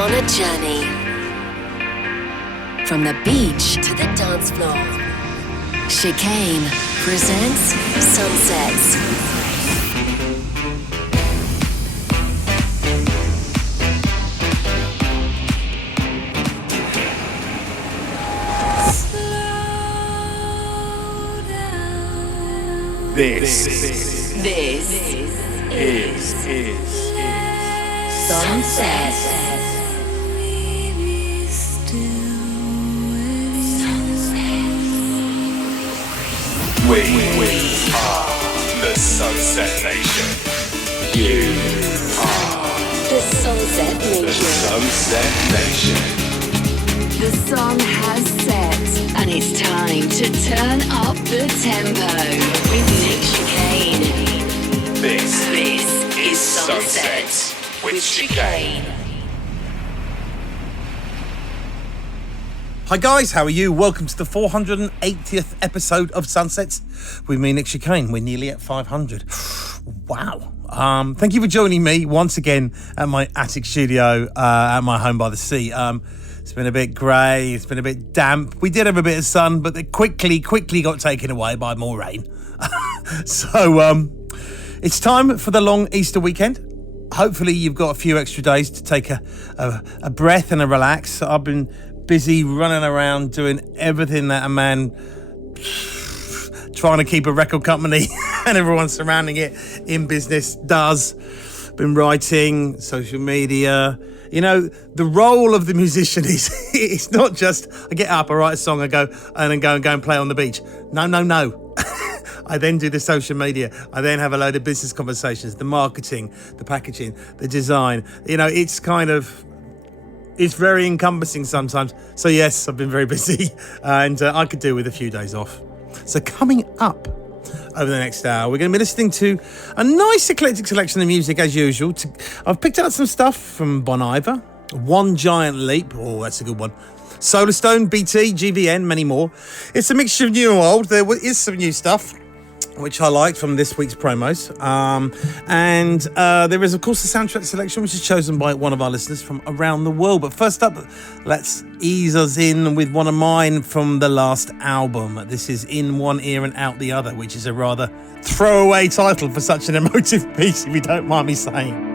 On a journey from the beach to the dance floor, Chicane presents Sunsets. This is Sunset. We are the Sunset Nation. You are The Sunset the Nation. Sunset Nation. The sun has set, and it's time to turn up the tempo with Nick Chicane. This is Sunset with Chicane. Hi guys, how are you? Welcome to the 480th episode of Sunsets with me, Nick Chicane. We're nearly at 500. Wow. Thank you for joining me once again at my attic studio at my home by the sea. It's been a bit grey, it's been a bit damp. We did have a bit of sun, but it quickly got taken away by more rain. So it's time for the long Easter weekend. Hopefully you've got a few extra days to take a breath and a relax. I've been busy running around doing everything that a man trying to keep a record company and everyone surrounding it in business does. Been writing, social media. You know, the role of the musician is it's not just I get up, I write a song, I go and go and play on the beach. No. I then do the social media. I then have a load of business conversations, the marketing, the packaging, the design. You know, it's very encompassing sometimes. So yes, I've been very busy and I could do with a few days off. So coming up over the next hour, we're going to be listening to a nice eclectic selection of music as usual. I've picked out some stuff from Bon Iver, One Giant Leap, oh that's a good one, Solarstone, BT, GVN, many more. It's a mixture of new and old. There is some new stuff which I liked from this week's promos. And there is, of course, the soundtrack selection, which is chosen by one of our listeners from around the world. But first up, let's ease us in with one of mine from the last album. This is In One Ear and Out the Other, which is a rather throwaway title for such an emotive piece, if you don't mind me saying.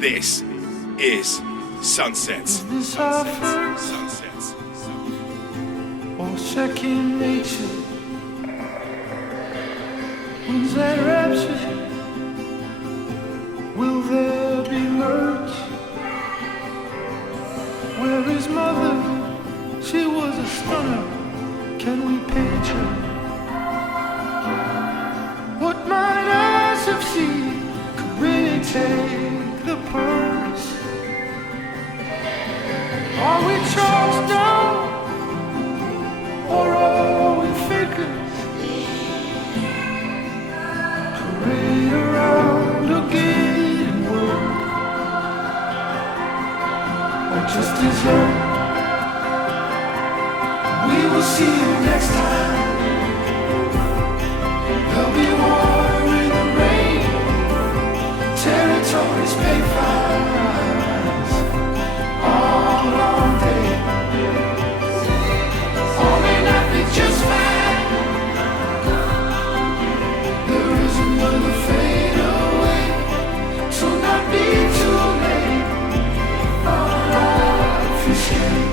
This is Sunsets. Is this our first Sunsets. or second nature? When's that rapture? Will there be merch? Where is mother? She was a stunner. Can we page her? What might eyes have seen could really take the purse? Are we charged down or are we fakers? Parade around or get in work or just dessert? We will see you next time. There'll be water in the rain. Territories pay fines all long day. All may not be just fine. There is another fade away. So not be too late. Our life escape.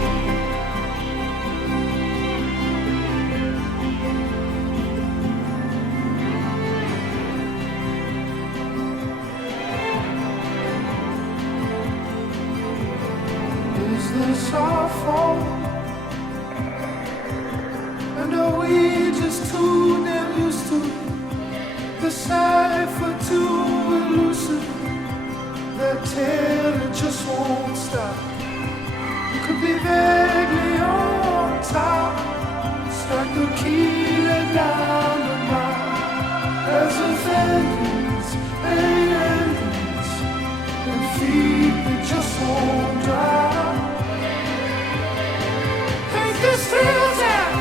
Is this our fault? And are we just too damn used to the cipher too elusive? That tale it just won't stop. Could be vaguely on top. Start the key let down the mile. As if endings ain't endings, and feet that just won't dry. Ain't this thrill down?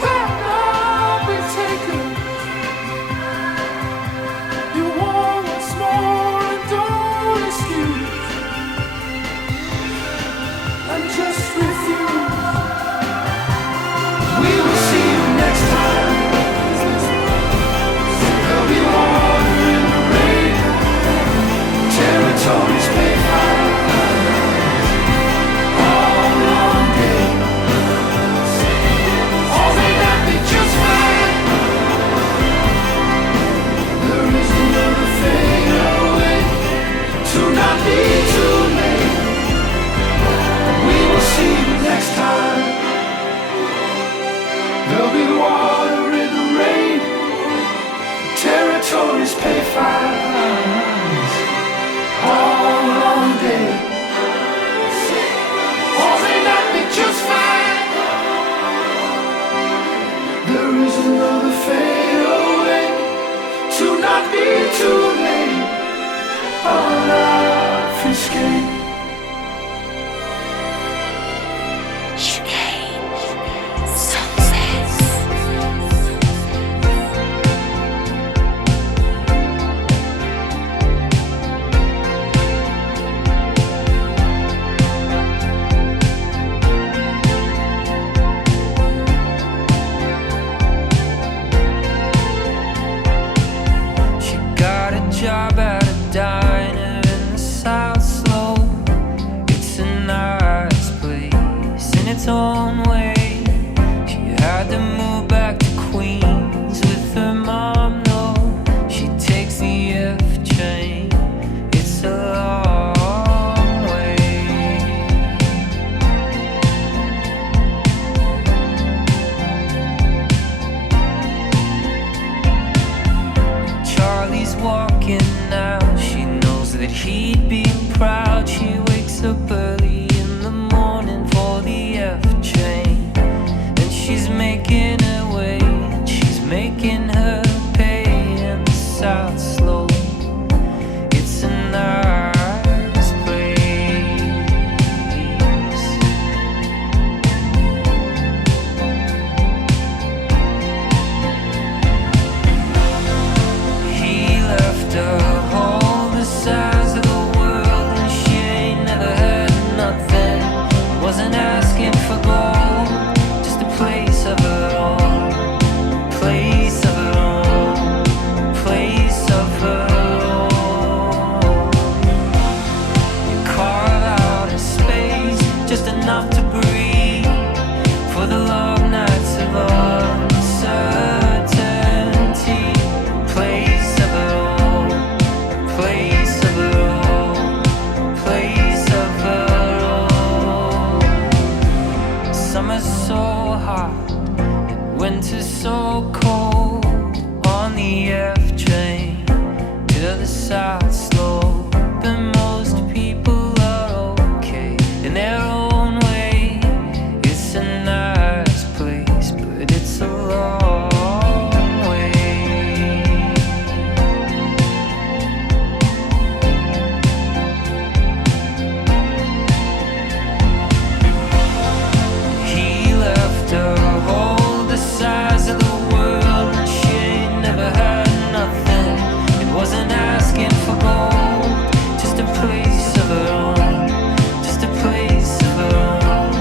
Will not be taken. You want what's more and don't excuse. And just refuse. We will see you next time. There'll be water in the rain. Territories pay fines all long day. All may not be just fine. There is another fade away. To not be too late. We will see you next time. There'll be water in the rain. Territories pay fines all long day. All may not be just fine. There is another fade away. To not be too late. Our life escape. Chicane. Sunsets. She got a job at a diner in the South Slope. It's a nice place in its own way. She had to move back to Queens with her mom. No, she takes the F train. It's a long way. Charlie's walking now. She knows that he'd be proud. She wakes up early in the morning for the F train. And she's making her way. And she's making her pay in the South Slope. It's a nice place. He left her all the size of the world, and she ain't never had nothing. Wasn't asking for gold, just a place of her own. Place of her own. Place of her own. enough to breathe for the long nights of uncertainty. Place of it all, place of it all, place of it all. Summer's so hot, winter's so cold. On the F train to the South Slope, and most people are okay in their own way. It's a nice place, but it's a long way. He left her all the size of the world, and she ain't never had nothing. It wasn't asking for gold, just a place of her own, just a place of her own,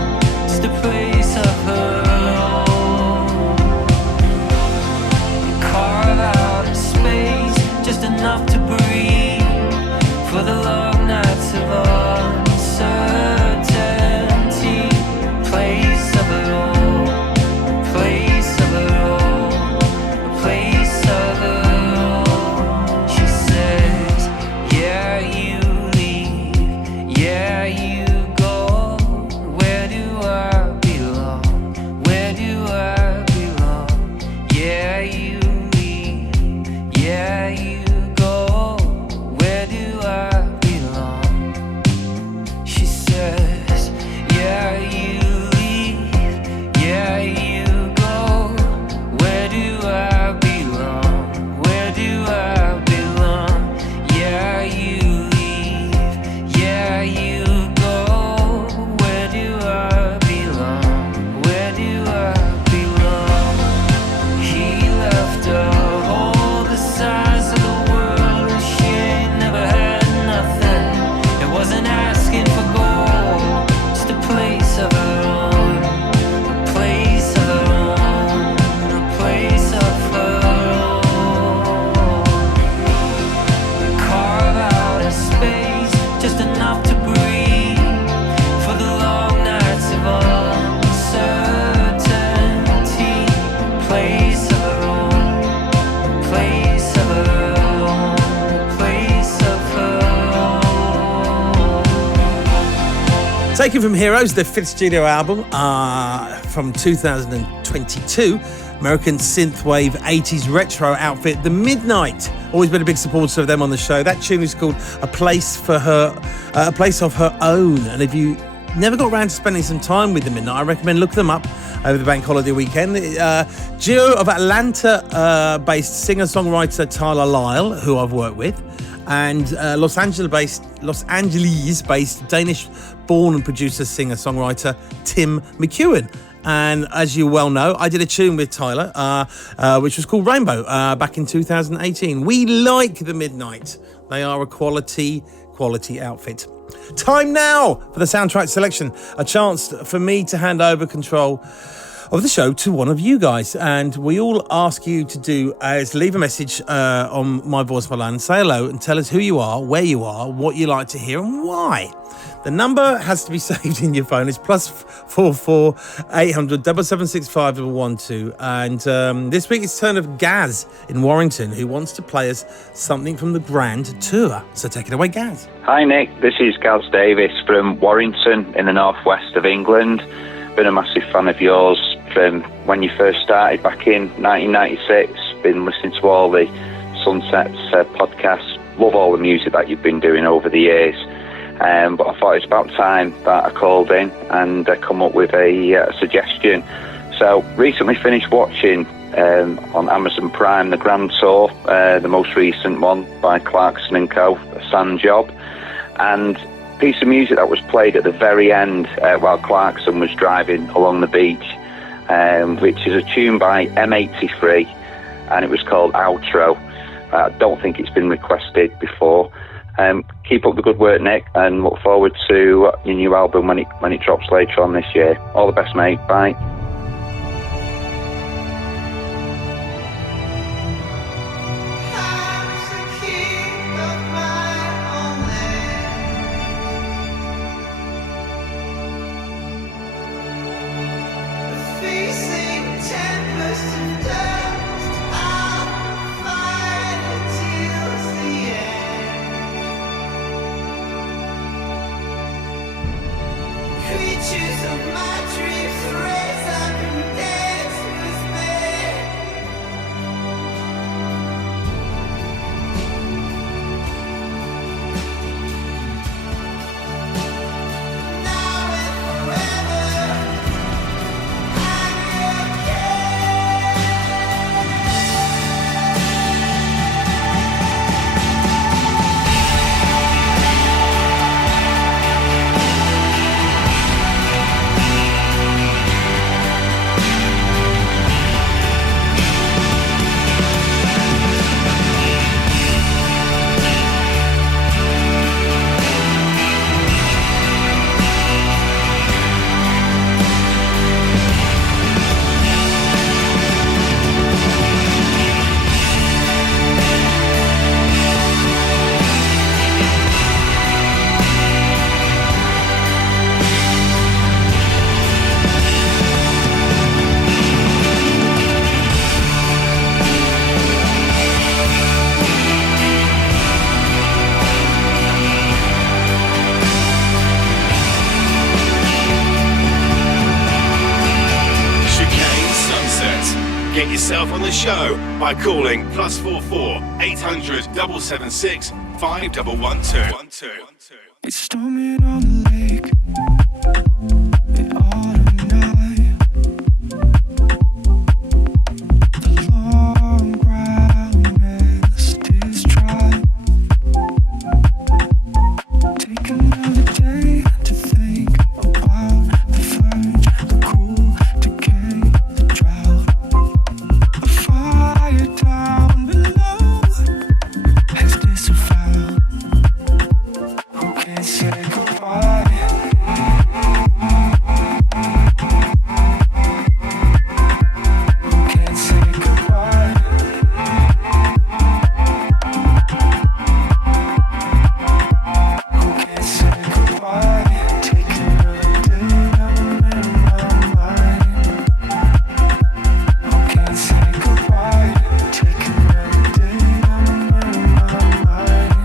just a place of her own. Carve out a space, just enough to breathe for the long nights of uncertainty. Place of it all, place of it all, a place of it all. She says, yeah, you leave, yeah, you go. Where do I belong? Where do I belong? Yeah, you leave, yeah, you go. Where do I belong? She says, yeah, you leave, yeah, you go. Where do I belong? Where do I belong? Yeah, you leave, yeah, you go. Where do I belong? Where do I belong? He left her all the size of the world, and she ain't never had nothing. It wasn't asking for gold, just a place of her own, a place of her own, a place of her own. Carve out a space, just enough to breathe for the long nights of uncertainty. Place of her own, place of her own, place of her own. Taken from Heroes, their fifth studio album from 2022, American synthwave 80s retro outfit, The Midnight. Always been a big supporter of them on the show. That tune is called A Place for Her, A Place of Her Own. And if you never got around to spending some time with The Midnight, I recommend look them up over the bank holiday weekend. Duo of Atlanta-based singer-songwriter Tyler Lyle, who I've worked with, and Los Angeles-based Danish-born and producer, singer-songwriter Tim McEwen. And as you well know, I did a tune with Tyler, which was called Rainbow, back in 2018. We like The Midnight. They are a quality outfit. Time now for the soundtrack selection. A chance for me to hand over control of the show to one of you guys. And we all ask you to do is leave a message on my voicemail line and say hello and tell us who you are, where you are, what you like to hear and why. The number has to be saved in your phone. It's +44 800 776 5112. And this week it's turn of Gaz in Warrington, who wants to play us something from the Grand Tour. So take it away, Gaz. Hi Nick, this is Gaz Davis from Warrington in the northwest of England. Been a massive fan of yours from when you first started back in 1996. Been listening to all the Sunsets podcasts. Love all the music that you've been doing over the years. But I thought it's about time that I called in and come up with a suggestion. So recently finished watching on Amazon Prime the Grand Tour, the most recent one by Clarkson & Co, a Sand Job, and piece of music that was played at the very end while Clarkson was driving along the beach, which is a tune by M83, and it was called Outro. I don't think it's been requested before. Keep up the good work, Nick, and look forward to your new album when it drops later on this year. All the best, mate. Bye. get yourself on the show by calling +44 800 776 5112. It's storming on the lake. The autumn night. The long ground rest is dry. Take another day to think about the verge, the cool decay, the drought. A fire down below has disavowed. Who can say goodbye? Who can say goodbye? Who can say goodbye? Take another day, I'm in my mind. Who can say goodbye? Take another day, I'm in my mind.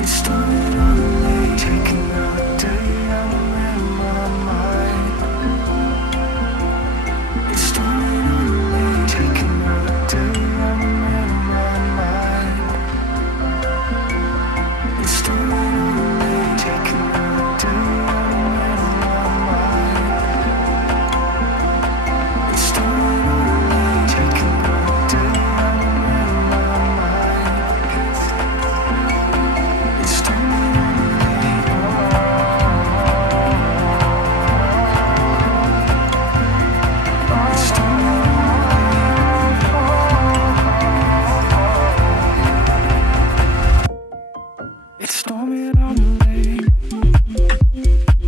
It's starting on the lake. Take another day, I'm in my mind. It's starting on the lake. Take another day, I'm in my mind. It's starting on the lake. Take another day, I'm in my mind. It's starting on the lake. Take another day, I'm in my mind. It's storming on the lake. It's storming on the lake. It's storming on the lake.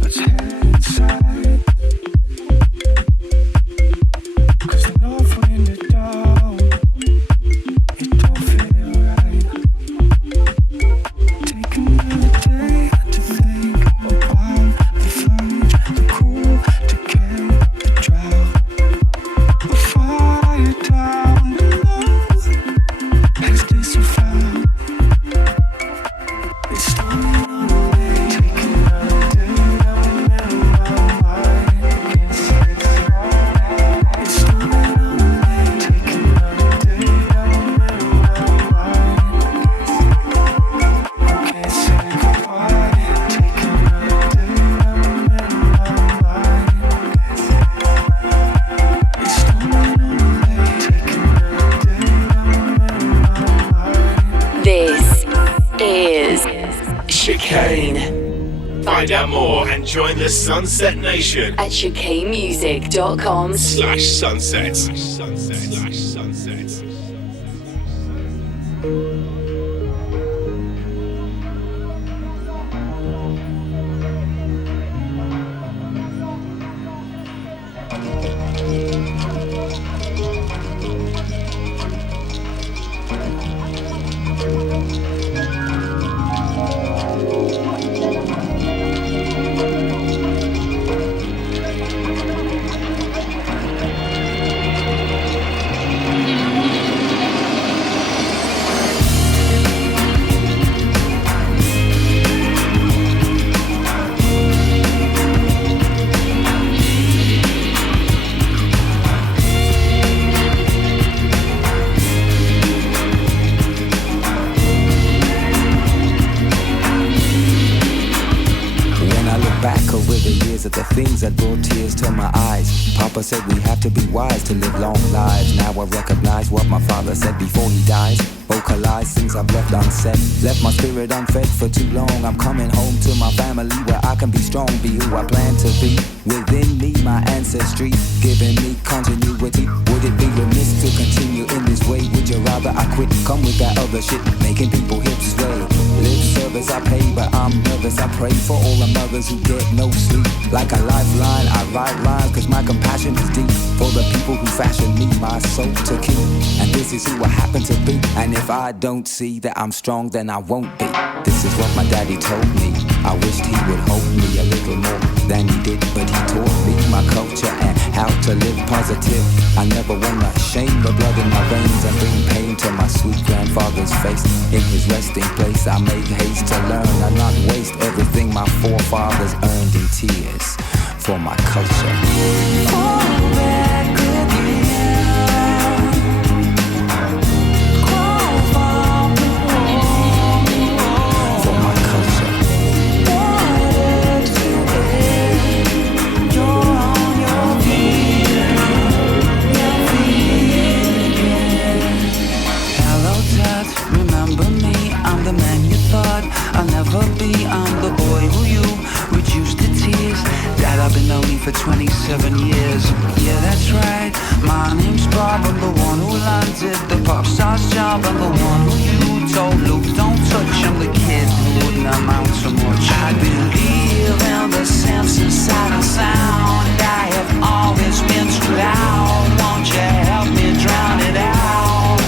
Let's head inside. 'Cause the north wind is down. It don't feel right. Take another day to think about the verge, the cool decay, the drought. A fire down below has disavowed. It's storming on the lake. Take another day, I'm in my mind. Can't say goodbye. It's storming on the lake. Take another day, I'm in my mind. Can't say goodbye. Take another day, I'm in my mind. It's storming on the lake. Take another day, I'm in my mind. This is Chicane Find out more and join the Sunset Nation at chicanemusic.com. /sunsets. Of the things that brought tears to my eyes. Papa said we have to be wise to live long lives. Now I recognize what my father said before he dies. Vocalize things I've left unsaid. Left my spirit unfed for too long. I'm coming home to my family where I can be strong, be who I plan to be. Within me, my ancestry, giving me continuity. Would it be remiss to continue in this way? Would you rather I quit? Come with that other shit, making people hips sway. Lip service I pay, but I'm nervous. I pray for all the mothers who get no sleep. Like a lifeline, I write lines, cause my compassion is deep for the people who fashion me, my soul to keep. And this is who I happen to be. And if I don't see that I'm strong, then I won't be. This is what my daddy told me. I wished he would hold me a little more than he did, but he taught me my culture and how to live positive. I never wanna shame the blood in my veins and bring pain to my sweet grandfather's face. In his resting place, I make haste to learn and not waste everything my forefathers earned in tears for my culture. Fall back again. Crawl from the wall for my culture. Water to air. You're on your feet. Your feet again. Hello, Dad. Remember me? I'm the man you thought I'll never be. I'm the boy who you reduced to tears. Dad, I've been lonely for 27 years. Yeah, that's right. My name's Bob. I'm the one who landed the pop star's job. I'm the one who you told Luke don't touch. I'm the kid who wouldn't amount to much. I believe in the sense inside of sound. I have always been too loud. Won't you help me drown it out?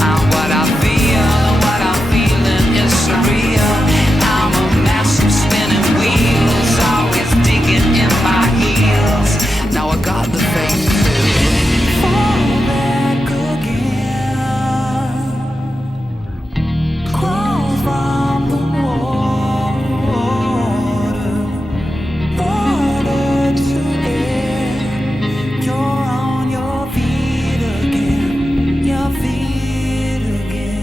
And what I feel and what I'm feeling is surreal. I'm a massive spinning wheels, always digging in my heels. Now I got the faith to fall back again. Crawl from the water to air. You're on your feet again, your feet again.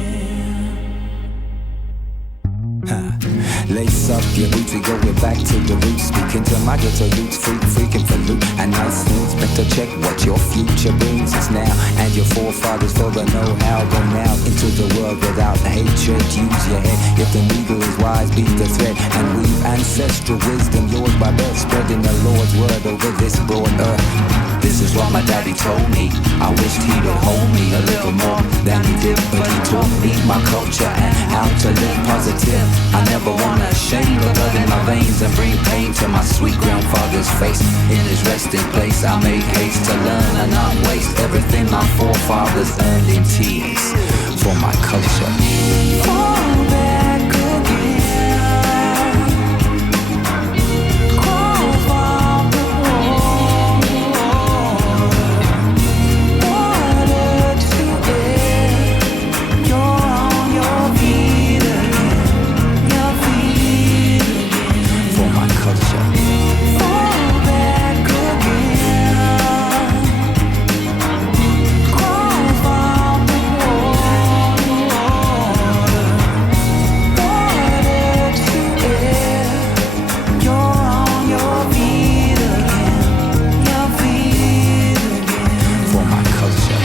Lace up your boots, we go back to the roots. Speaking to my ghetto youths, freaking for loot and nice things. Better check what your future brings us now. And your forefathers for the know-how. Go now into the world without hatred. Use your head. If the needle is wise, beat the thread. And weave ancestral wisdom, yours by birth. Spreading the Lord's word over this broad earth. This is what my daddy told me. I wished he would hold me a little more than he did, but he taught me my culture and how to live positive. I never wanna shame the blood in my veins and bring pain to my sweet grandfather's face. In his resting place, I make haste to learn and not waste everything my forefathers earned in tears for my culture. Fall back again. Crawl from the water to air. You're on your feet again, your feet again for my culture. Fall back again. Crawl from the water to air. You're on your feet again, your feet again for my culture.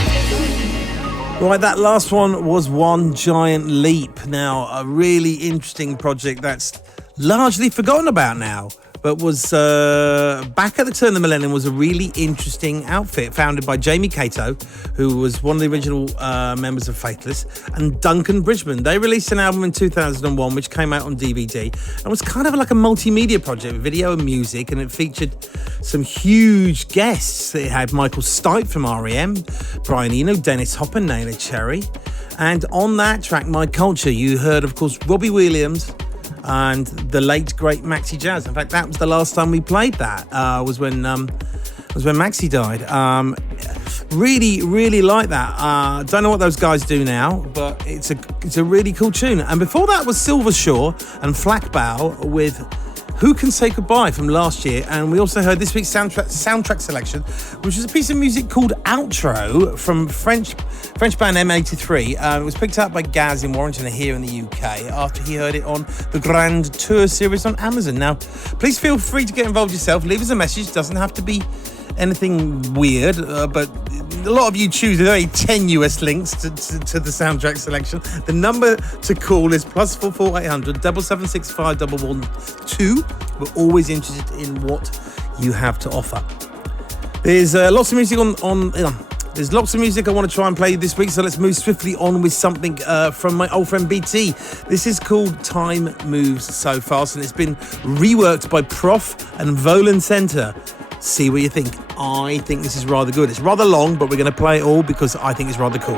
Right, that last one was One Giant Leap. Now, a really interesting project that's largely forgotten about now, but was back at the turn of the millennium, was a really interesting outfit founded by Jamie Cato, who was one of the original members of Faithless, and Duncan Bridgman. They released an album in 2001 which came out on DVD and was kind of like a multimedia project with video and music, and it featured some huge guests. It had Michael Stipe from R.E.M., Brian Eno, Dennis Hopper, Naylor Cherry, and on that track, My Culture, you heard, of course, Robbie Williams and the late great Maxi Jazz. In fact, that was the last time we played that. Was when Maxi died. Really like that. Don't know what those guys do now, but it's a really cool tune. And before that was Silvershore and Flackbow with Who Can Say Goodbye from last year. And we also heard this week's soundtrack selection, which is a piece of music called Outro from French band M83. It was picked up by Gaz in Warrington here in the UK after he heard it on the Grand Tour series on Amazon. Now, please feel free to get involved yourself. Leave us a message. Doesn't have to be anything weird, but a lot of you choose very tenuous links to the soundtrack selection. The number to call is +44 800 776 5112. We're always interested in what you have to offer. There's lots of music there's lots of music I want to try and play this week, so let's move swiftly on with something from my old friend BT. This is called Time Moves So Fast, and it's been reworked by Prof and Volan Center. See what you think. I think this is rather good. It's rather long, but we're going to play it all because I think it's rather cool.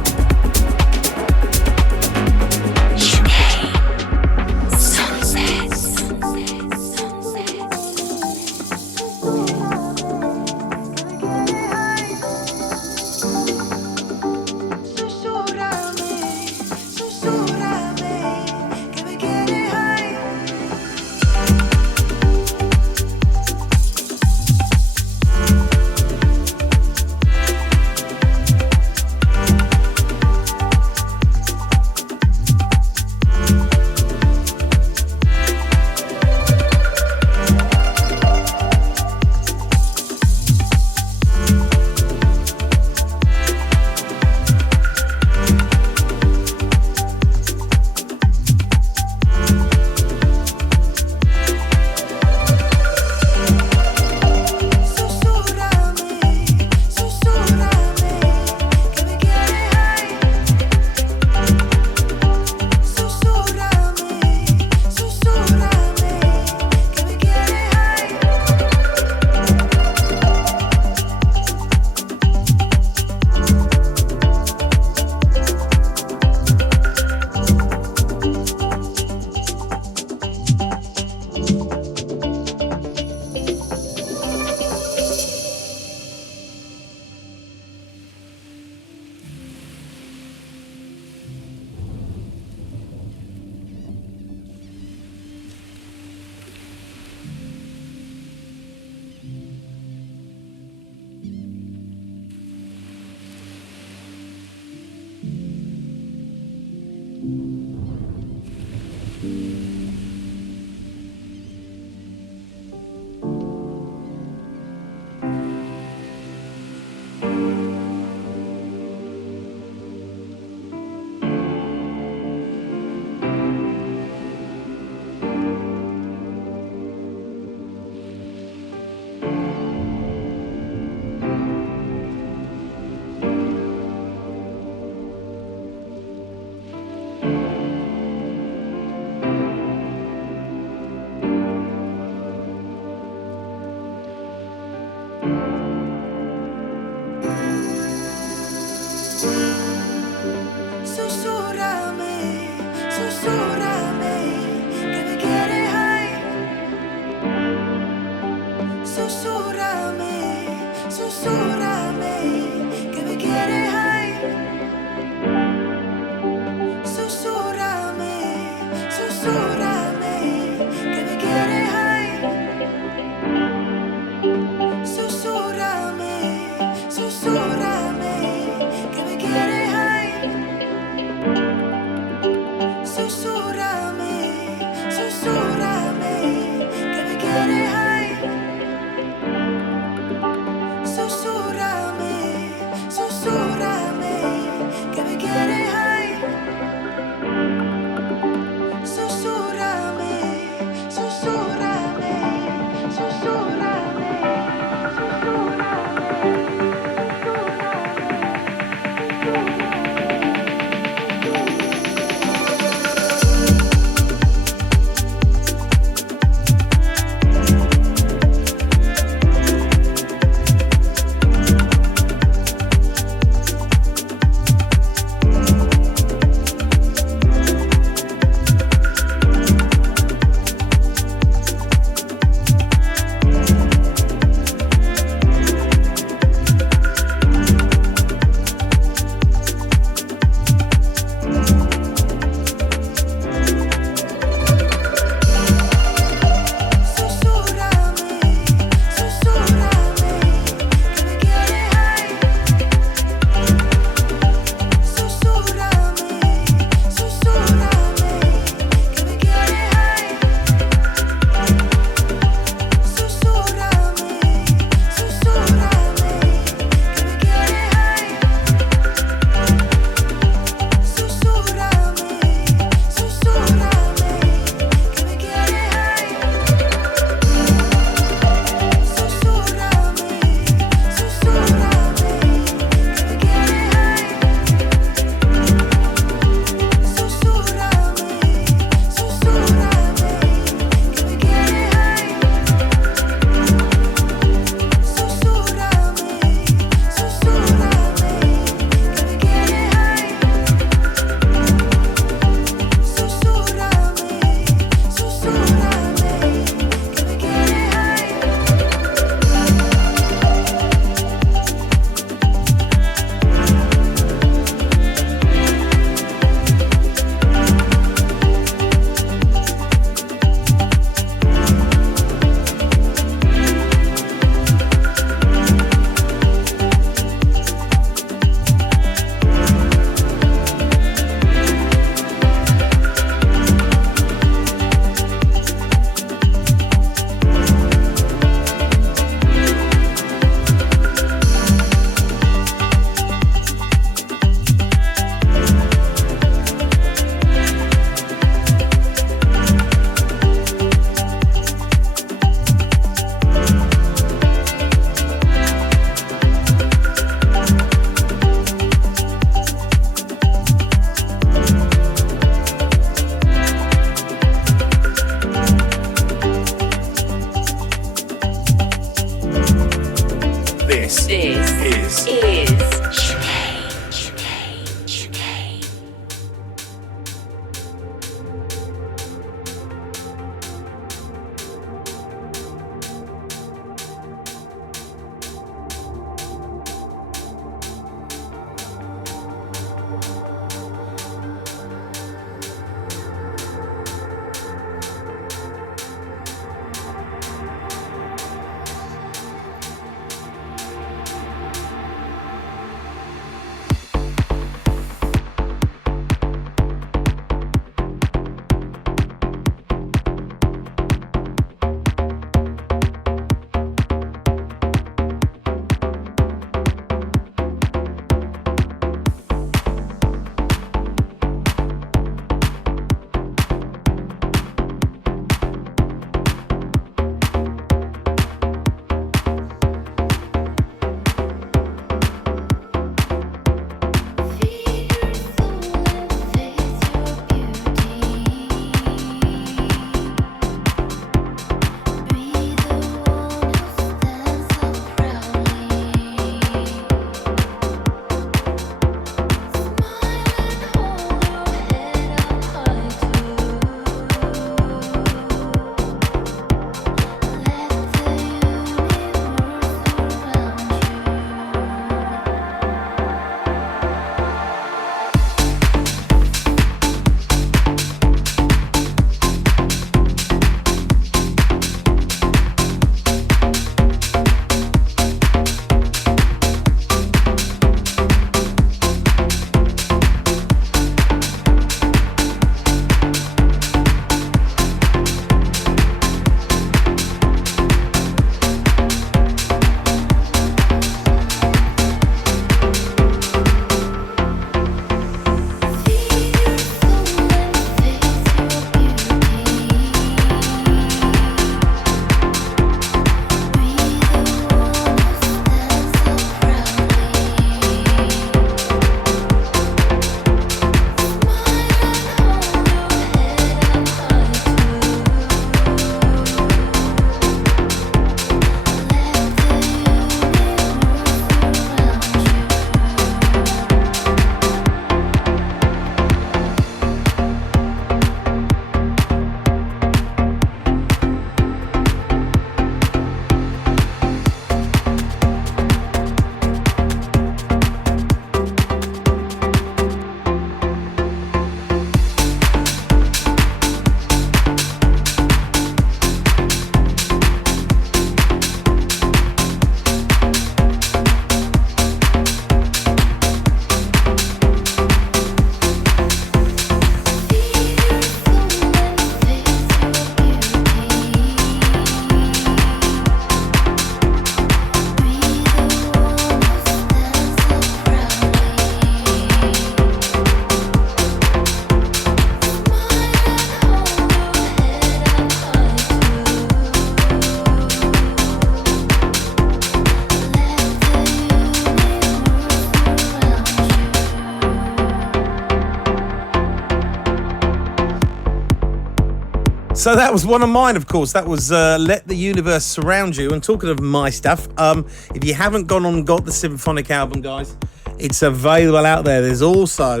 So that was one of mine, of course. That was Let the Universe Surround You. And talking of my stuff, if you haven't gone on and got the symphonic album, guys, it's available out there. There's also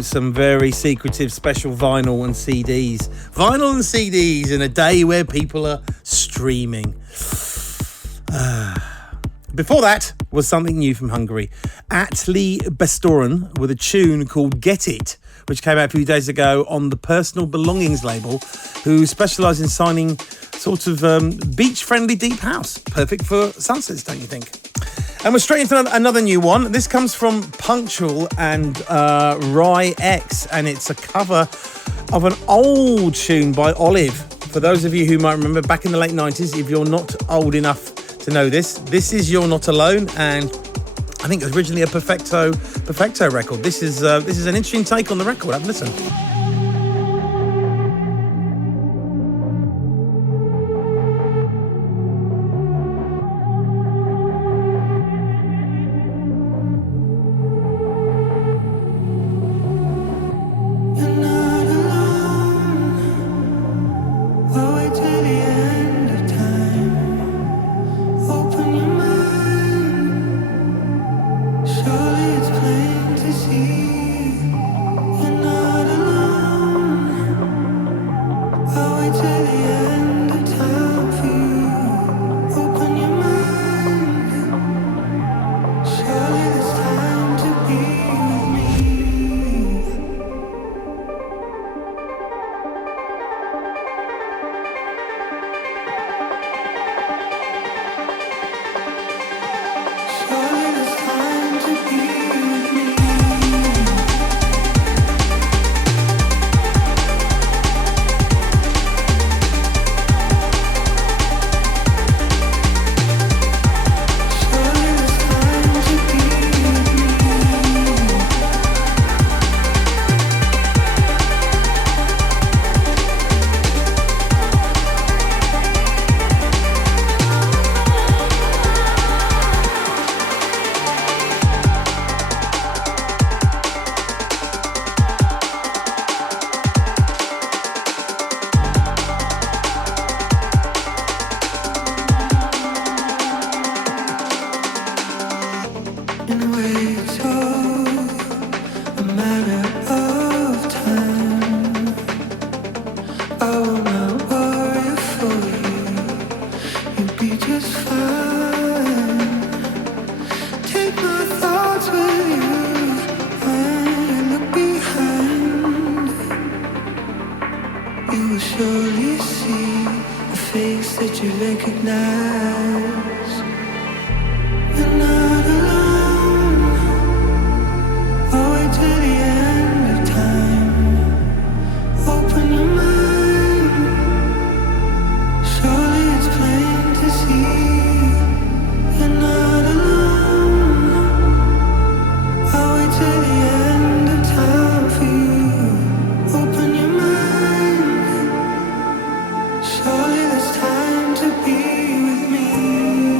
some very secretive special vinyl and CDs. Vinyl and CDs in a day where people are streaming. Before that was something new from Hungary. Atli Bestoren with a tune called Get It, which came out a few days ago on the Personal Belongings label, who specialise in signing sort of beach-friendly deep house. Perfect for sunsets, don't you think? And we're straight into another new one. This comes from Punctual and Rye X, and it's a cover of an old tune by Olive. For those of you who might remember, back in the late 90s, if you're not old enough to know this is You're Not Alone, and I think it was originally a Perfecto record. This is an interesting take on the record. Have a listen. Surely there's time to be with me.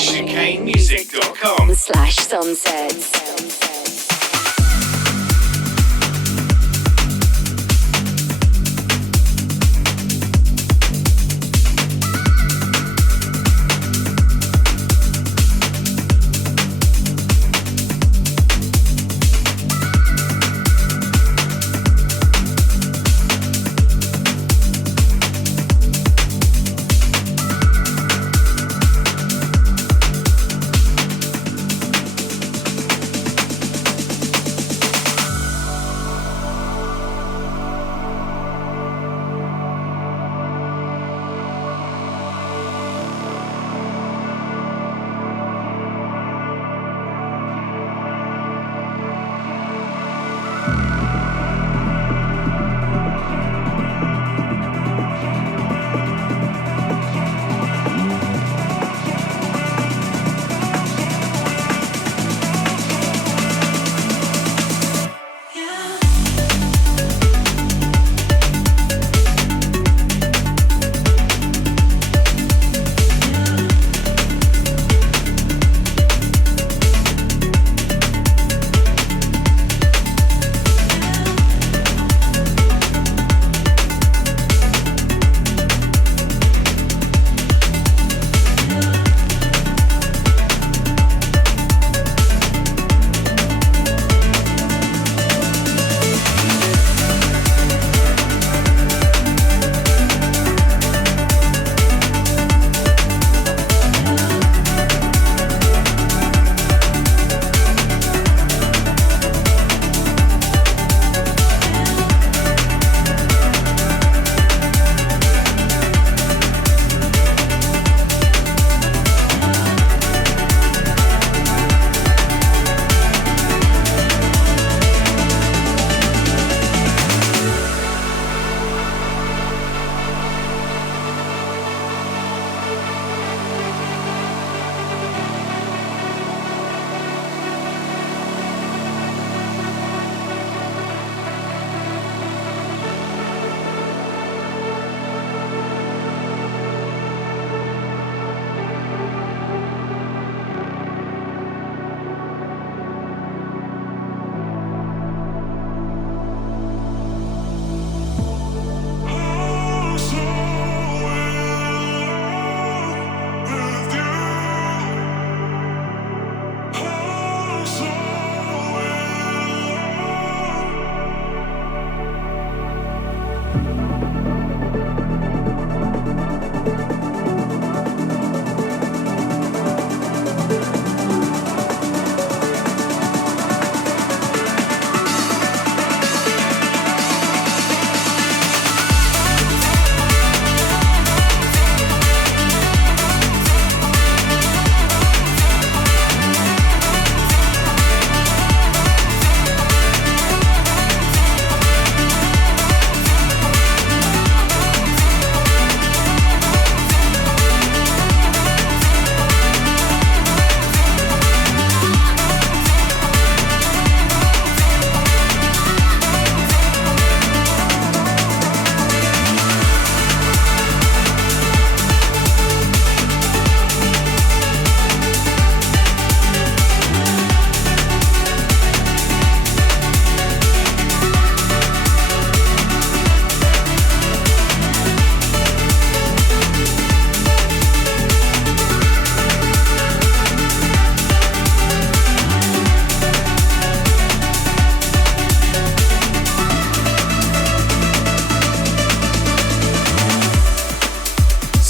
nickchicanemusic.com/sunsets.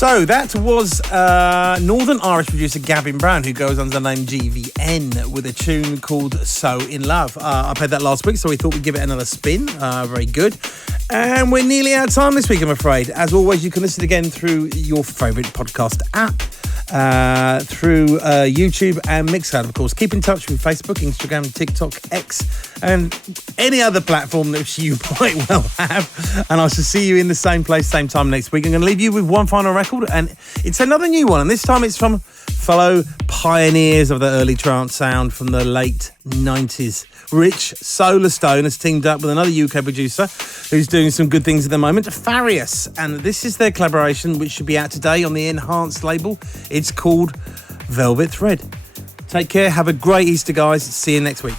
So that was Northern Irish producer Gavin Brown, who goes under the name GVN, with a tune called So In Love. I played that last week, so we thought we'd give it another spin. Very good. And we're nearly out of time this week, I'm afraid. As always, you can listen again through your favourite podcast app, through YouTube and Mixcloud, of course. Keep in touch with Facebook, Instagram, TikTok, X, and any other platform that you might well have. And I shall see you in the same place, same time next week. I'm going to leave you with one final record, and it's another new one. And this time it's from fellow pioneers of the early trance sound from the late 90s. Rich Solarstone has teamed up with another UK producer who's doing some good things at the moment, Farius. And this is their collaboration, which should be out today on the Enhanced label. It's called Velvet Thread. Take care. Have a great Easter, guys. See you next week.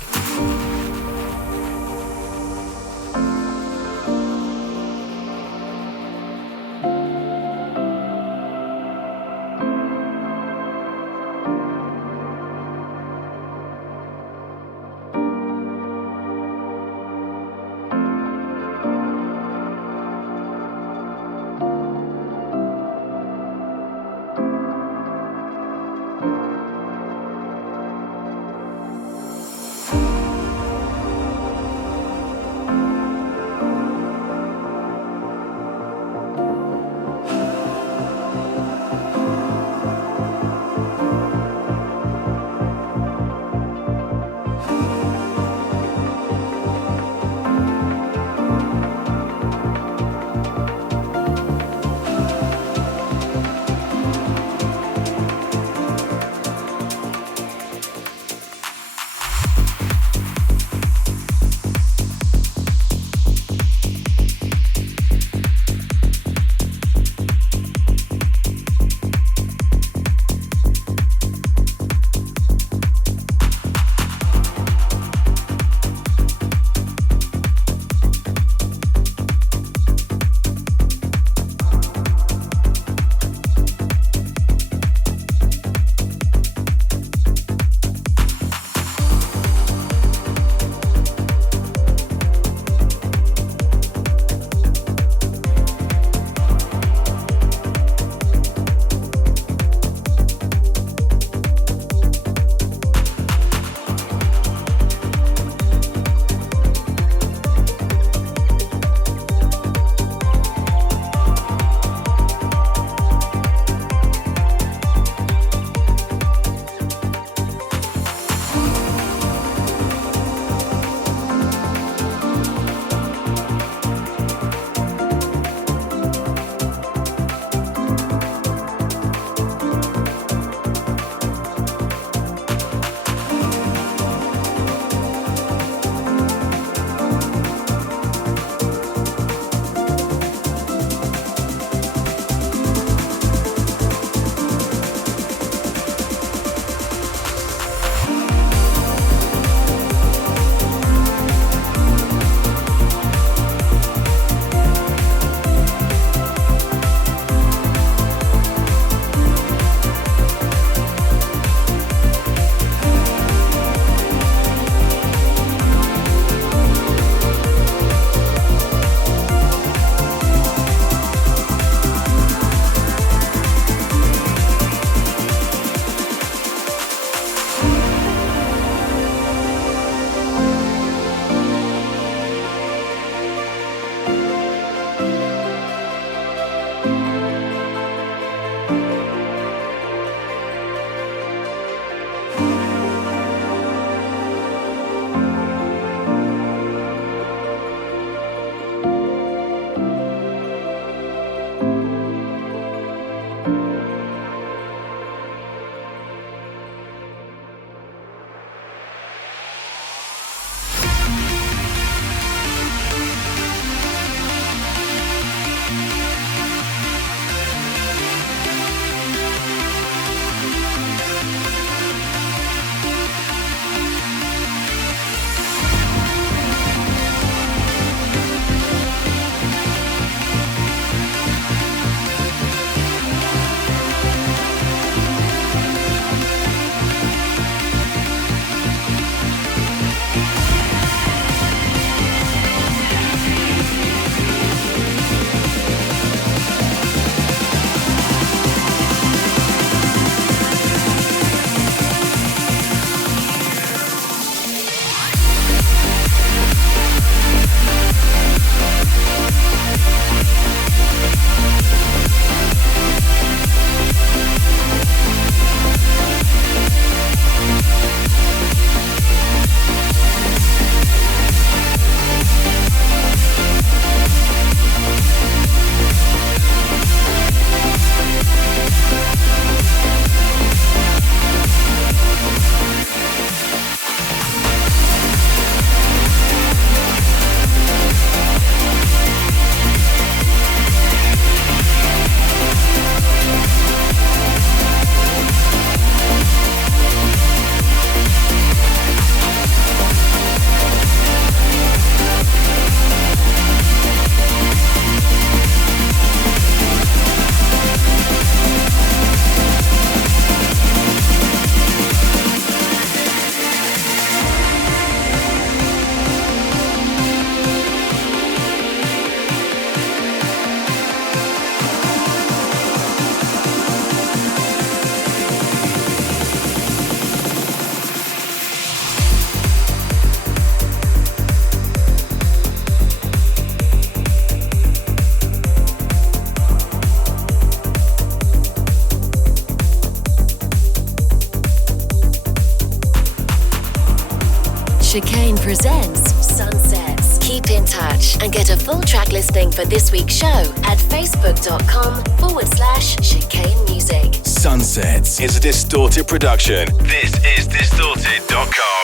Chicane presents Sunsets. Keep in touch and get a full track listing for this week's show at facebook.com/Chicane Music. Sunsets is a Distorted production. This is distorted.com.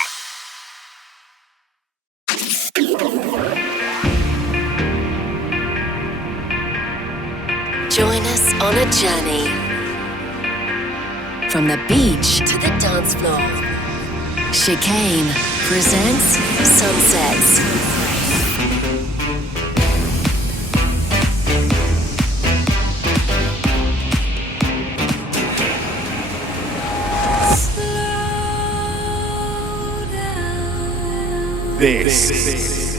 Join us on a journey from the beach to the dance floor. Chicane presents Sunsets. This is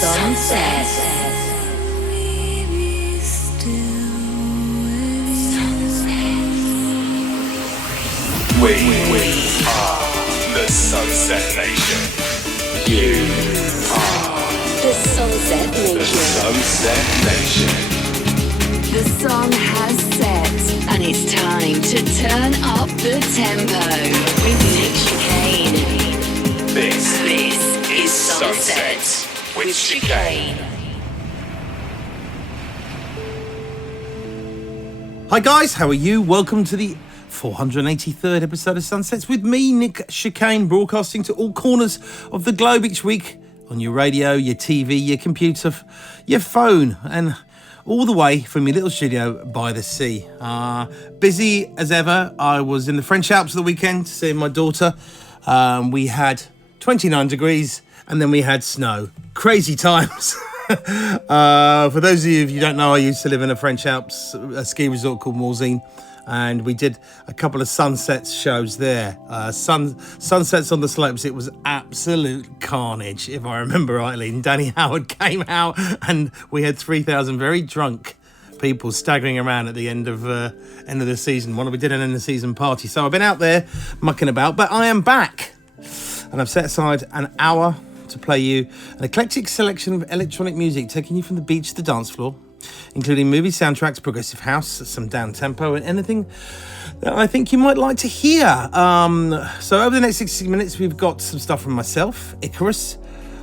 Sunset. We are the Sunset Nation. You are The Sunset the Nation. Sunset Nation. The sun has set, and it's time to turn up the tempo with Nick Chicane. This is Sunset with Chicane. Hi guys, how are you? Welcome to the 483rd episode of Sunsets with me, Nick Chicane, broadcasting to all corners of the globe each week on your radio, your TV, your computer, your phone, and all the way from your little studio by the sea. Busy as ever. I was in the French Alps the weekend seeing my daughter. We had 29 degrees and then we had snow. Crazy times. For those of you who don't know, I used to live in the French Alps, a ski resort called Morzine, and we did a couple of sunsets shows there. Sunsets on the slopes. It was absolute carnage, if I remember rightly. And Danny Howard came out, and we had 3,000 very drunk people staggering around at the end of the season. We did an end of the season party. So I've been out there mucking about, but I am back, and I've set aside an hour to play you an eclectic selection of electronic music, taking you from the beach to the dance floor, including movie soundtracks, progressive house, some down tempo, and anything that I think you might like to hear. So over the next 60 minutes, we've got some stuff from myself, Icarus,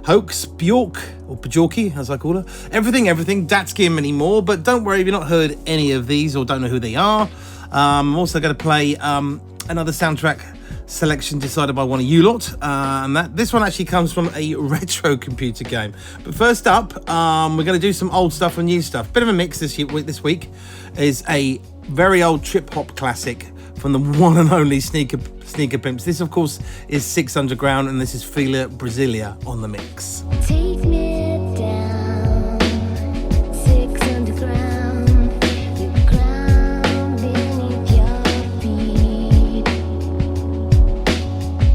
Hoax, Bjork, or Bjorky, as I call her, everything, Datsky and many more. But don't worry if you've not heard any of these or don't know who they are. I'm also going to play another soundtrack selection decided by one of you lot, and this one actually comes from a retro computer game. But first up, we're going to do some old stuff and new stuff. Bit of a mix this week is a very old trip hop classic from the one and only Sneaker Pimps. This, of course, is 6 Underground, and this is Fila Brasilia on the mix. Take me down, 6 underground, the ground beneath your feet,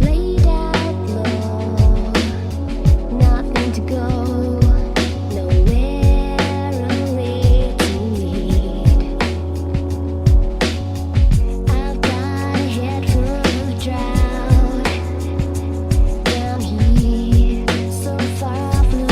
laid out low, nothing to go, nowhere only to lead. I've got a head full of drought, down here, so far from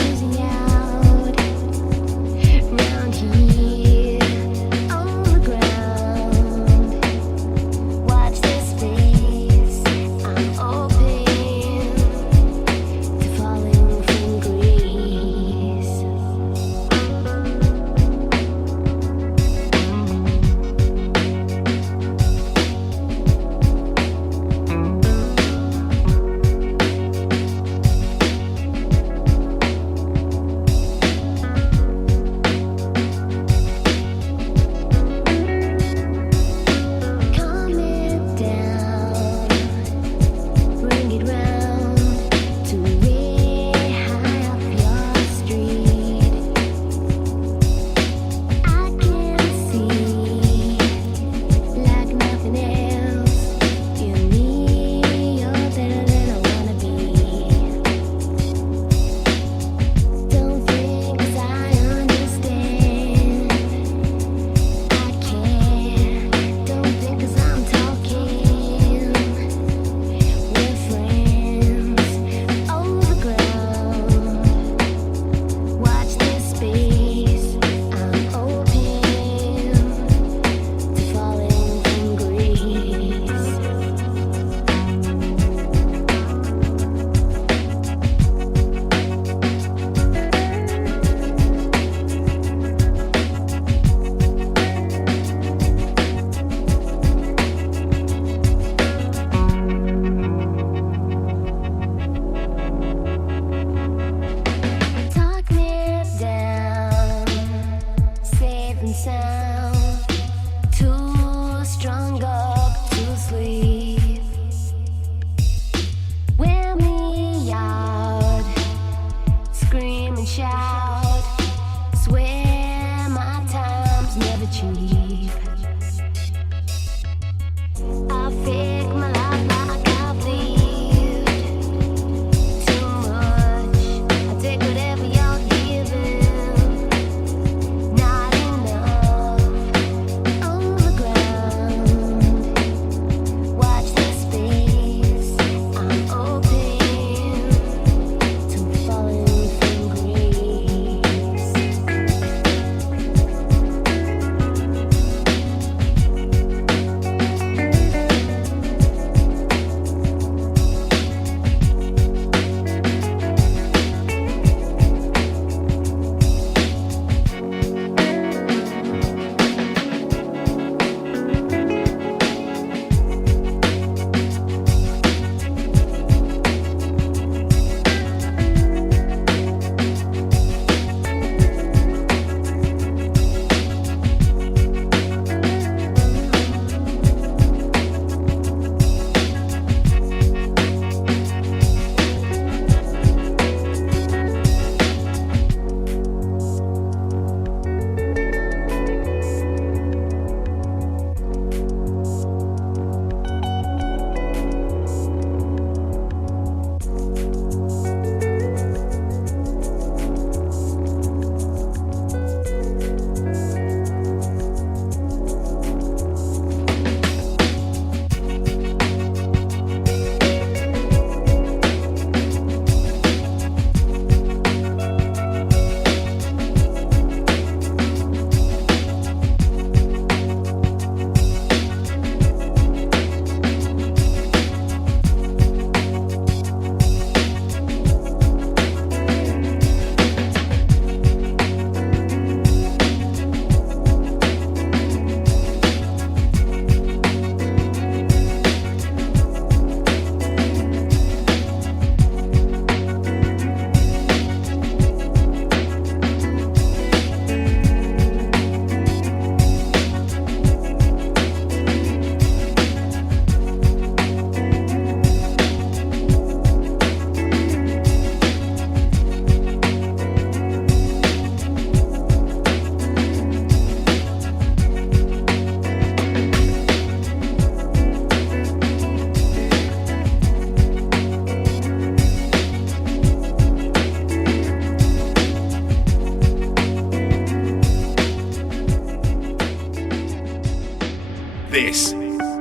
This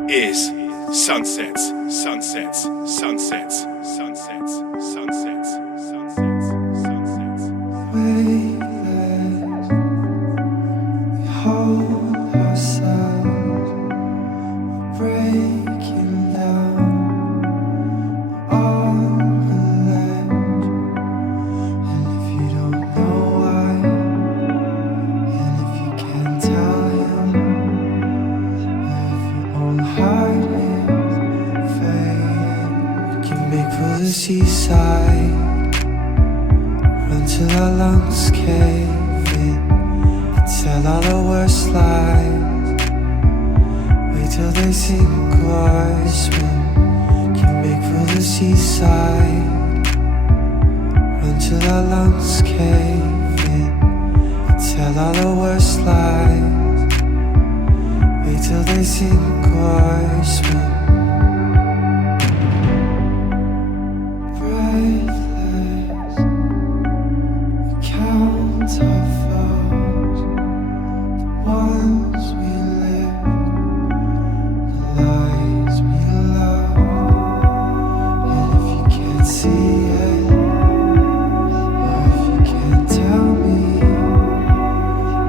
is Sunsets, Sunsets, Sunsets, Sunsets, Sunsets, Sunsets, Sunsets. Weightless, we hold ourselves, we're breaking down on the ledge. And if you don't know why, and if you can't tell him, if your own heart is fading, we can make for the seaside. Run till our lungs cave in, tell all the worst lies. Wait till they sink or swim, can make for the seaside. Run till our lungs cave in, tell all the worst lies. Wait till they sink or swim. Breathless, count our foes, the ones we live, the lies we love. And if you can't see it, or if you can't tell me,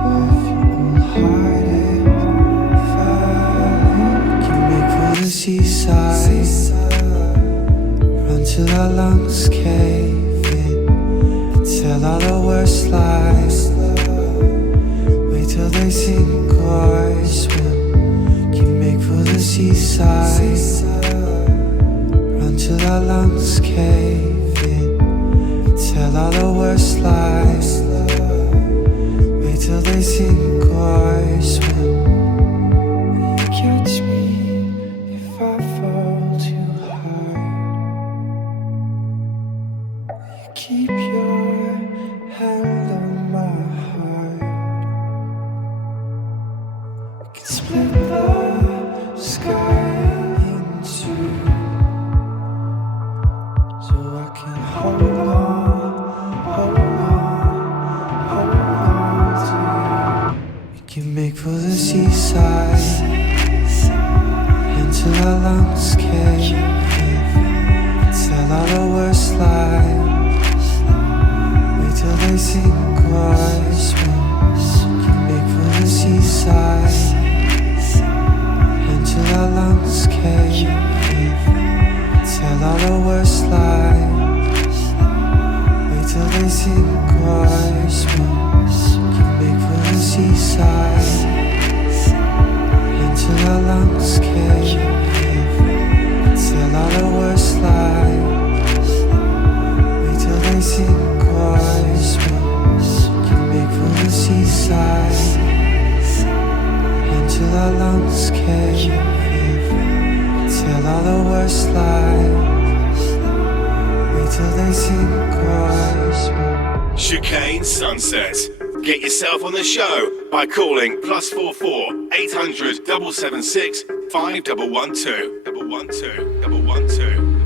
or if your own heart is failing, we can make for the seaside. Run till our lungs cave in, tell all the worst lies. Wait till they sink or swim, can make for the seaside. Run till our lungs cave in, tell all the worst lies. Wait till they sink or swim. Will you catch me if I fall too hard? Keep your hand on my heart. We can split the sky in two, so I can hold on to you. We can make for the seaside, until our lungs cave in, tell all the worst lies. Till they sink or swim, can make for the seaside. Until our lungs cave in, tell all the worst lies. Wait till they sink or swim, can make for the seaside. Until our lungs cave in, tell all the worst lies. Wait till they sink or swim, can make for the seaside. Until our lungs cave in, tell all the worst lies. Wait till they sink or swim. Chicane Sunset. Get yourself on the show by calling +44 800 776 5112 112 112.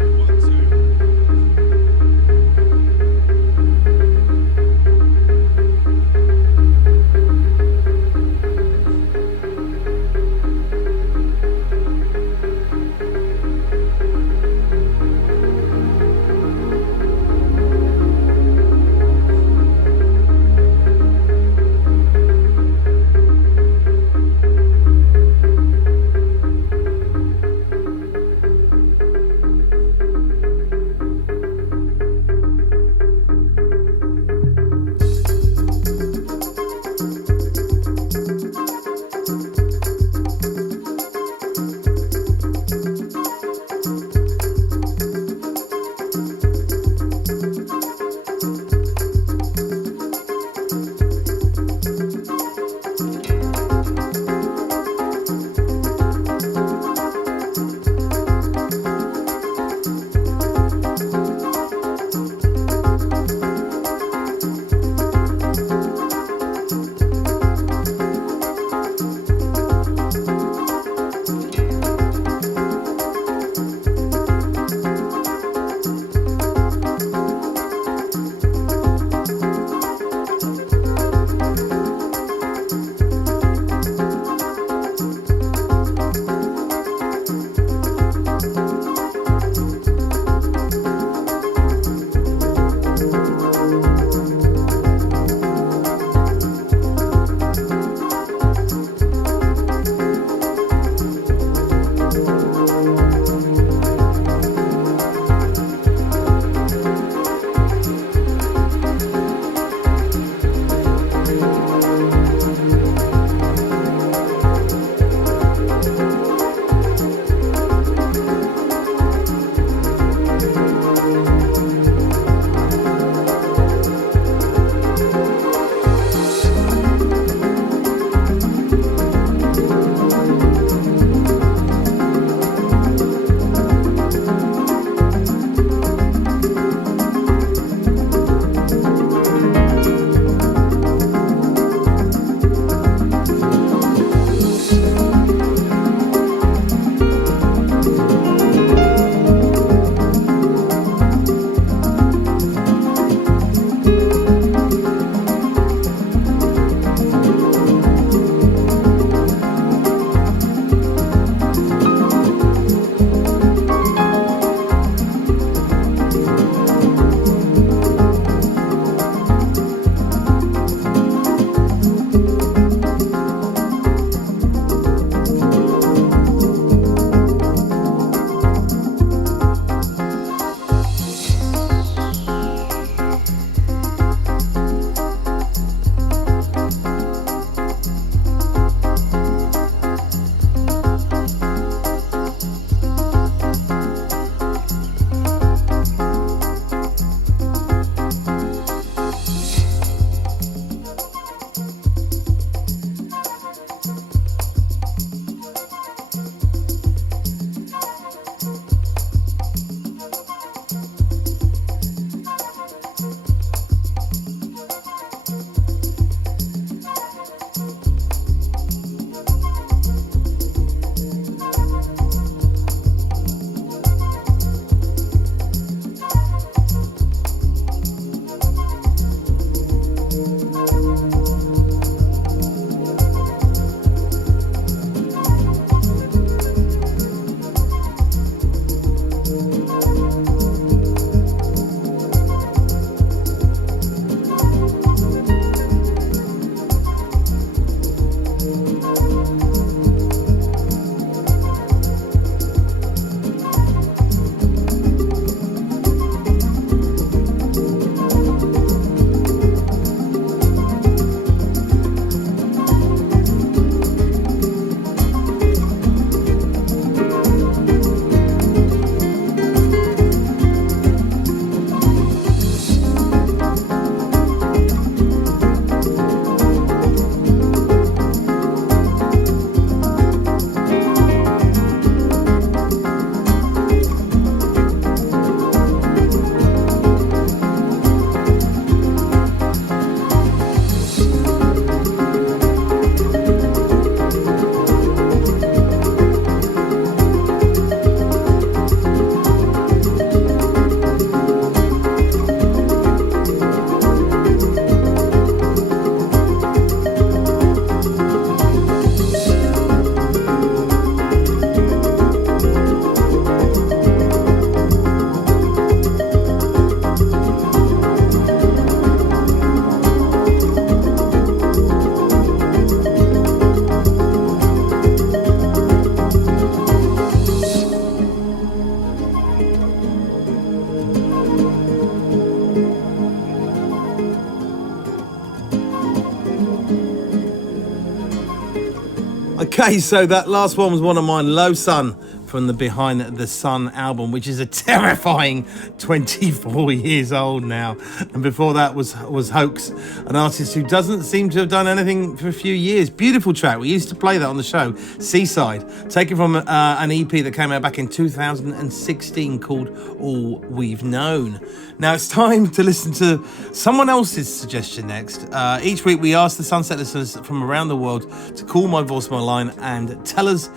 Okay, so that last one was one of mine, Low Sun, from the Behind the Sun album, which is a terrifying 24 years old now. And before that was Hoax, an artist who doesn't seem to have done anything for a few years. Beautiful track. We used to play that on the show. Seaside, taken from an EP that came out back in 2016 called All We've Known. Now it's time to listen to someone else's suggestion next. Each week we ask the Sunset listeners from around the world to call my voicemail line and tell us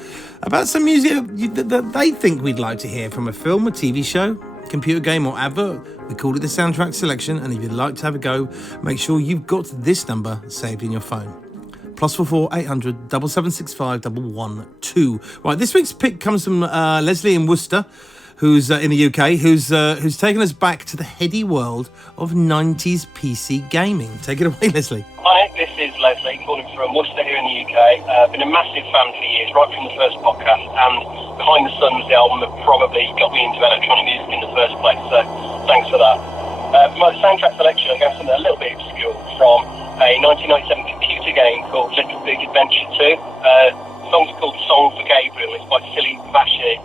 about some music that they think we'd like to hear from a film, a TV show, computer game or advert. We call it the soundtrack selection, and if you'd like to have a go, make sure you've got this number saved in your phone. +44 800 7765 112. Right, this week's pick comes from Leslie in Worcester, who's in the UK, who's taken us back to the heady world of 90s PC gaming. Take it away, Leslie. Hi, this is Leslie, calling from Worcester here in the UK. Been a massive fan for years, right from the first podcast, and Behind the Sun's the album that probably got me into electronic music in the first place, so thanks for that. For my soundtrack selection, I'm going to something a little bit obscure from a 1997 computer game called Little Big Adventure 2. The song's called Song for Gabriel. It's by Silly Vashi.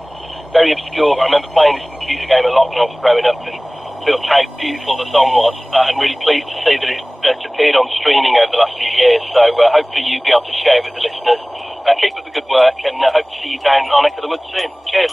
Very obscure. I remember playing this computer game a lot when I was growing up and felt how beautiful the song was, and really pleased to see that it's appeared on streaming over the last few years. So hopefully you'll be able to share with the listeners. Keep up the good work, and hope to see you down on Neck of the Woods soon. Cheers.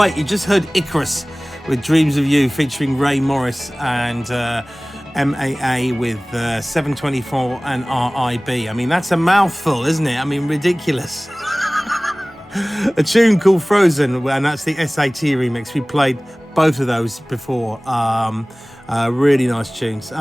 great. You just heard Icarus with Dreams of You featuring Ray Morris and MAA with 724 and RIB. I mean, that's a mouthful, isn't it? I mean, ridiculous. A tune called Frozen, and that's the SAT remix. We played both of those before. Really nice tunes.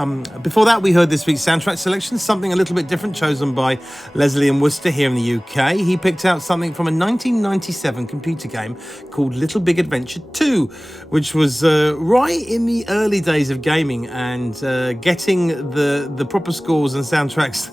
Before that, we heard this week's soundtrack selection, something a little bit different, chosen by Leslie and Worcester here in the UK. He picked out something from a 1997 computer game called Little Big Adventure 2, which was right in the early days of gaming and getting the proper scores and soundtracks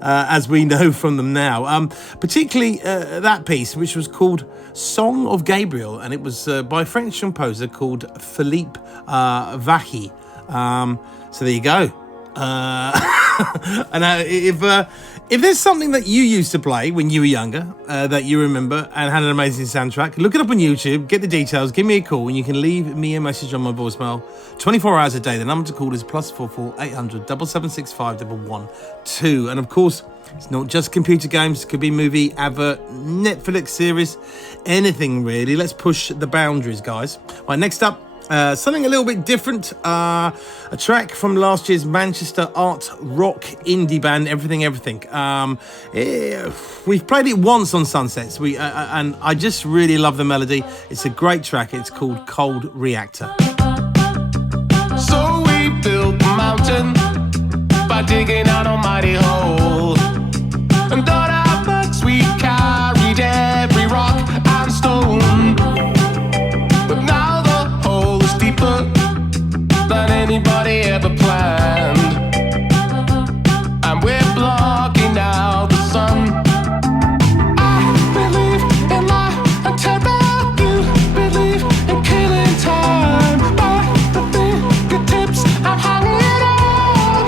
as we know from them now. Particularly that piece, which was called Song of Gabriel, and it was by a French composer called Philippe Vachi. So there you go. And if there's something that you used to play when you were younger that you remember and had an amazing soundtrack, look it up on YouTube, get the details, give me a call, and you can leave me a message on my voicemail 24 hours a day. The number to call is +44 800 776 5112. And of course, it's not just computer games. It could be movie, advert, Netflix series, anything really. Let's push the boundaries, guys. Right, next up, something a little bit different, a track from last year's Manchester art rock indie band Everything. We've played it once on Sunsets, and I just really love the melody. It's a great track. It's called Cold Reactor. So we built a mountain by digging an almighty hole, and on our backs we carried every rock and stone. But now the hole is deeper than anybody ever planned, and we're blocking out the sun. I believe in life and terror. You believe in killing time. By the fingertips I'm hanging on.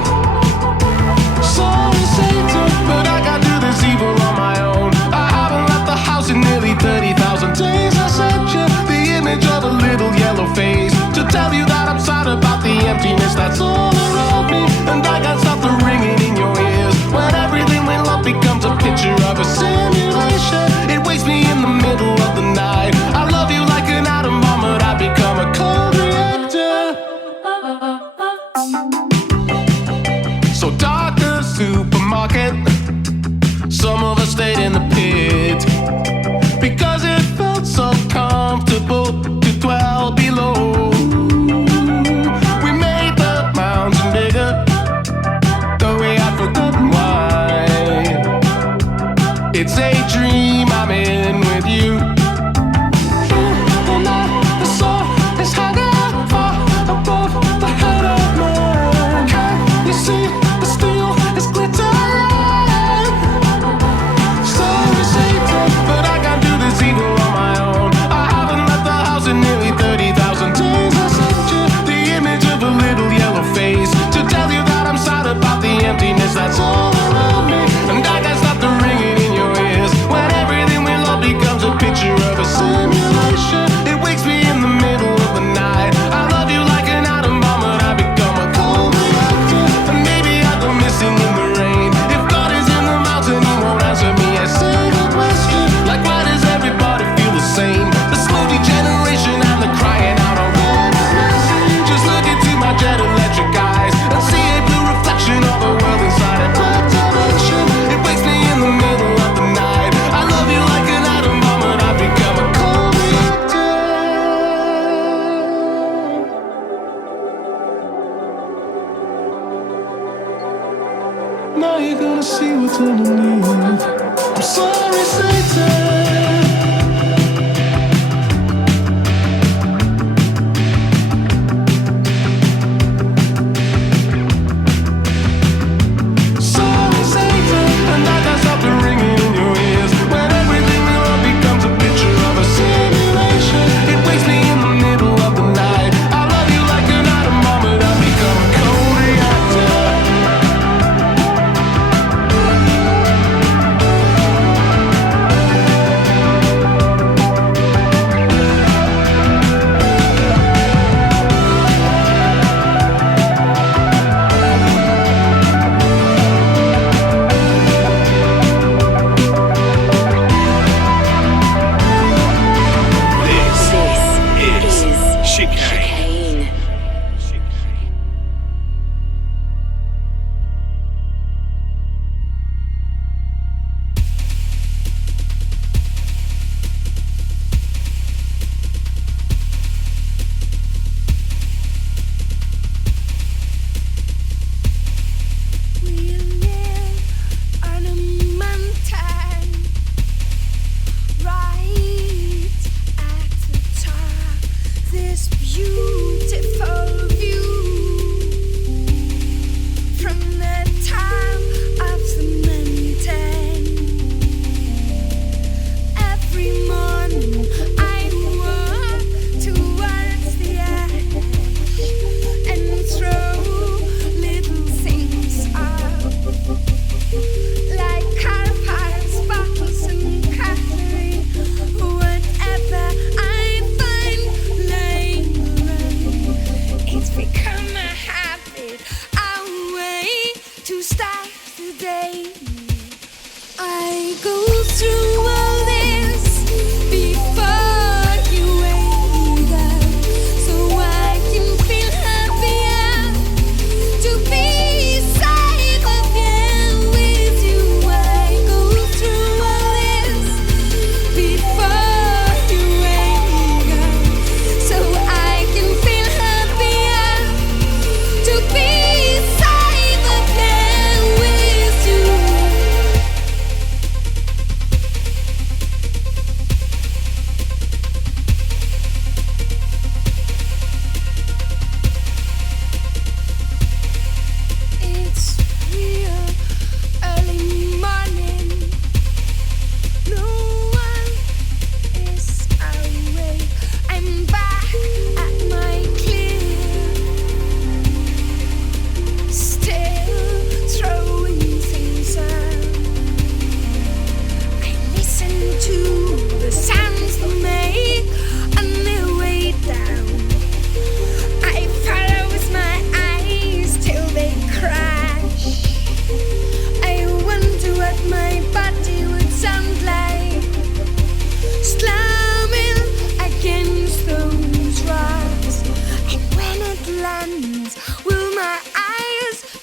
Sorry, Satan, but I can't do this evil on my own. I haven't left the house in nearly 30,000 days. I sent you the image of a little yellow face to tell you that I'm sad about the emptiness that's all around me. And I can't stop the ringing in your ears when everything we love becomes a picture of a simulation. It wakes me in the middle of the night. I love you like an atom bomb, but I become a cold reactor. So darker supermarket, some of us stayed in the pit because it felt so comfortable to dwell below. We made the mountain bigger, though we had forgotten why. It's a dream I'm in with you. And I, the sun is hanging far above the head of man. Can you see the steel is glittering? Sorry, Satan, but I can't do this evil on my own. I haven't left the house in nearly 30,000 days. I sent you the image of a little yellow face to tell you that I'm sad about the emptiness that's all around me. And I can't stop the ringing in your ears when everything we love becomes a picture of a simulation. It wakes me in the middle of the night. I love you like an atom bomb, but I become a cold reactor. And maybe I've been missing in the rain. If God is in the mountain, he won't answer me a single question. Like, why does everybody feel the same? The slow degeneration and the crying out of mercy. Just look into my jet electric eyes and see a blue reflection of the world inside a dark dimension. It wakes me in the middle of the night. I love you like an atom bomb, and I become a cold reactor. Now you're gonna see what's underneath. I'm sorry, Satan. Sorry, Satan, and I can't stop the ringing in your ears when everything we love becomes a picture of a simulation. It wakes me in the middle of the night. I love you like an atom bomb, but I become a cold reactor.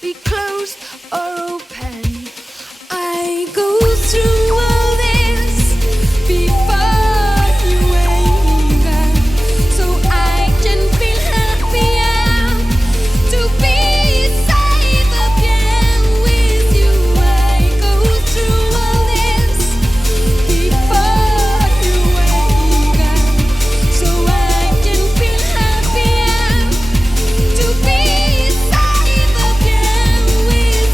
be closed or open. I go through all this before you wake up, so I can feel happier to be safe again with you. I go through all this before you wake up, so I can feel happier to be safe again with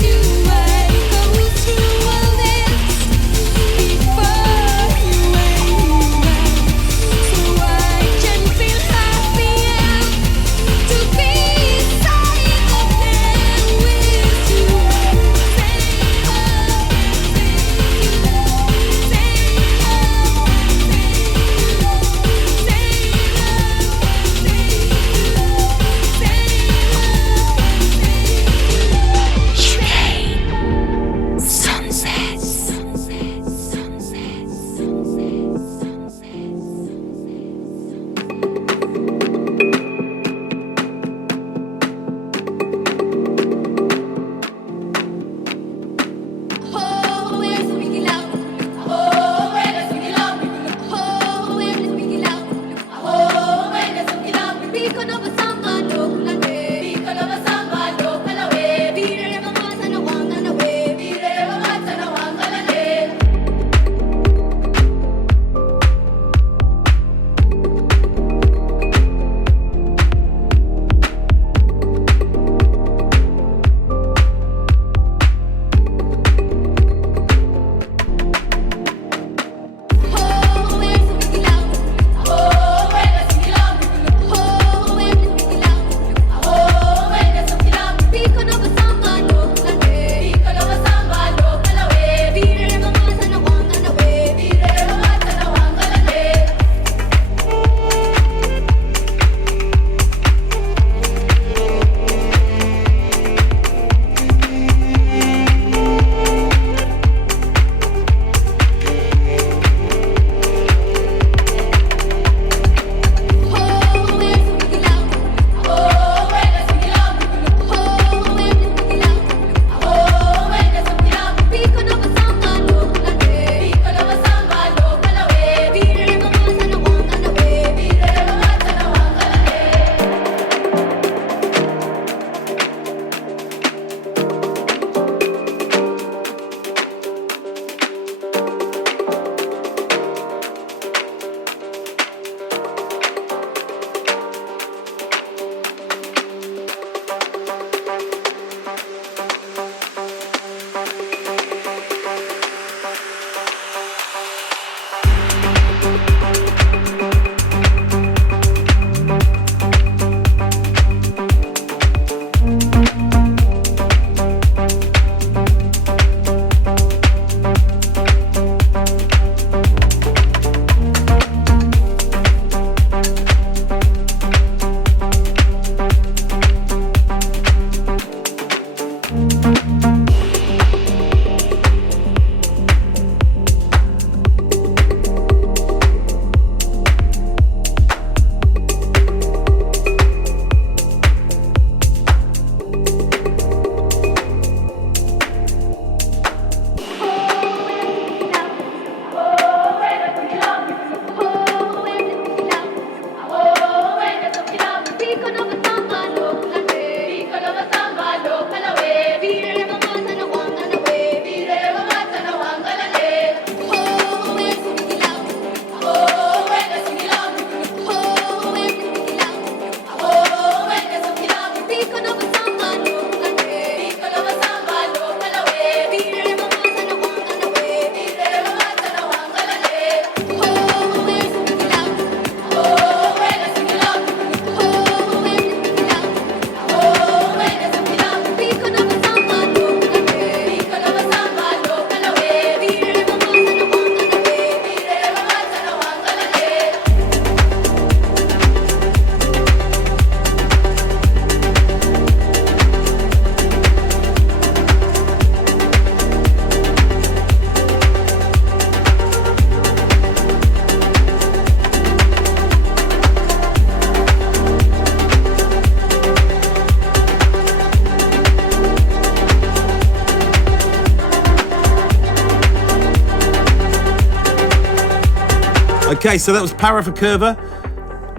Okay, so that was Para for Curva.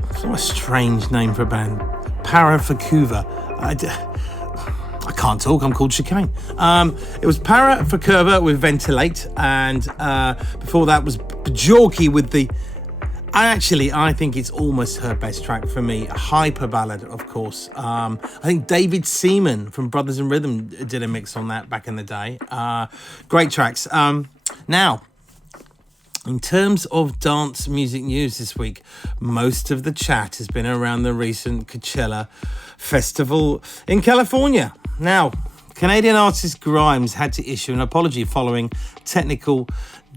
It's not a strange name for a band. Para for Curva. I can't talk, I'm called Chicane. It was Para for Curva with Ventilate, and before that was Bjorky with the... I think it's almost her best track for me. Hyper Ballad, of course. I think David Seaman from Brothers in Rhythm did a mix on that back in the day. Great tracks. Now, in terms of dance music news this week, most of the chat has been around the recent Coachella Festival in California. Now, Canadian artist Grimes had to issue an apology following technical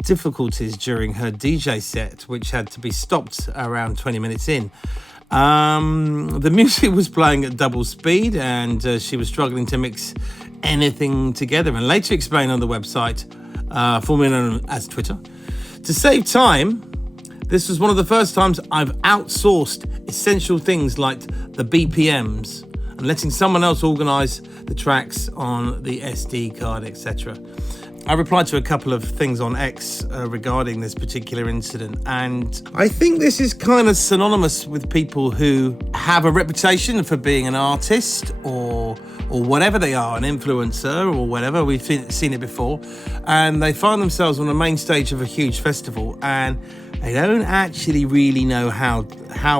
difficulties during her DJ set, which had to be stopped around 20 minutes in. The music was playing at double speed, and she was struggling to mix anything together, and later explained on the website, formerly known as Twitter, to save time, this was one of the first times I've outsourced essential things like the BPMs and letting someone else organise the tracks on the SD card, etc. I replied to a couple of things on X regarding this particular incident, and I think this is kind of synonymous with people who have a reputation for being an artist or whatever they are, an influencer or whatever. We've seen it before, and they find themselves on the main stage of a huge festival and they don't actually really know how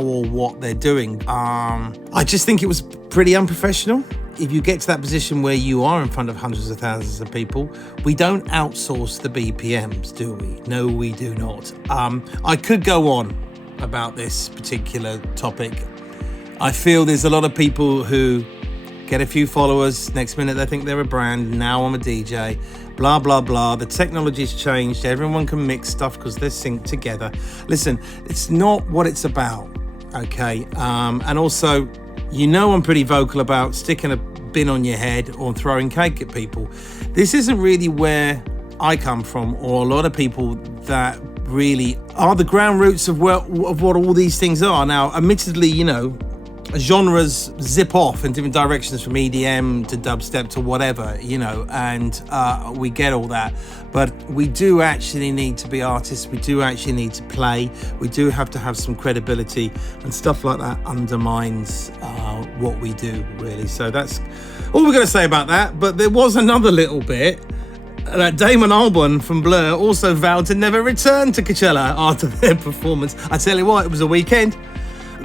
or what they're doing. I just think it was pretty unprofessional. If you get to that position where you are in front of hundreds of thousands of people, we don't outsource the BPMs, do we? No, we do not. I could go on about this particular topic. I feel there's a lot of people who get a few followers, next minute they think they're a brand, now I'm a DJ, blah, blah, blah. The technology's changed, everyone can mix stuff because they're synced together. Listen, it's not what it's about, okay? And also, you know I'm pretty vocal about sticking a bin on your head or throwing cake at people. This isn't really where I come from, or a lot of people that really are the ground roots of what all these things are. Now, admittedly, you know, genres zip off in different directions from EDM to dubstep to whatever, you know, and we get all that. But we do actually need to be artists. We do actually need to play. We do have to have some credibility, and stuff like that undermines what we do, really. So that's all we're going to say about that. But there was another little bit that Damon Albarn from Blur also vowed to never return to Coachella after their performance. I tell you what, it was a weekend.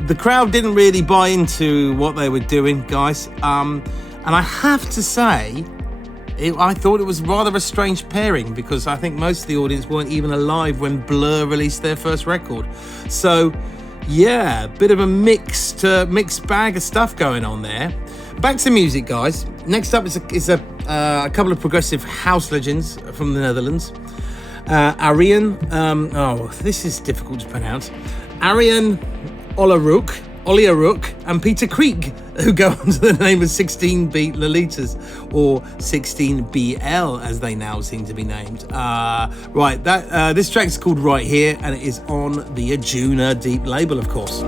The crowd didn't really buy into what they were doing, guys. And I have to say, I thought it was rather a strange pairing, because I think most of the audience weren't even alive when Blur released their first record. So, yeah, bit of a mixed bag of stuff going on there. Back to music, guys. Next up is a couple of progressive house legends from the Netherlands. Arjen, this is difficult to pronounce. Arjen Olierhoek and Peter Kriek, who go under the name of 16-Beat Lolitas, or 16BL as they now seem to be named. This track is called Right Here, and it is on the Ajuna Deep label, of course.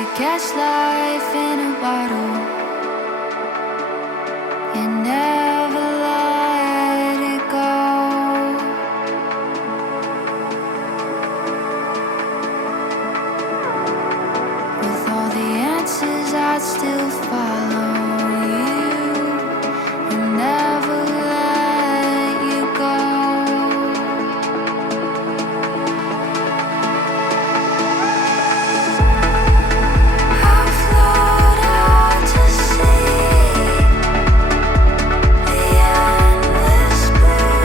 could catch life in a bottle and never let it go. With all the answers, I'd still follow you and never let you go. I'll float out to sea, the endless blue.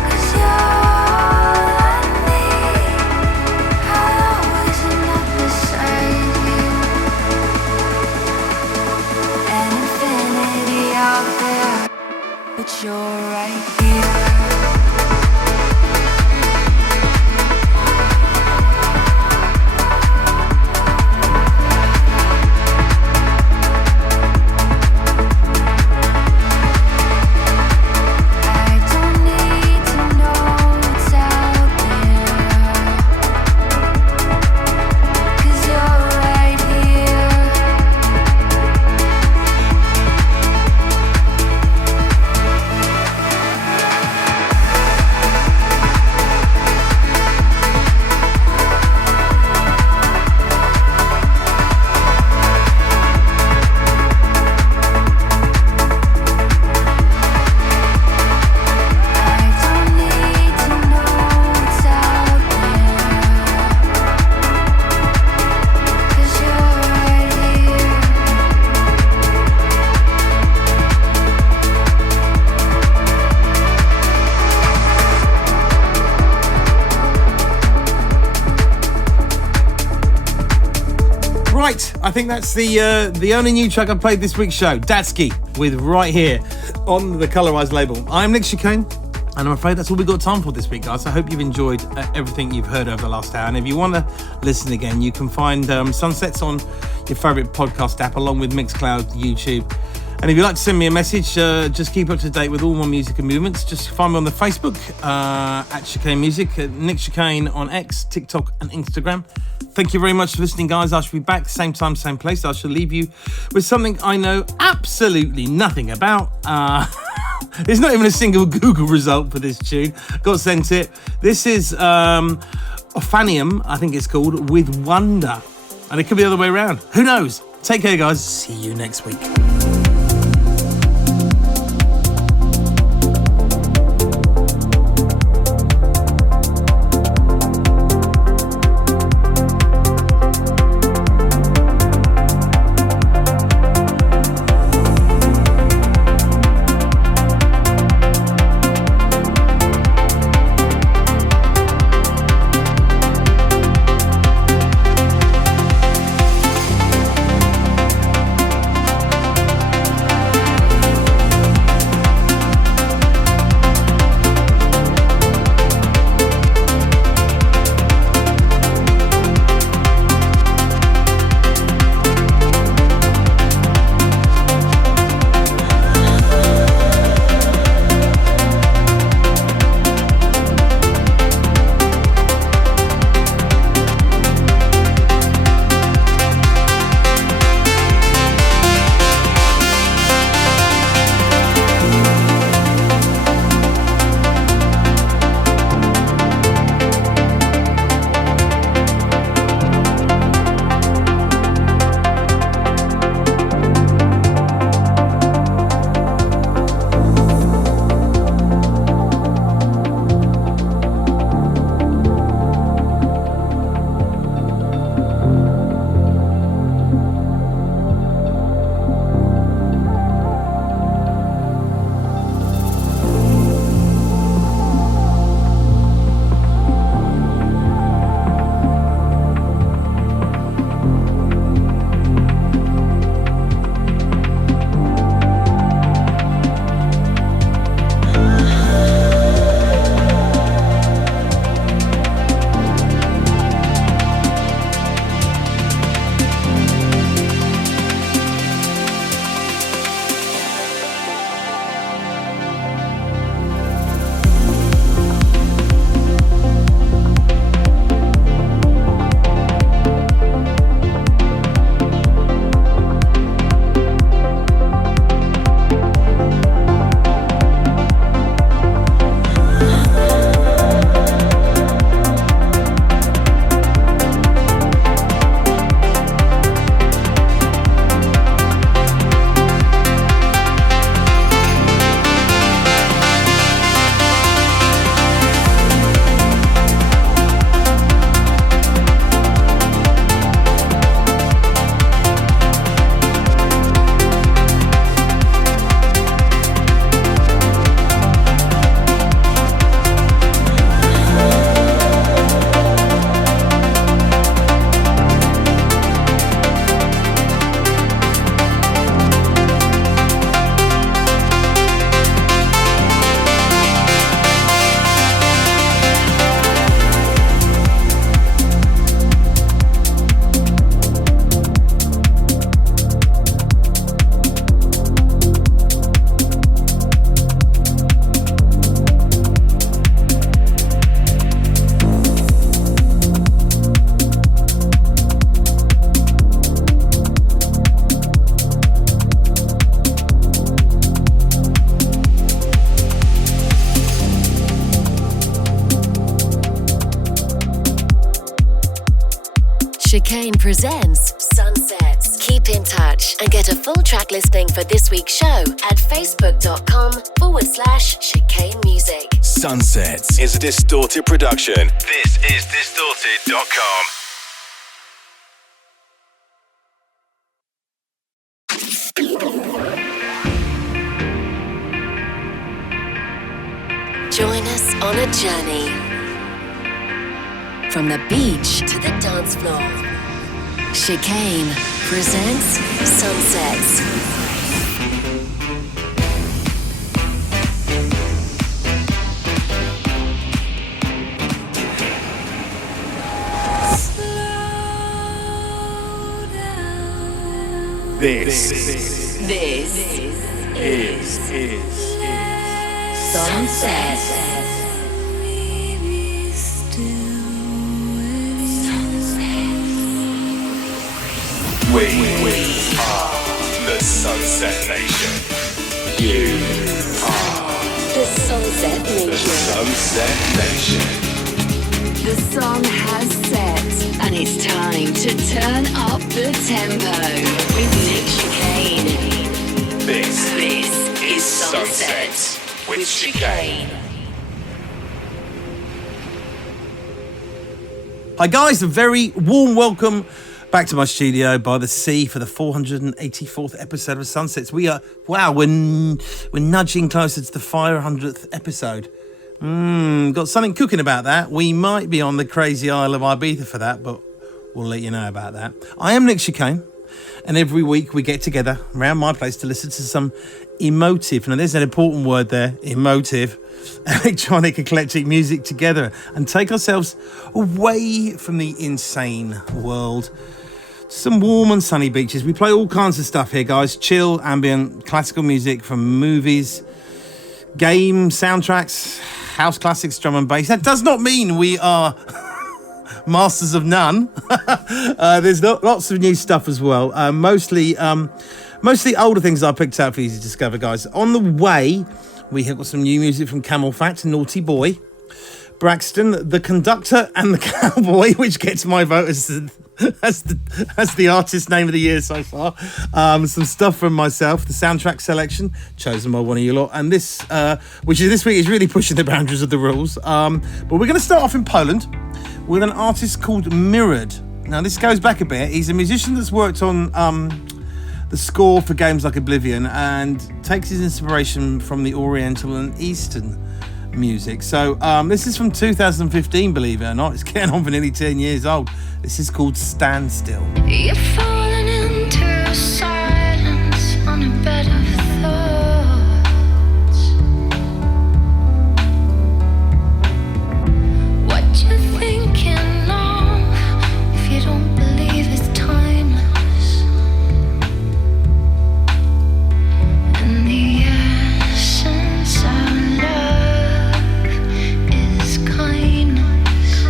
'Cause you're all I need. I'll always end up beside you. An infinity out there, but you're right here. I don't need to know what's out there, 'cause you're right here. I don't need to know what's out there, 'cause you're right here. Right, I think that's the only new track I've played this week's show. Datsky with Right Here on the Colorized label. I'm Nick Chicane, and I'm afraid that's all we've got time for this week, guys. I hope you've enjoyed everything you've heard over the last hour. And if you want to listen again, you can find Sunsets on your favourite podcast app, along with Mixcloud, YouTube. And if you'd like to send me a message, just keep up to date with all my music and movements. Just find me on the Facebook at Chicane Music, Nick Chicane on X, TikTok, and Instagram. Thank you very much for listening, guys. I shall be back same time, same place. I shall leave you with something I know absolutely nothing about. There's not even a single Google result for this tune. Got sent it. This is Ophanium, I think it's called, with Wonder. And it could be the other way around. Who knows? Take care, guys. See you next week. Chicane presents Sunsets. Keep in touch and get a full track listing for this week's show at facebook.com/Chicane Music. Sunsets is a Distorted production. This is distorted.com. Join us on a journey from the beach to the dance floor. Chicane presents Sunsets. This is Sunsets. We are the Sunset Nation. You are The Sunset the Nation. Sunset Nation. The sun has set, and it's time to turn up the tempo with Nick Chicane. This is Sunsets with Chicane. Hi guys, a very warm welcome back to my studio by the sea for the 484th episode of Sunsets. We're nudging closer to the 500th episode. Got something cooking about that. We might be on the crazy isle of Ibiza for that, but we'll let you know about that. I am Nick Chicane, and every week we get together around my place to listen to some emotive, now there's an important word there, emotive, electronic eclectic music together and take ourselves away from the insane world. Some warm and sunny beaches. We play all kinds of stuff here, guys. Chill, ambient, classical music from movies, game soundtracks, house classics, drum and bass. That does not mean we are masters of none. There's lots of new stuff as well. Mostly older things I picked out for you to discover, guys. On the way, we have got some new music from Camel Fat, Naughty Boy, Braxton, The Conductor and the Cowboy, which gets my vote as the artist name of the year so far. Some stuff from myself, the soundtrack selection chosen by one of you lot, and this, which is this week, is really pushing the boundaries of the rules. But we're going to start off in Poland with an artist called Mirrored. Now this goes back a bit. He's a musician that's worked on the score for games like Oblivion and takes his inspiration from the Oriental and Eastern music. So this is from 2015, believe it or not. It's getting on for nearly 10 years old. This is called Standstill. You're falling into silence on a bed of thoughts. What you thinking of if you don't believe it's timeless? And the essence of love is kindness.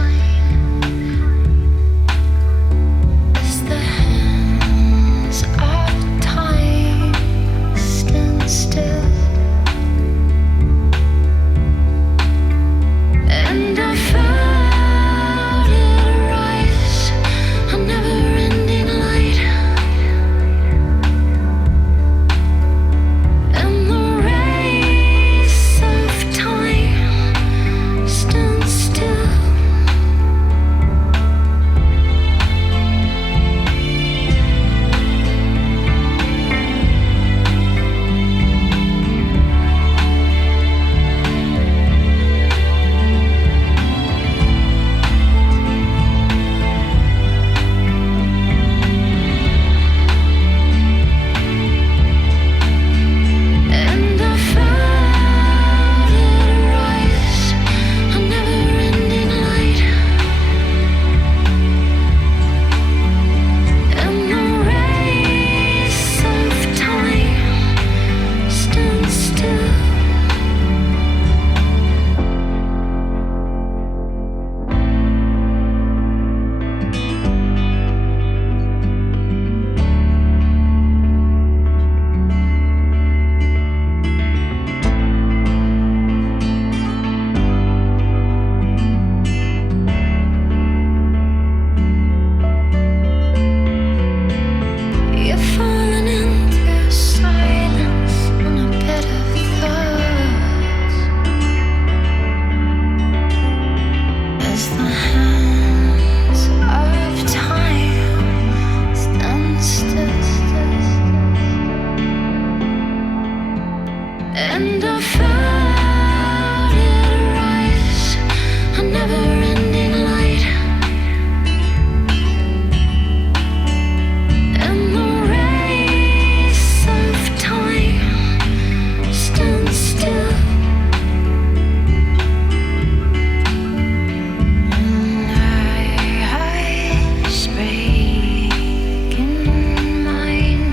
It's the hand And I felt it rise, a never-ending light. And the race of time stands still. And eyes break in mind.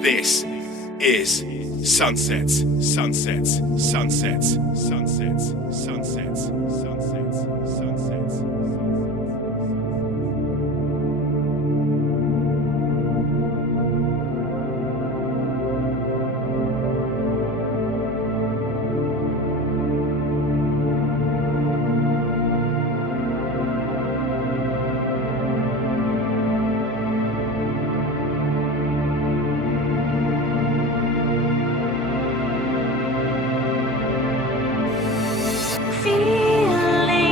This is Sunsets, Sunsets, Sunsets, Sunsets, Sunsets, Sunsets, Sunsets. Feeling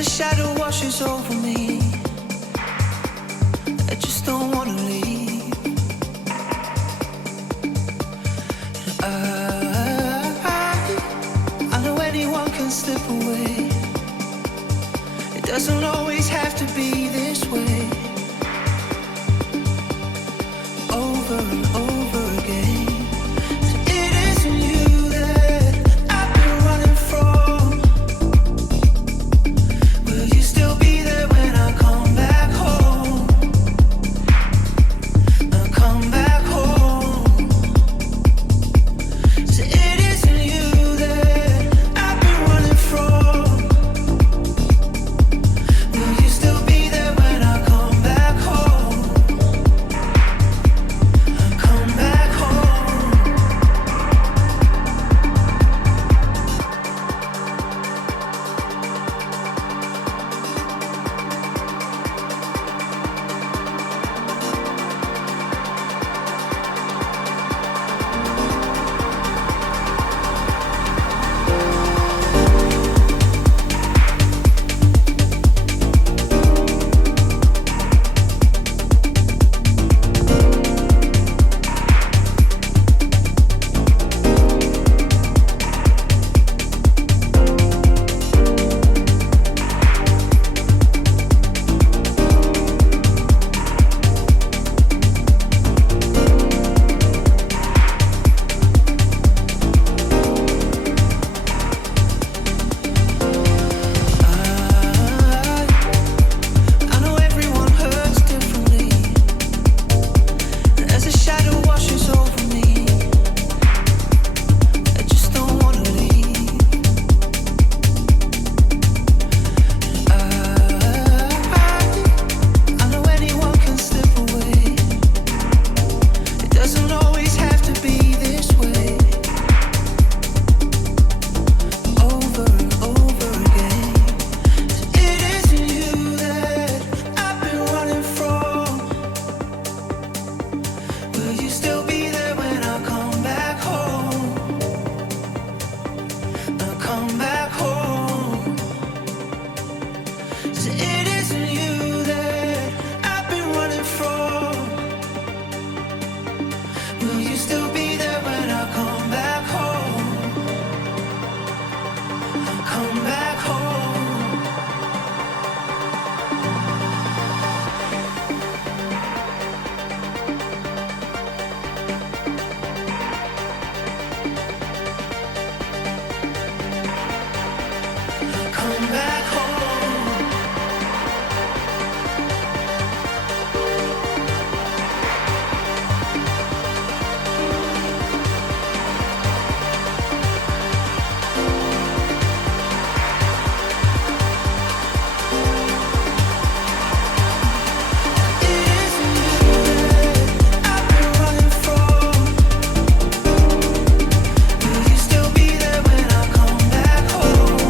a shadow washes over me, I just don't wanna leave. I know anyone can slip away. It doesn't always have to be this way. Over and over again. So it isn't you that I've been running from. Will you still be there when I come back home? I come back home. So it isn't you that I've been running from. Will you still be there when I come back home? I come back home. I know everyone hurts differently. As a shadow washes over me, I just don't wanna leave. I know anyone can slip away. It doesn't always have to be this way. Over and over again. It isn't you that I've been running from. Will you still be there when I come back home? I come back home. So it isn't you that I've been running from. Will you still be there when I come back home? I come back home. Come back home. It isn't you that I've been running from. Will you still be there when I come back home?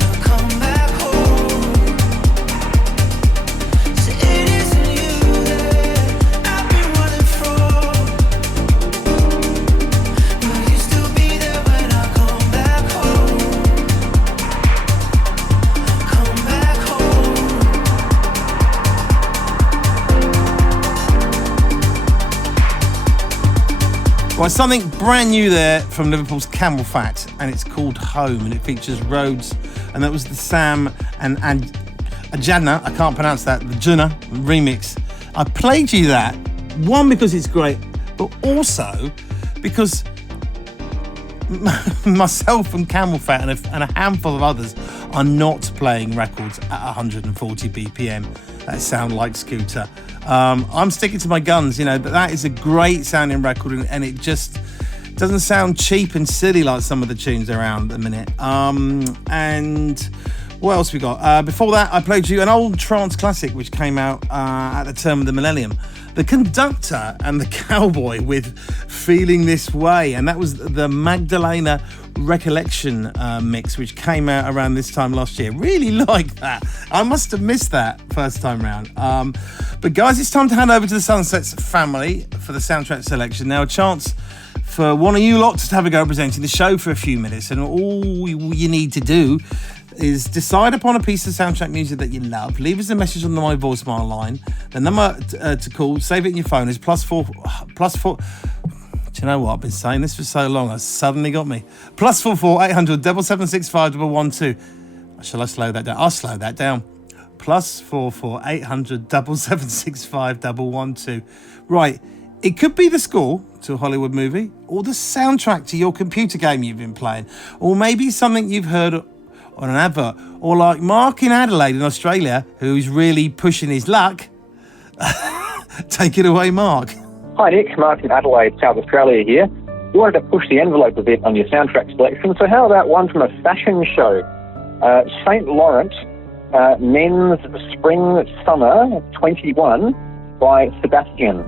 I come back home. So it isn't you that I've been running from. Will you still be there when I come back home? Come back home. Well, something brand new there from Liverpool's Camel Fat, and it's called Home, and it features Rhodes, and that was the Sam and Ajana, I can't pronounce that, the Juna remix. I played you that, one, because it's great, but also because myself and Camel Fat and a handful of others are not playing records at 140 BPM that sound like Scooter. I'm sticking to my guns, you know, but that is a great sounding record, and it just doesn't sound cheap and silly like some of the tunes around at the minute. And what else we got? Before that, I played you an old trance classic which came out at the turn of the millennium. The Conductor and the Cowboy with Feeling This Way, and that was the Magdalena Recollection mix, which came out around this time last year. Really like that. I must have missed that first time round. But guys, it's time to hand over to the Sunsets family for the soundtrack selection. Now, a chance for one of you lot to have a go presenting the show for a few minutes, and all you need to do is decide upon a piece of soundtrack music that you love. Leave us a message on the My Voicemail line. The number to call, save it in your phone, is +4. Do you know what? I've been saying this for so long, it suddenly got me. +44 800 776 5112. Shall I slow that down? I'll slow that down. +44 800 776 5112. Right. It could be the score to a Hollywood movie, or the soundtrack to your computer game you've been playing, or maybe something you've heard on an advert, or like Mark in Adelaide in Australia, who's really pushing his luck. Take it away, Mark. Hi Nick, Mark in Adelaide, South Australia here. You wanted to push the envelope a bit on your soundtrack selection, so how about one from a fashion show? St. Laurent, Men's Spring Summer 21 by Sebastian.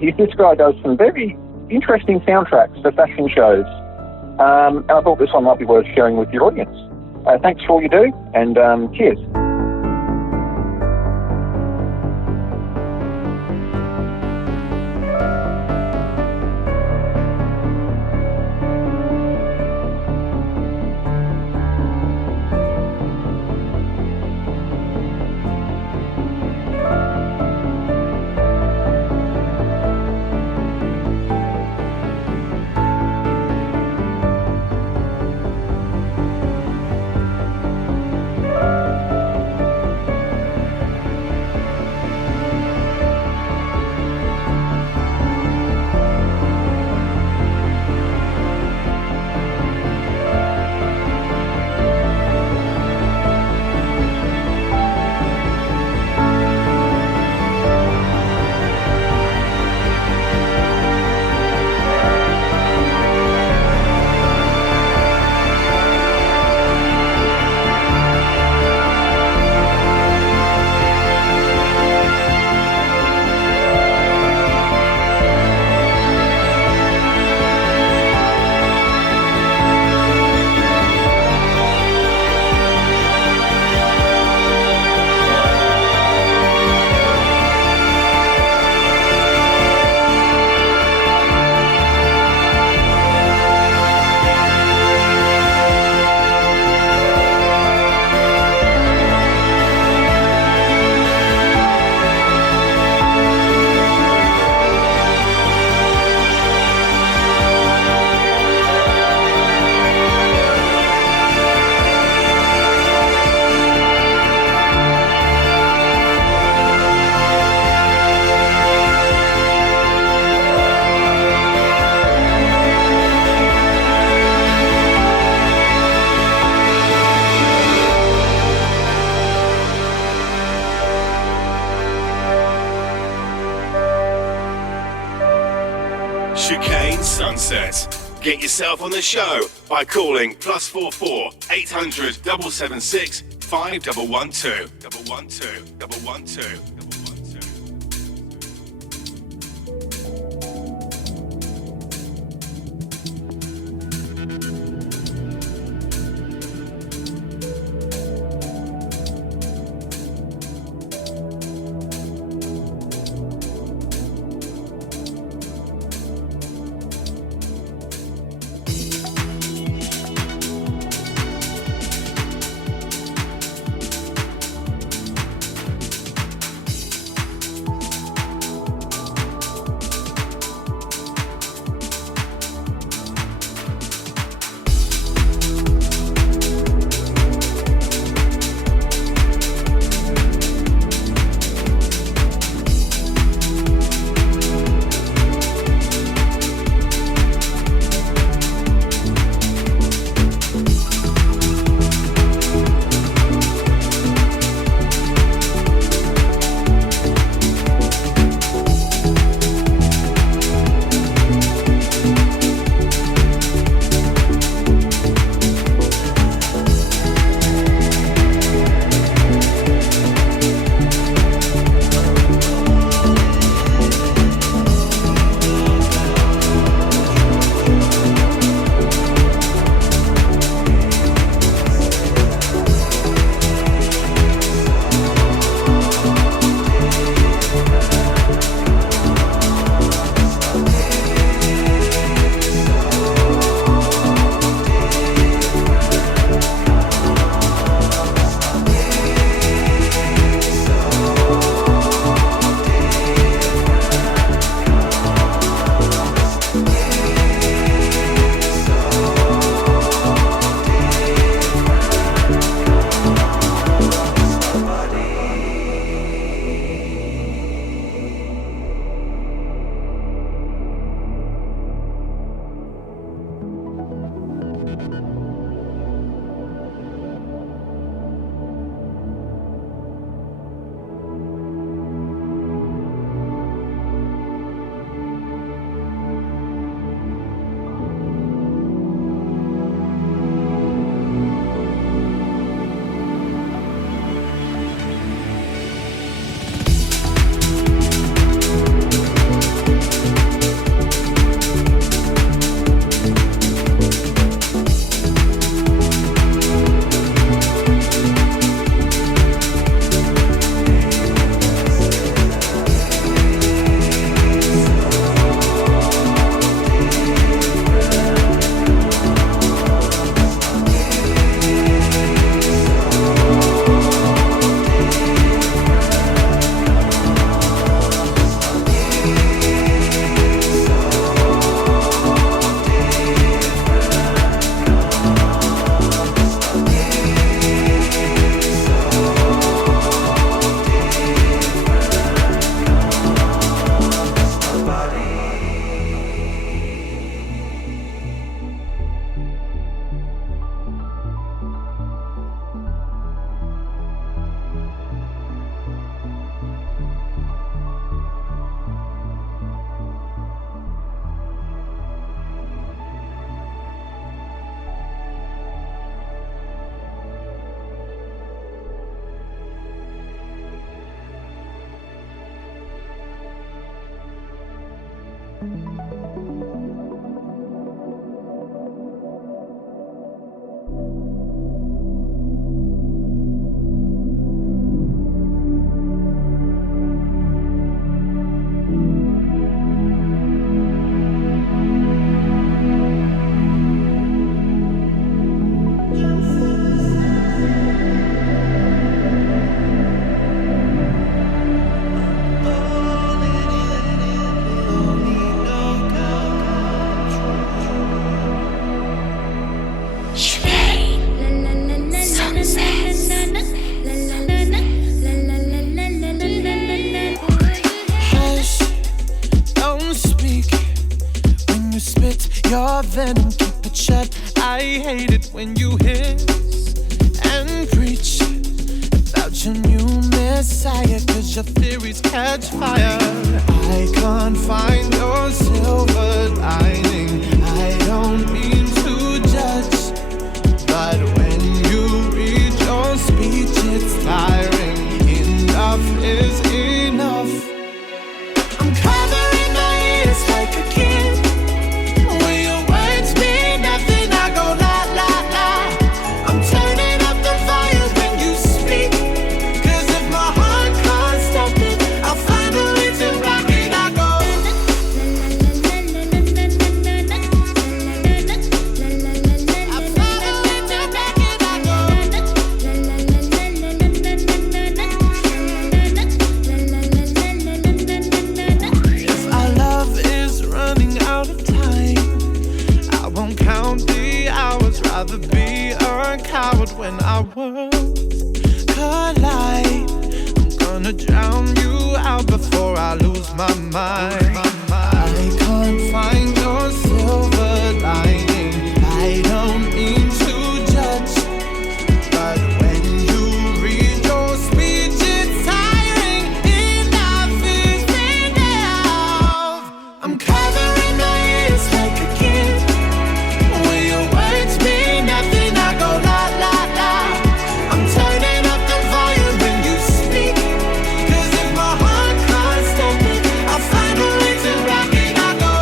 This guy does some very interesting soundtracks for fashion shows. And I thought this one might be worth sharing with your audience. Thanks for all you do, and cheers. Chicane Sunset. Get yourself on the show by calling +44 800 776 5112. 112. your venom, keep it shut. I hate it when you hiss and preach about your new messiah, 'cause your theories catch fire. I can't find your silver lining. I don't mean to judge, but when you read your speech, it's tiring. Enough is enough. I'm covering my ears like a kid. When your words mean nothing, I go la la la. I'm turning up the volume when you speak, 'cause if my heart can't stop it, I'll find a way to block it. I go. If our love is running out of time, I won't count the hours. Rather be a coward when our worlds collide. I'm gonna drown you out before I lose my mind. I can't find your silver lining. I don't mean to judge, but when you read your speech, it's tiring. Enough is enough. I'm covering my ears like a kid. When your words mean nothing, I go la la la. I'm turning up the volume when you speak, 'cause if my heart can't stop it, I'll find a way to rock it. I go.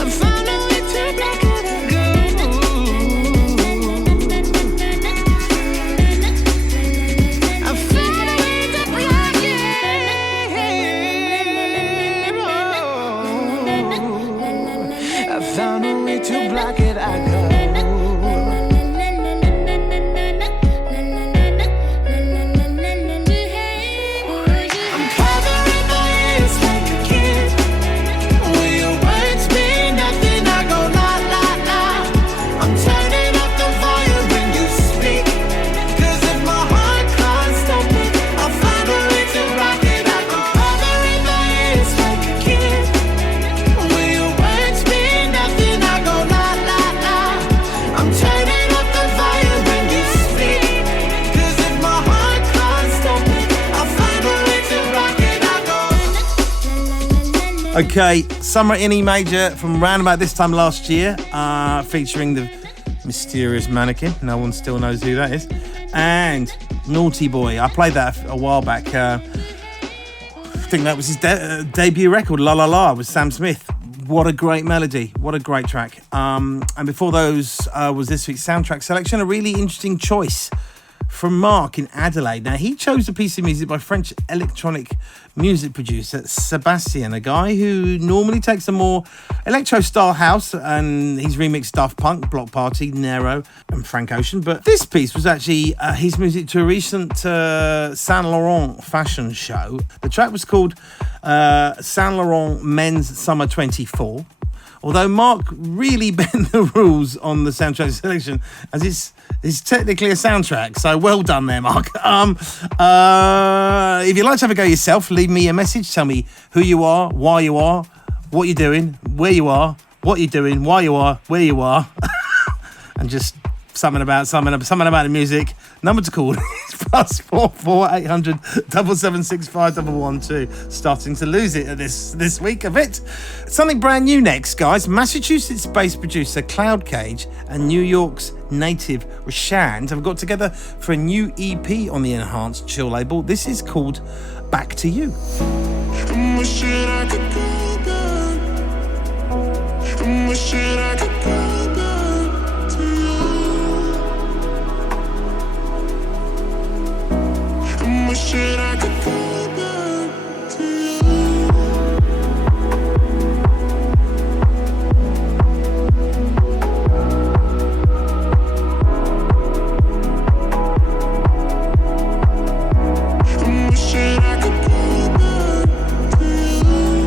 I found a way to rock it. I go. I found a way to rock it. I found a way to block it. I go. I'm covering my ears like a kid. When your words mean nothing, I go la la la. I'm turning up the volume when you speak, 'cause if my heart can't stop it, I'll find a way to rock it. I go. Covering my ears like a kid. When your words mean nothing, I go la la la. I'm turning up the volume when you speak, 'cause if my heart can't stop it, I'll find a way to rock it. I go. Okay, Summer in E Major from round about this time last year, featuring the mysterious mannequin. No one still knows who that is. And Naughty Boy. I played that a while back. I think that was his debut record, La La La, with Sam Smith. What a great melody. What a great track. And before those was this week's soundtrack selection, a really interesting choice from Mark in Adelaide. Now, he chose a piece of music by French electronic music producer Sebastian, a guy who normally takes a more electro-style house, and he's remixed Daft Punk, Block Party, Nero, and Frank Ocean. But this piece was actually his music to a recent Saint Laurent fashion show. The track was called Saint Laurent Men's Summer 24. Although Mark really bent the rules on the soundtrack selection, as it's technically a soundtrack, so well done there, Mark. If you'd like to have a go yourself, leave me a message. Tell me who you are, why you are, what you're doing, where you are, what you're doing, why you are, where you are, and just something about the music. Number to call is +44 800 776 5112. Starting to lose it at this week a bit. Something brand new next, guys. Massachusetts-based producer Cloud Cage and New York's native Rashand have got together for a new EP on the Enhanced Chill label. This is called Back to You. Wishing I could go back. Wishing I could go back to you. Wishing I could go back to you. Wishing I could go back to you.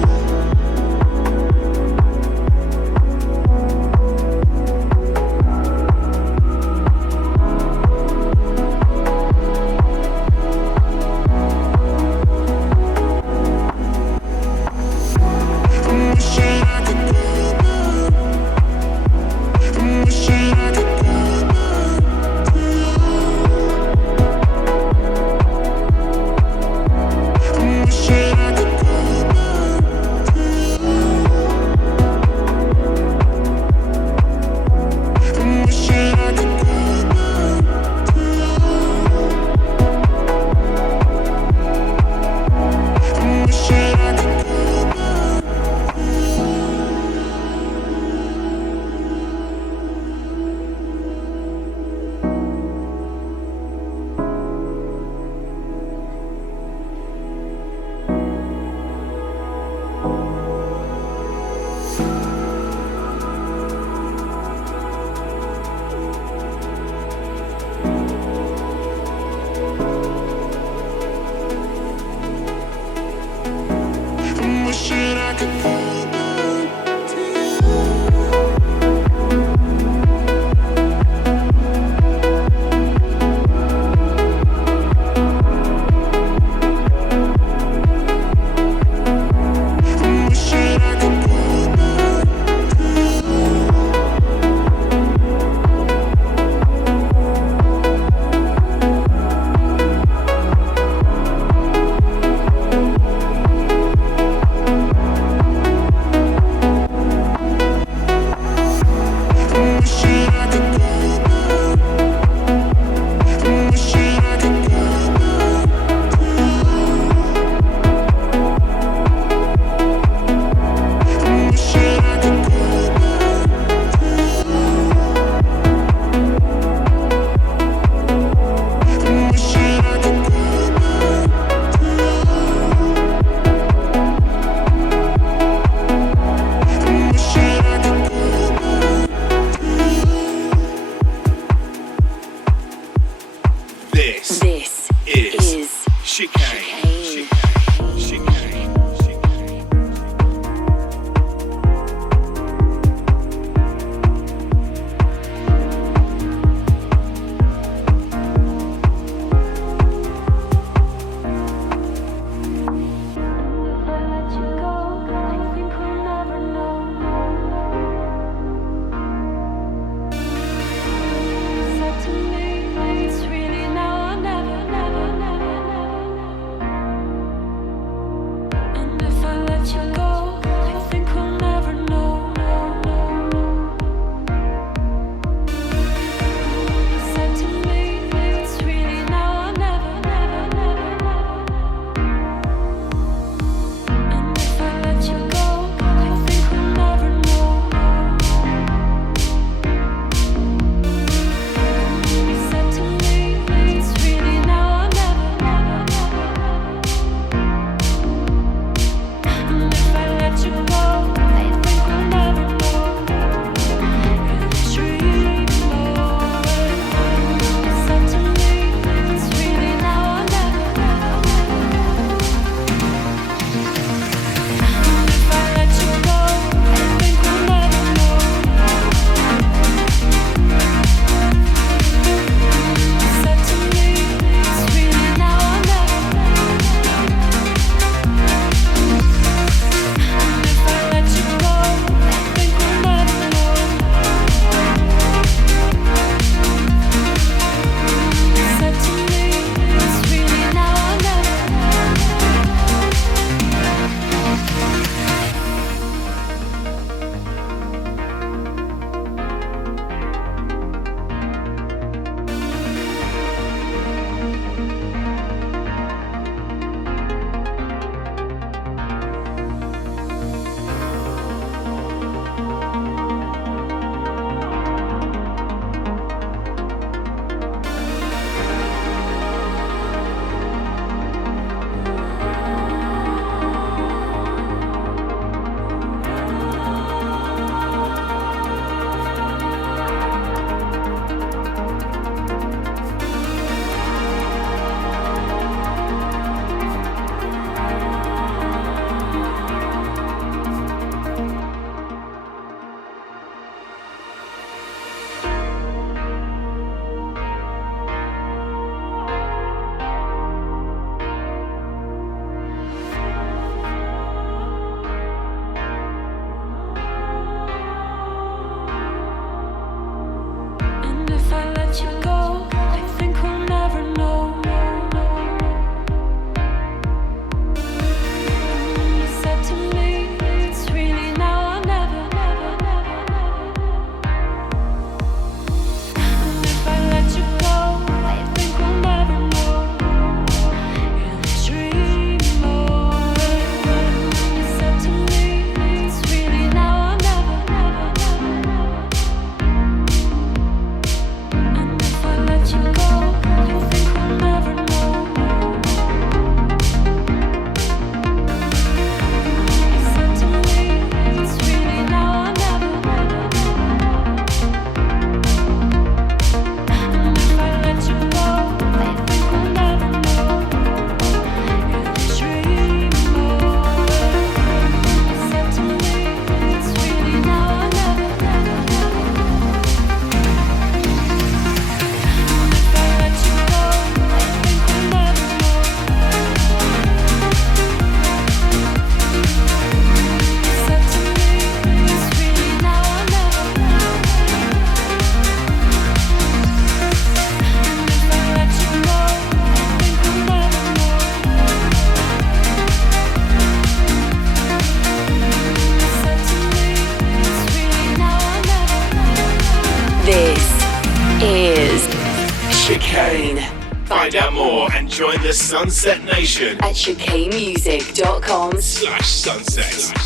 Join the Sunset Nation at chicanemusic.com/sunset.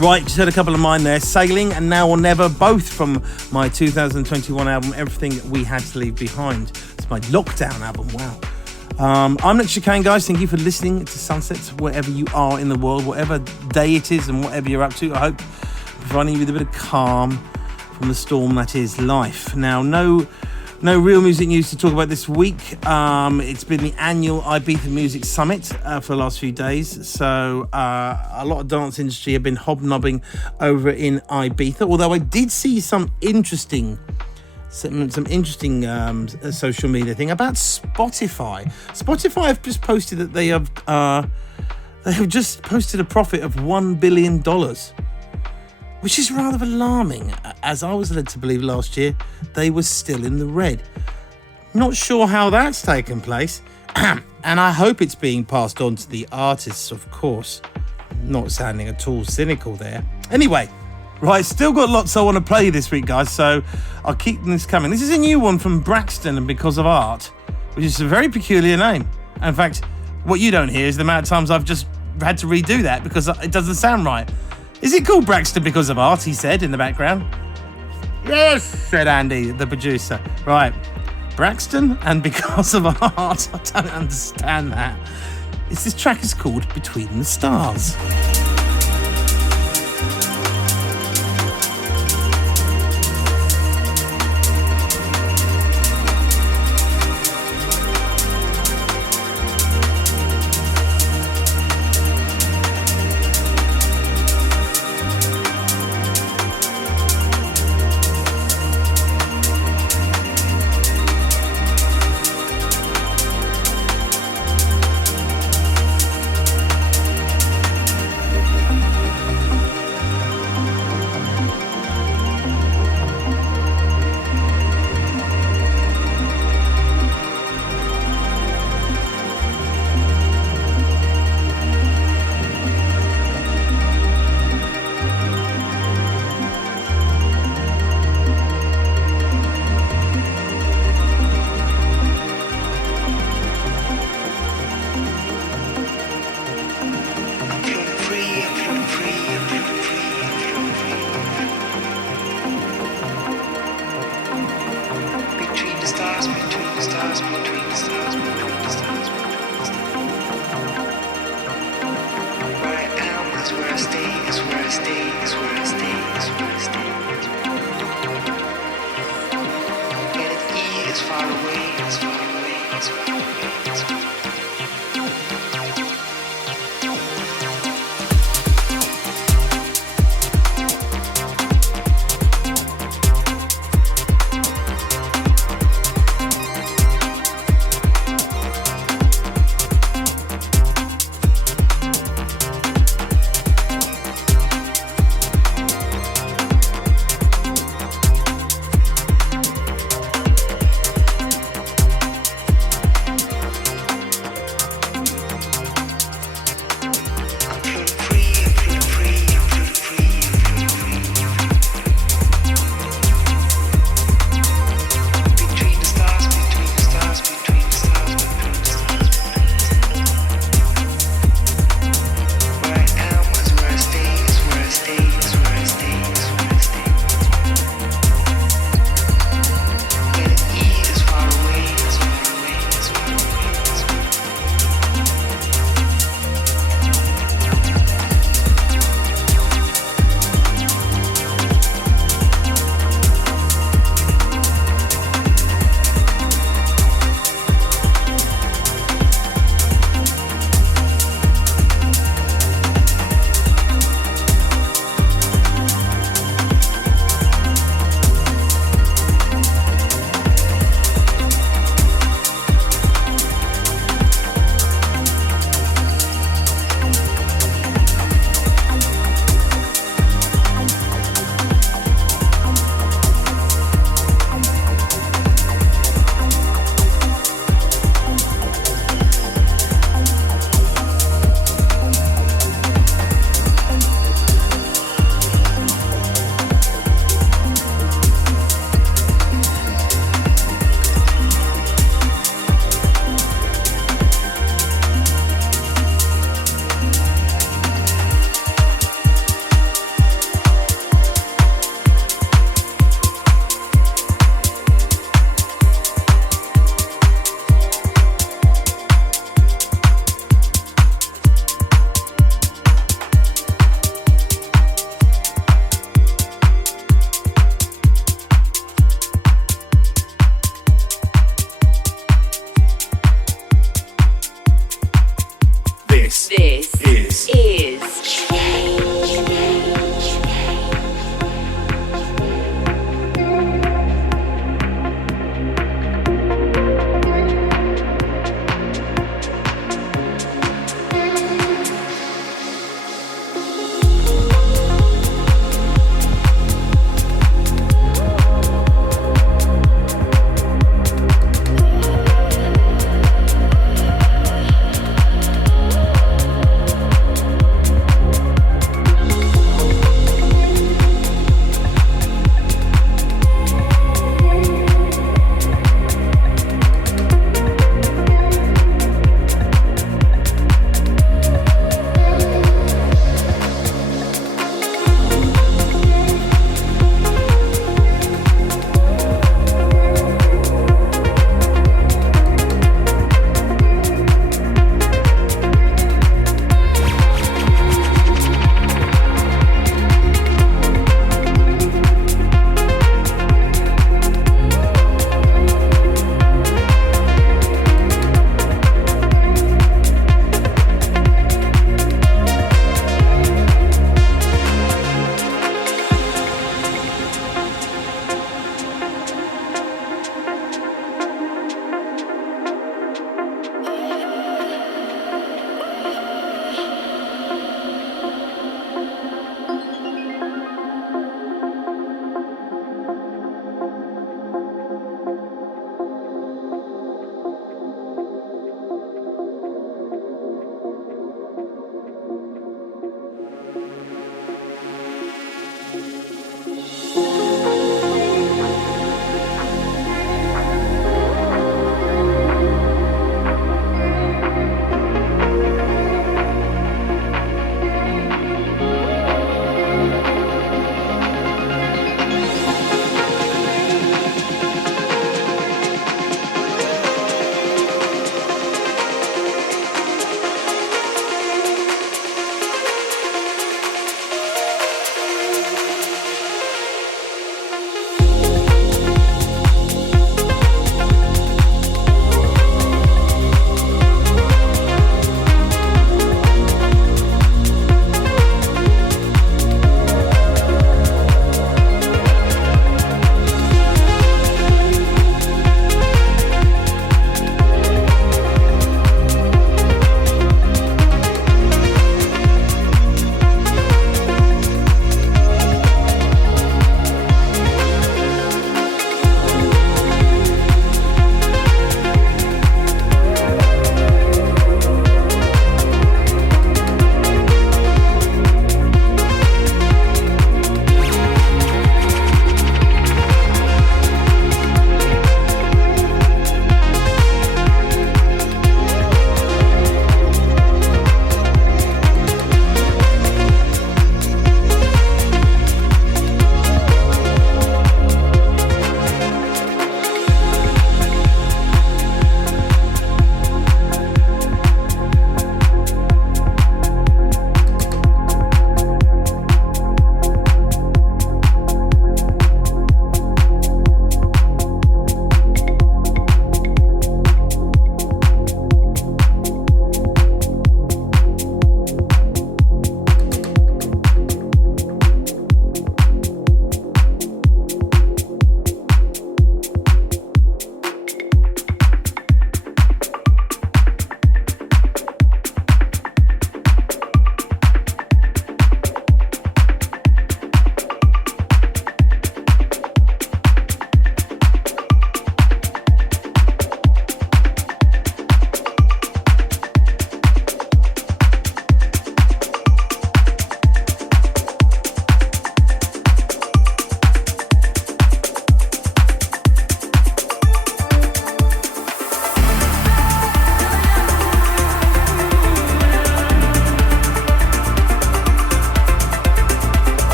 Right, just heard a couple of mine there. Sailing and Now or Never, both from my 2021 album, Everything We Had to Leave Behind. It's my lockdown album, wow. I'm Nick Chicane, guys. Thank you for listening to Sunsets wherever you are in the world, whatever day it is and whatever you're up to. I hope providing you with a bit of calm from the storm that is life. Now, no real music news to talk about this week. It's been the annual Ibiza Music Summit for the last few days. So a lot of dance industry have been hobnobbing over in Ibiza. Although I did see some interesting social media thing about Spotify. Spotify have just posted that they have just posted a profit of $1 billion, which is rather alarming, as I was led to believe last year they were still in the red. Not sure how that's taken place, and I hope it's being passed on to the artists, of course. Not sounding at all cynical there. Anyway, right, still got lots I want to play this week, guys, so I'll keep this coming. This is a new one from Braxton and Because of Art, which is a very peculiar name. In fact, what you don't hear is the amount of times I've just had to redo that because it doesn't sound right. Is it called Braxton Because of Art, he said in the background. Yes, said Andy, the producer. Right, Braxton and Because of Art. I don't understand that. This track is called Between the Stars.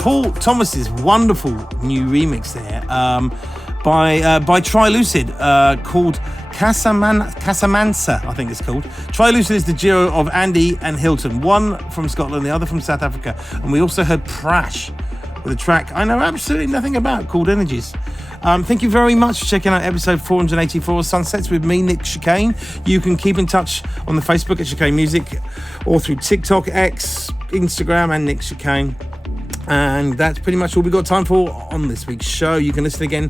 Paul Thomas's wonderful new remix there by Trilucid called Casamansa, I think it's called. Trilucid is the duo of Andy and Hilton, one from Scotland, the other from South Africa. And we also heard Prash with a track I know absolutely nothing about called Energies. Thank you very much for checking out episode 484 of Sunsets with me, Nick Chicane. You can keep in touch on the Facebook at Chicane Music or through TikTok, X, Instagram, and Nick Chicane. And that's pretty much all we got time for on this week's show. You can listen again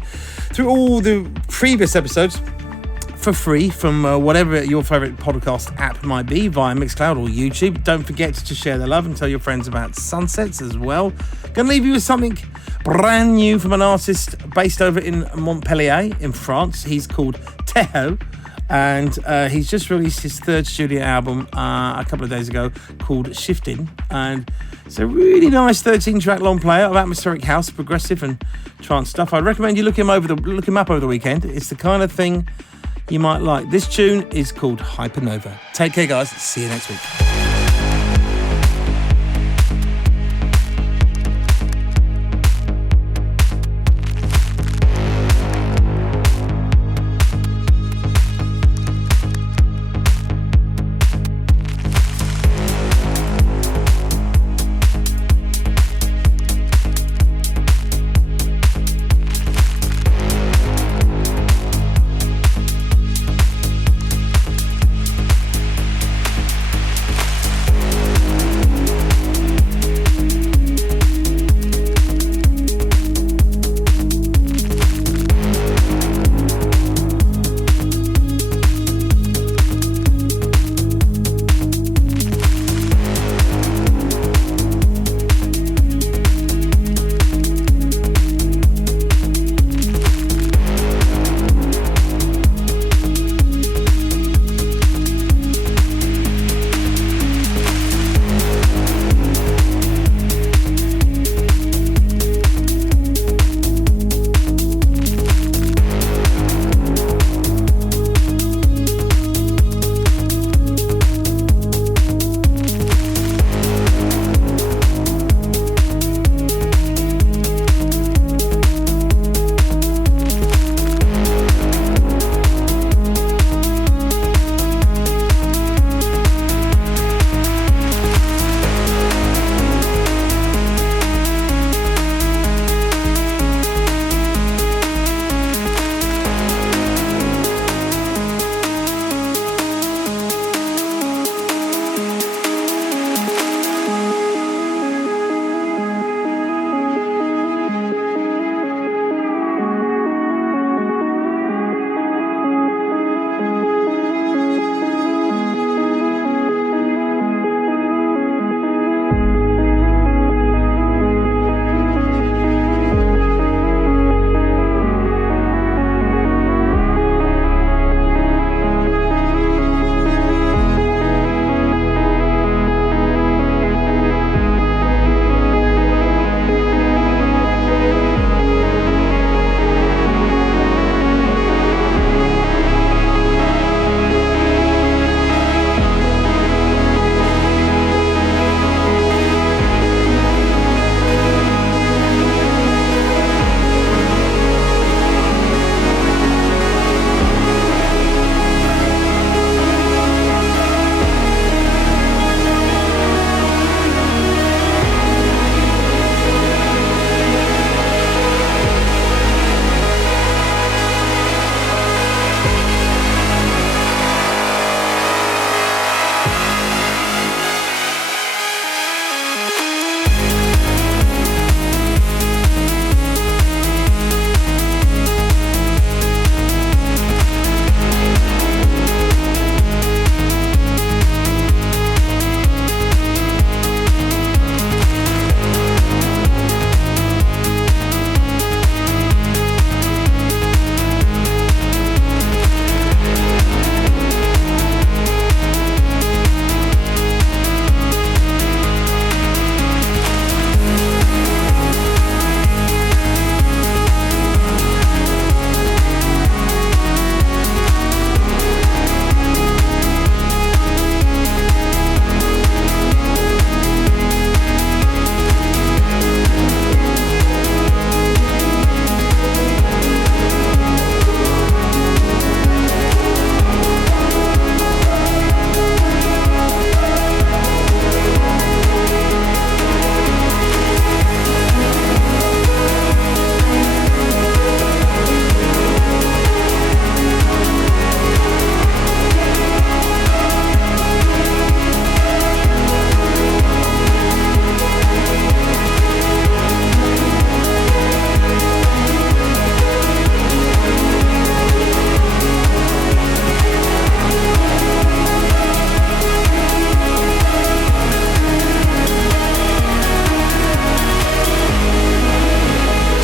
through all the previous episodes for free from whatever your favourite podcast app might be, via Mixcloud or YouTube. Don't forget to share the love and tell your friends about Sunsets as well. Gonna leave you with something brand new from an artist based over in Montpellier in France. He's called Tejo, and he's just released his third studio album a couple of days ago called Shifting, and it's a really nice 13-track long player of atmospheric house, progressive and trance stuff. I'd recommend you look him up over the weekend. It's the kind of thing you might like. This tune is called Hypernova. Take care, guys. See you next week.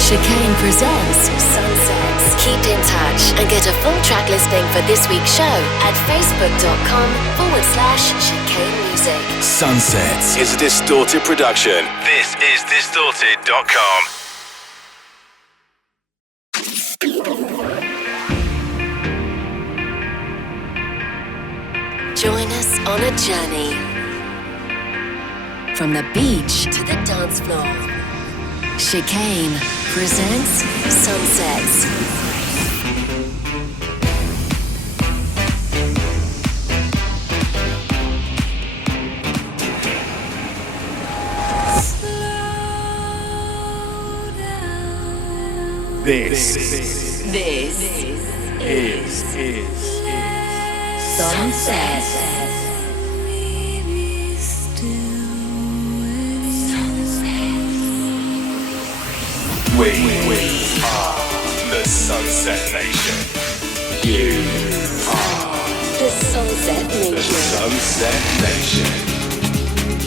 Chicane presents Sunsets. Keep in touch and get a full track listing for this week's show at facebook.com/Chicane Music. Sunsets is a Distorted production. This is distorted.com. Join us on a journey from the beach to the dance floor. Chicane presents Sunsets. This is Sunset. We are the Sunset Nation. You are The Sunset the Nation. Sunset Nation.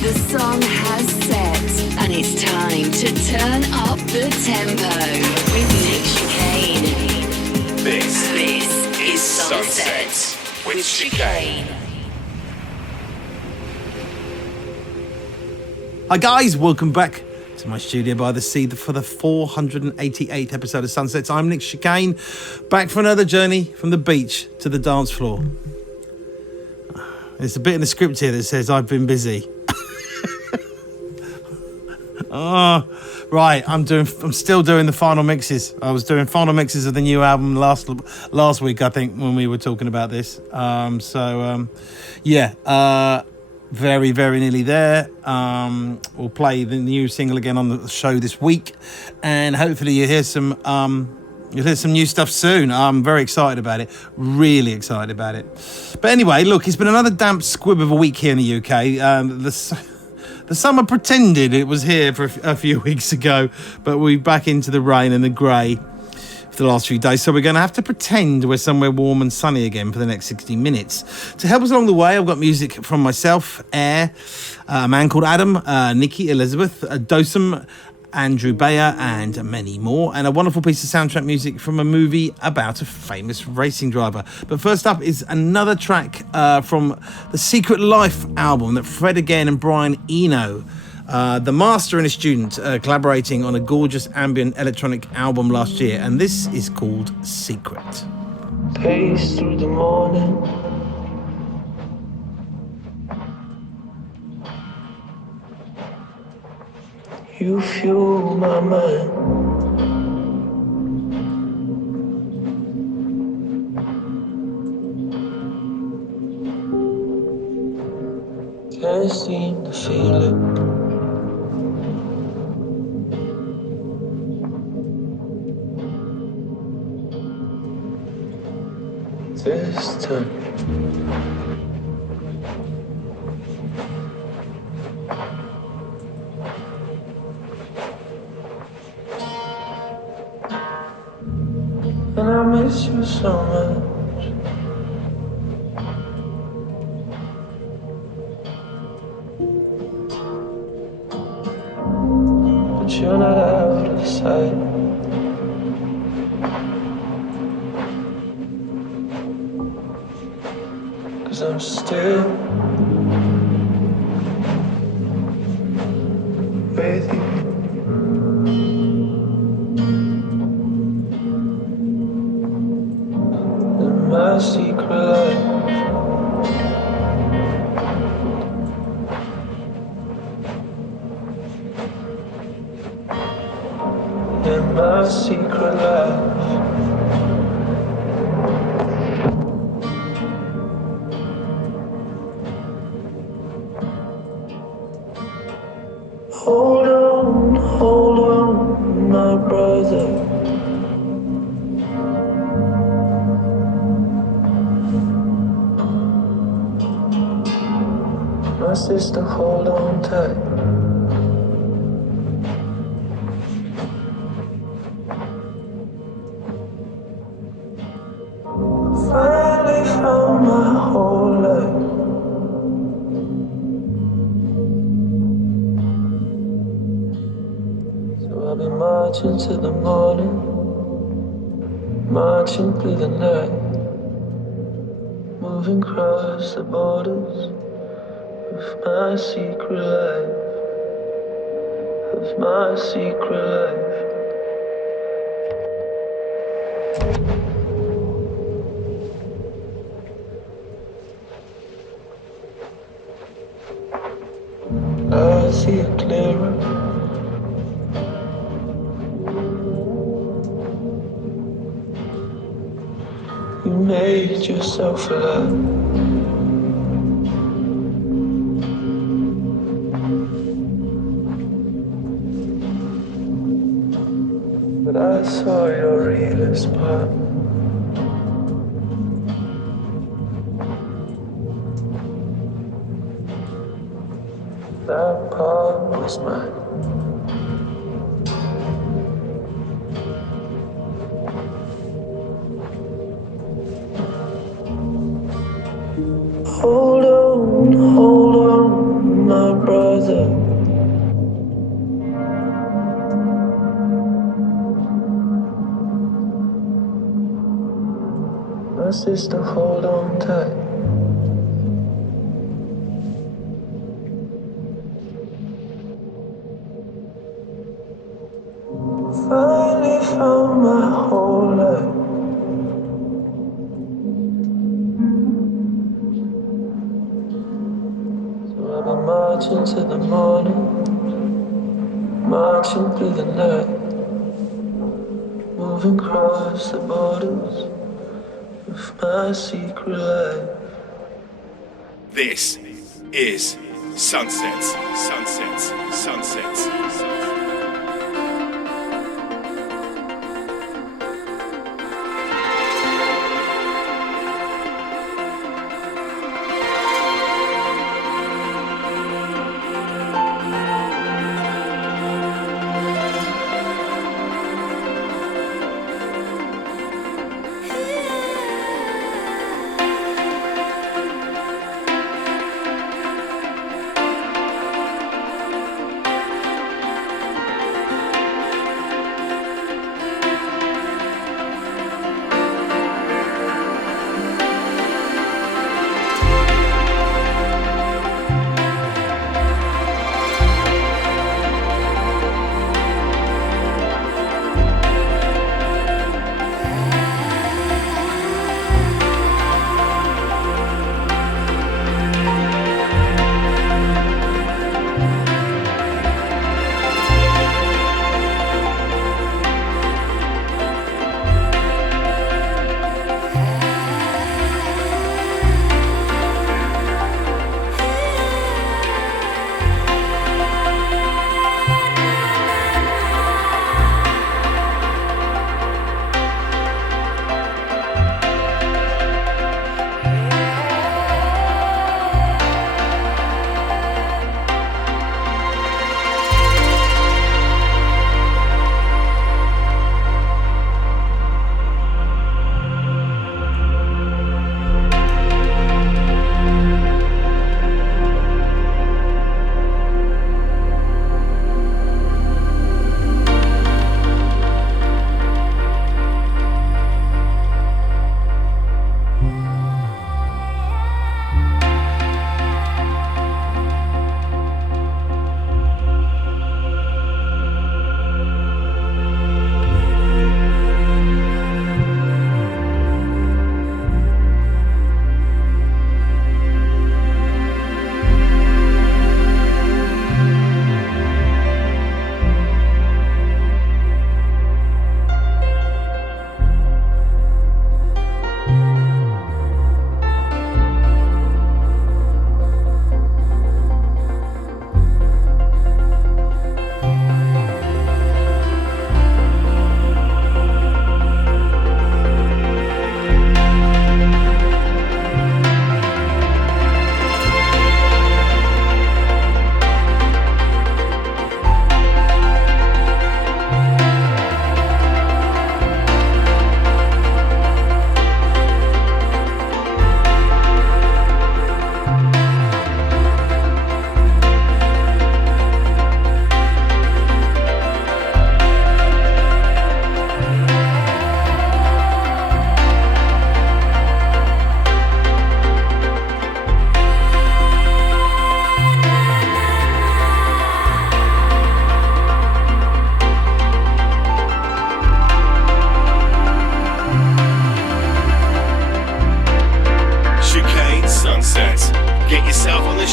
The sun has set, and it's time to turn up the tempo with Nick Chicane. This is Sunset with Chicane. Hi guys, welcome back to my studio by the sea for the 488th episode of Sunsets. I'm Nick Chicane, back for another journey from the beach to the dance floor. There's a bit in the script here that says I've been busy. Right, I'm still doing the final mixes. I was doing final mixes of the new album last week, I think, when we were talking about this. Very, very nearly there. We'll play the new single again on the show this week, and hopefully you'll hear some new stuff soon. I'm very excited about it, really excited about it. But anyway, look, it's been another damp squib of a week here in the UK. The summer pretended it was here for a few weeks ago, but we're back into the rain and the grey for the last few days. So we're going to have to pretend we're somewhere warm and sunny again for the next 60 minutes. To help us along the way, I've got music from myself, Air, a man called Adam, Nikki, Elizabeth, Dosum, Andrew Bayer, and many more, and a wonderful piece of soundtrack music from a movie about a famous racing driver. But first up is another track from the Secret Life album that Fred again and Brian Eno, the master and a student, collaborating on a gorgeous ambient electronic album last year, and this is called Secret. Pace through the morning. You fuel my mind. Can't seem to feel it. This time. And I miss you so much. But you're not out of sight. Cause I'm still with you. My secret life. In my secret life. Hold on, my brother. My sister, hold on tight. Finally found my whole life. So I'll be marching march into the morning, marching through the night, moving across the borders of my secret life, of my secret life. I see it clearer. You made yourself alive. But I saw your realest part. That part was mine. Hold on, my brother. My sister, hold on tight. Finally found my whole life. So I've been marching to the morning, marching through the night, moving across the borders of my secret life. This is Sunsets, Sunsets, Sunsets.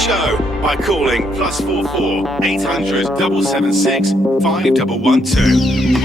show by calling +44 800 776 5112.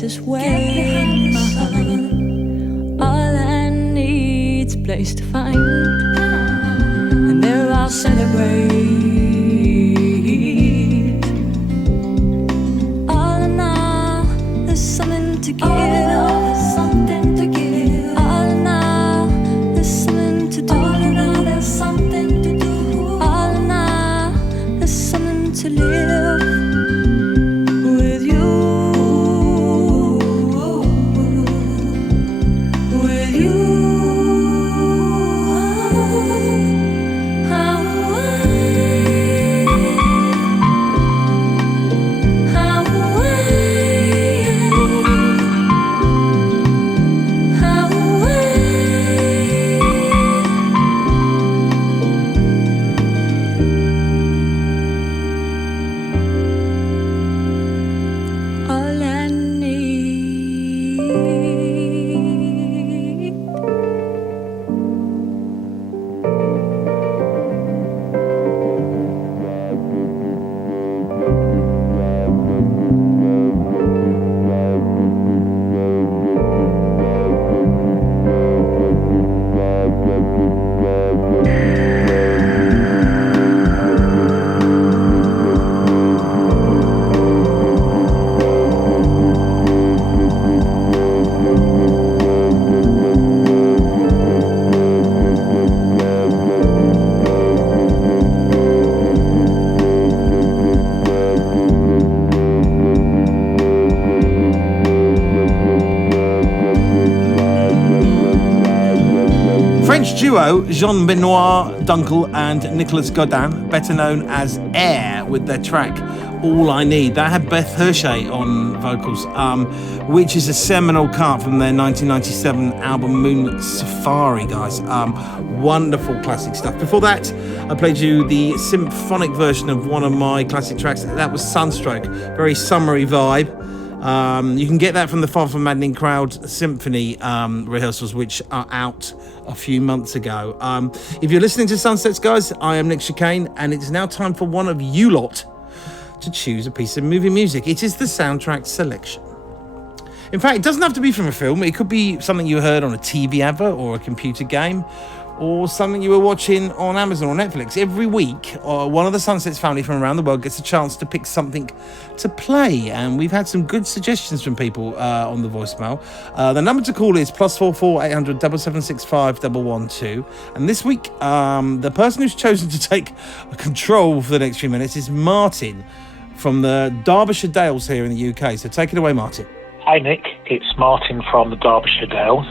His way. All I need's a place to find, and there I'll celebrate. All in all, there's something to give. All in all, there's something to do. All in all, there's something to do. All in all, there's something to live. Duo Jean-Benoit Dunkel and Nicolas Godin, better known as Air, with their track All I Need. That had Beth Hershey on vocals, which is a seminal cut from their 1997 album Moon Safari, guys. Wonderful classic stuff. Before that, I played you the symphonic version of one of my classic tracks. That was Sunstroke, very summery vibe. You can get that from the Far From Maddening Crowd Symphony rehearsals, which are out a few months ago. If you're listening to Sunsets, guys, I am Nick Chicane, and it's now time for one of you lot to choose a piece of movie music. It is the soundtrack selection. In fact, it doesn't have to be from a film. It could be something you heard on a TV advert or a computer game, or something you were watching on Amazon or Netflix. Every week, one of the Sunsets family from around the world gets a chance to pick something to play, and we've had some good suggestions from people on the voicemail. The number to call is +44 800 776 5112, and this week, the person who's chosen to take control for the next few minutes is Martin from the Derbyshire Dales here in the UK. So take it away, Martin. Hi Nick, it's Martin from the Derbyshire Dales.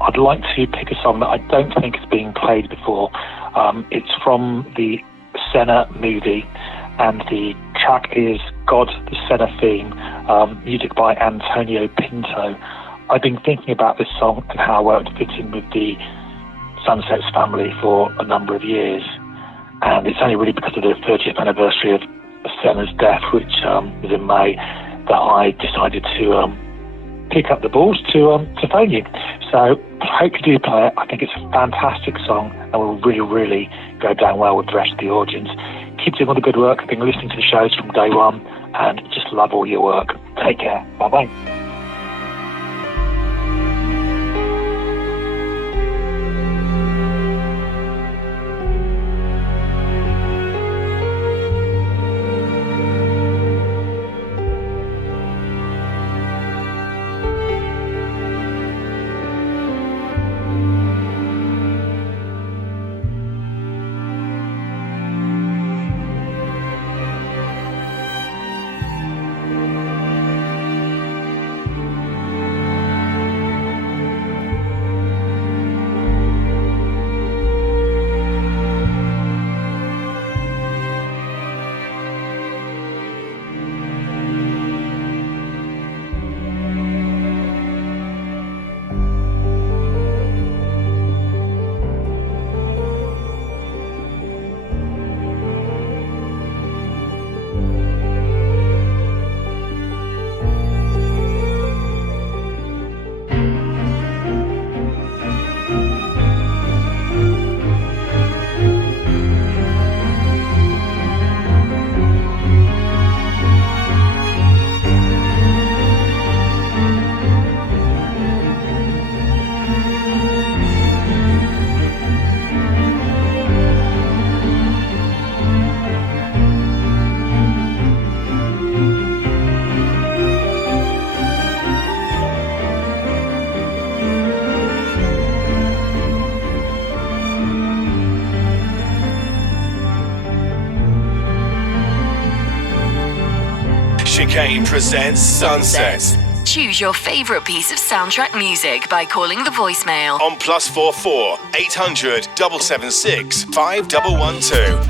I'd like to pick a song that I don't think is being played before. It's from the Senna movie, and the track is God the Senna Theme, music by Antonio Pinto. I've been thinking about this song and how well it would fit in with the Sunsets family for a number of years. And it's only really because of the 30th anniversary of Senna's death, which was in May, that I decided to pick up the balls to phone you. So I hope you do play it. I think it's a fantastic song and will really, really go down well with the rest of the audience. Keep doing all the good work. I've been listening to the shows from day one and just love all your work. Take care. Bye-bye. Chicane presents Sunsets. Choose your favourite piece of soundtrack music by calling the voicemail On +44 800 776 5112.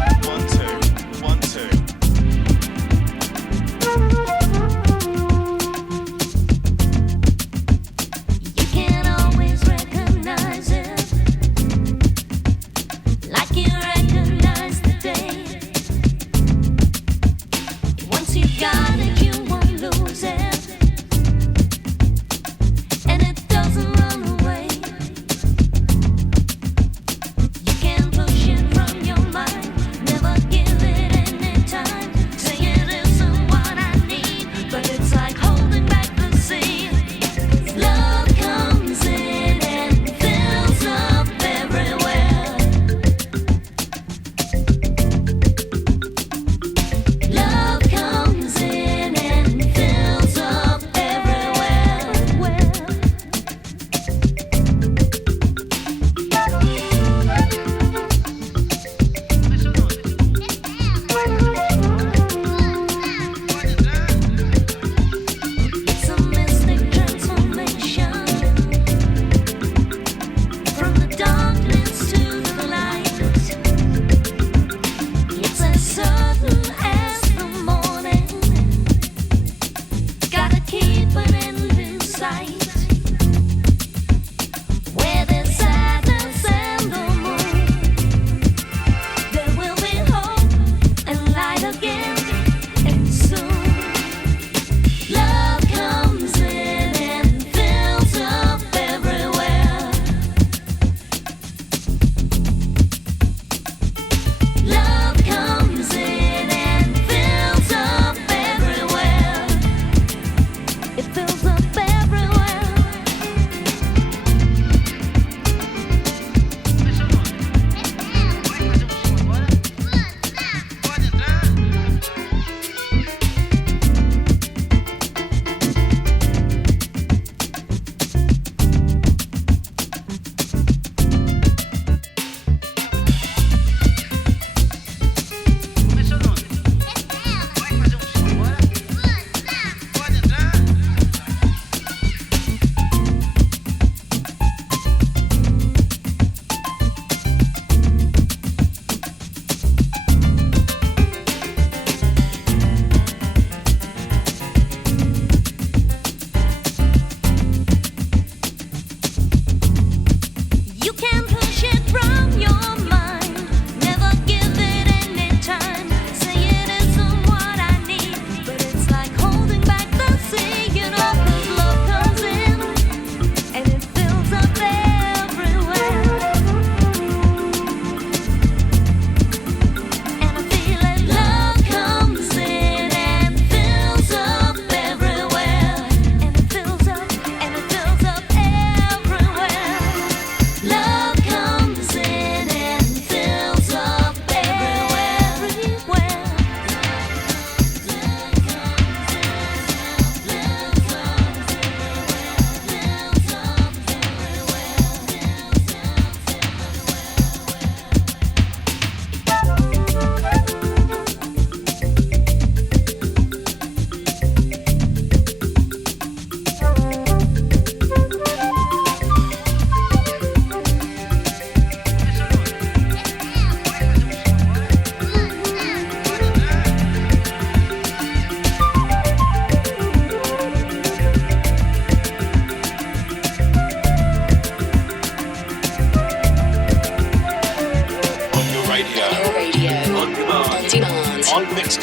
You can always recognize it, like you recognize the day. Once you got it, you won't lose it, and it doesn't run away. You can push it from your mind, never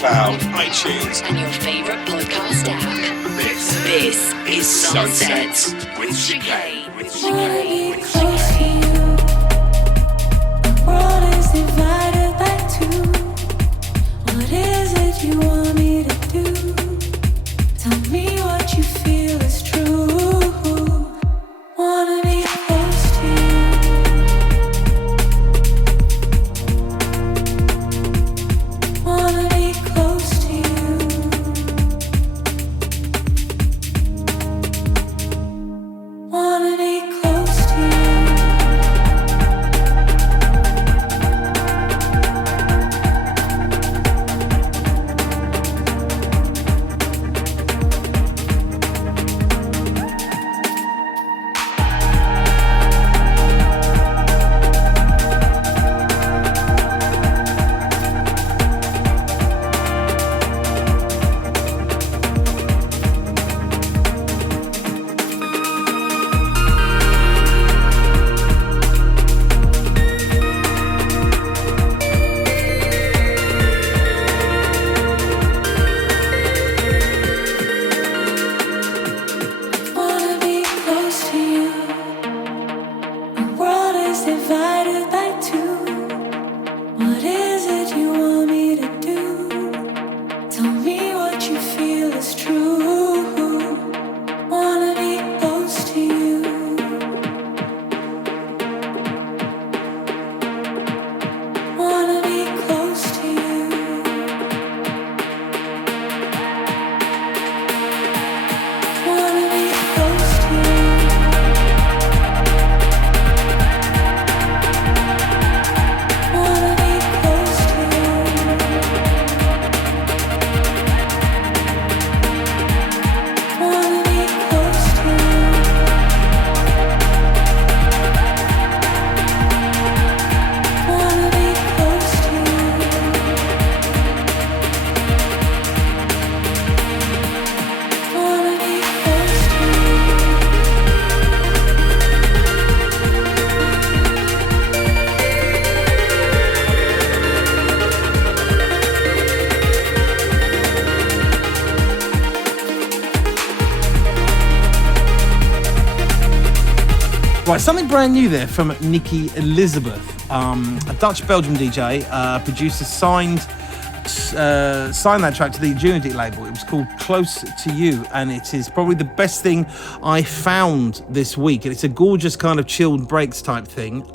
SoundCloud, iTunes, and your favorite podcast app. This is Sunsets with Chicane. Wanna be close to you. The world is divided by two. What is it you want me to do? Tell me what you feel is true. Wanna be close to you. Wanna be close to you. Wanna be close to you. Wanna be close to you. The world is divided by two. What is it you want me to do? Tell me what you feel is true. Wanna be close to you. Wanna be close to you. Wanna be close to you. Wanna be close to you. Wanna be close to you. Wanna be close to you. Wanna be close to you. Right, something brand new there from Nikki Elizabeth, a Dutch-Belgian DJ, producer, signed that track to the Unity label. It was called Close to You, and it is probably the best thing I found this week. And it's a gorgeous kind of chilled breaks type thing.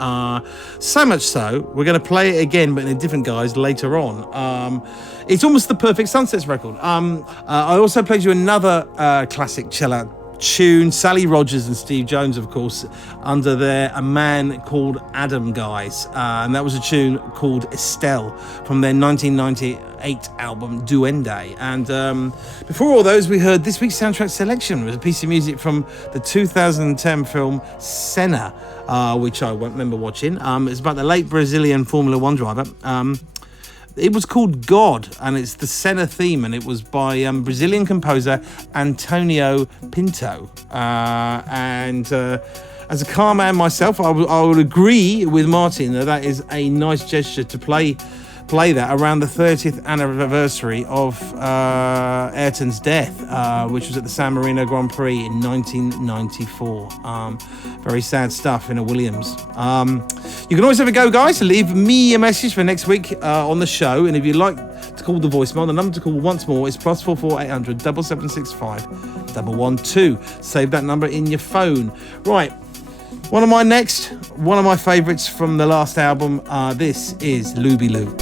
So much so, we're going to play it again, but in a different guise later on. It's almost the perfect Sunsets record. I also played you another classic chill out tune, Sally Rogers and Steve Jones, of course, under their A Man Called Adam guys, and that was a tune called Estelle from their 1998 album Duende. And before all those, we heard this week's soundtrack selection was a piece of music from the 2010 film Senna, which I won't remember watching. It's about the late Brazilian Formula One driver. It was called God, and it's the Senna theme, and it was by Brazilian composer Antonio Pinto. As a car man myself, I would agree with Martin that is a nice gesture to play that around the 30th anniversary of Ayrton's death, which was at the San Marino Grand Prix in 1994. Very sad stuff in a Williams. You can always have a go, guys. Leave me a message for next week on the show, and if you'd like to call the voicemail, the number to call once more is +44 800 7765 112. Save that number in your phone. Right. One of my favourites from the last album, this is Looby Loo.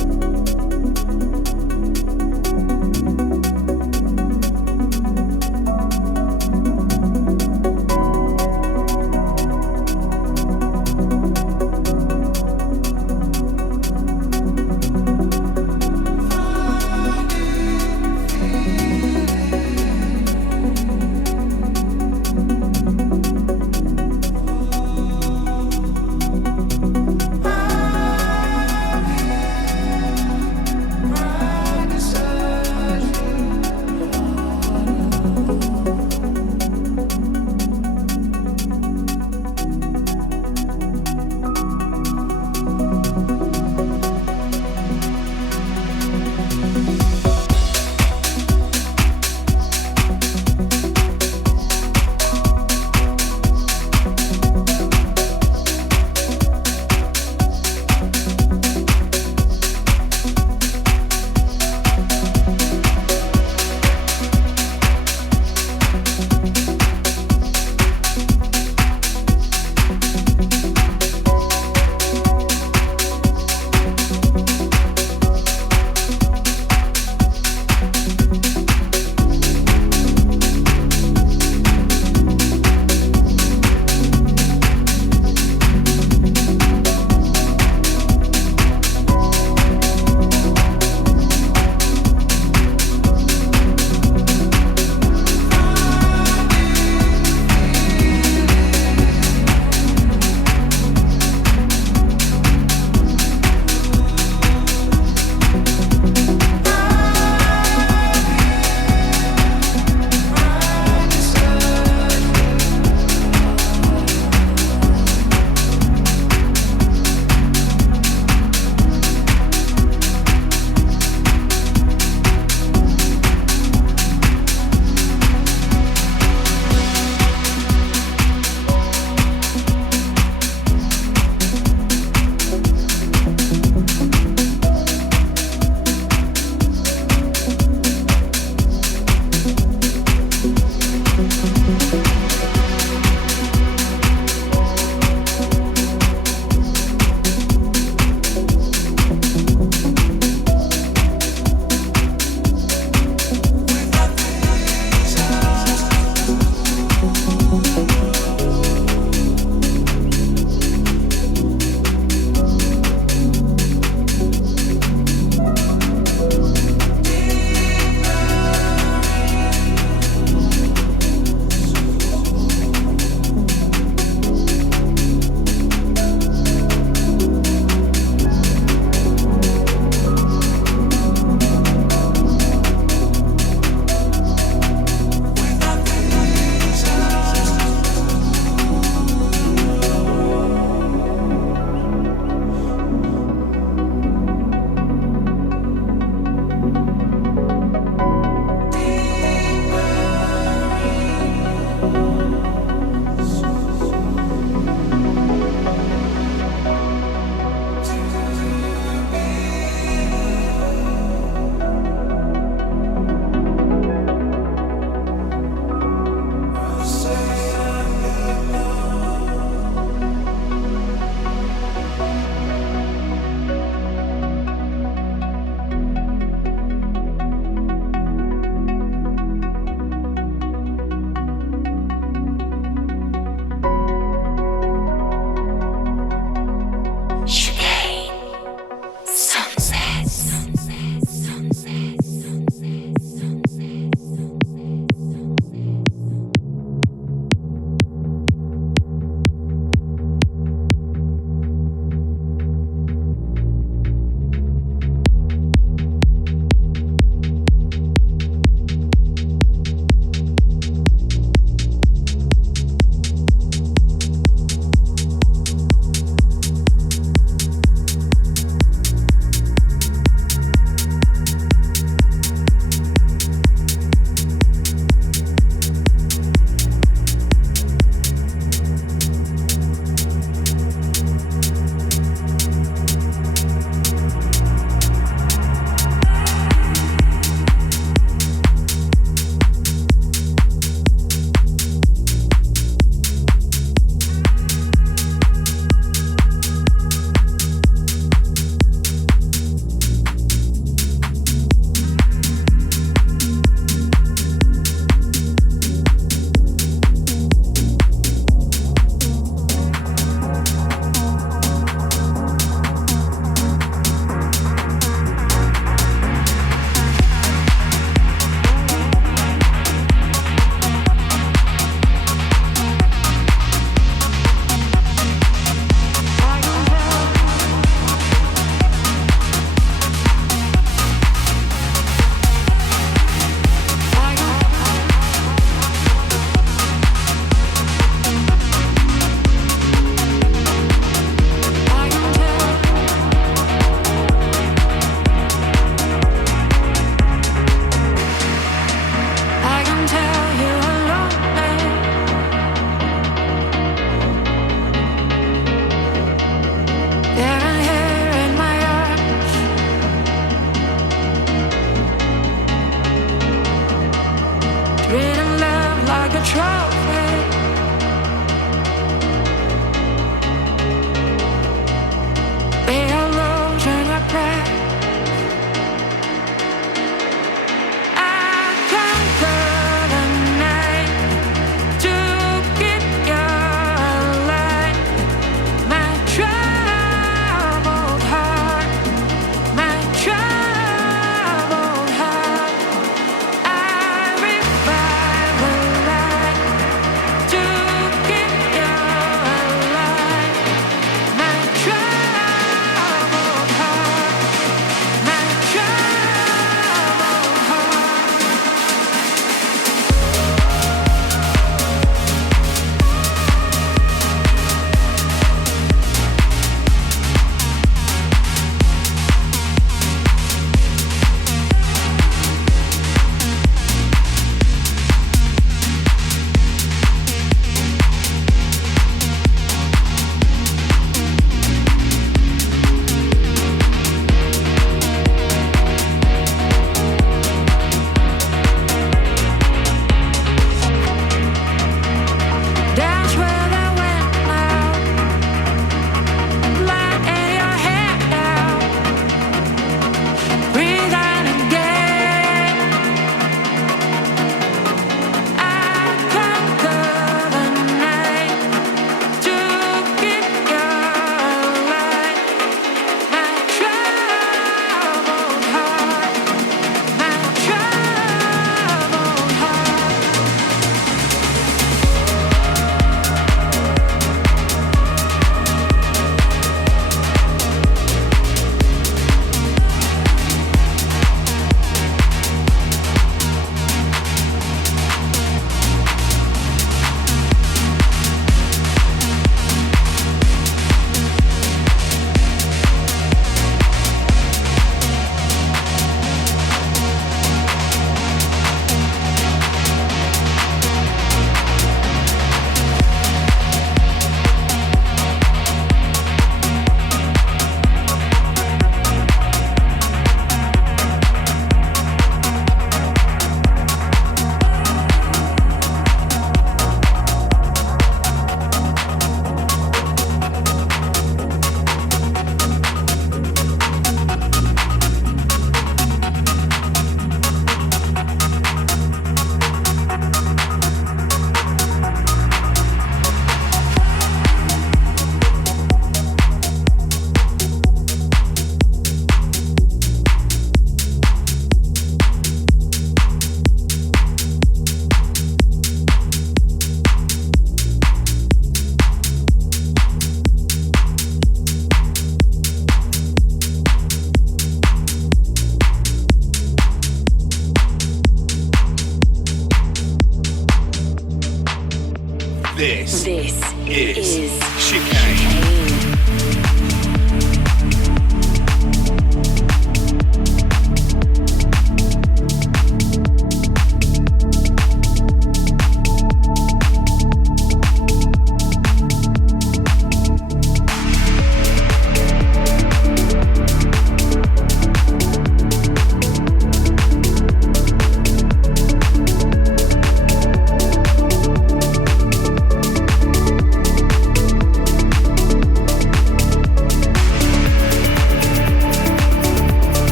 This is Chicane.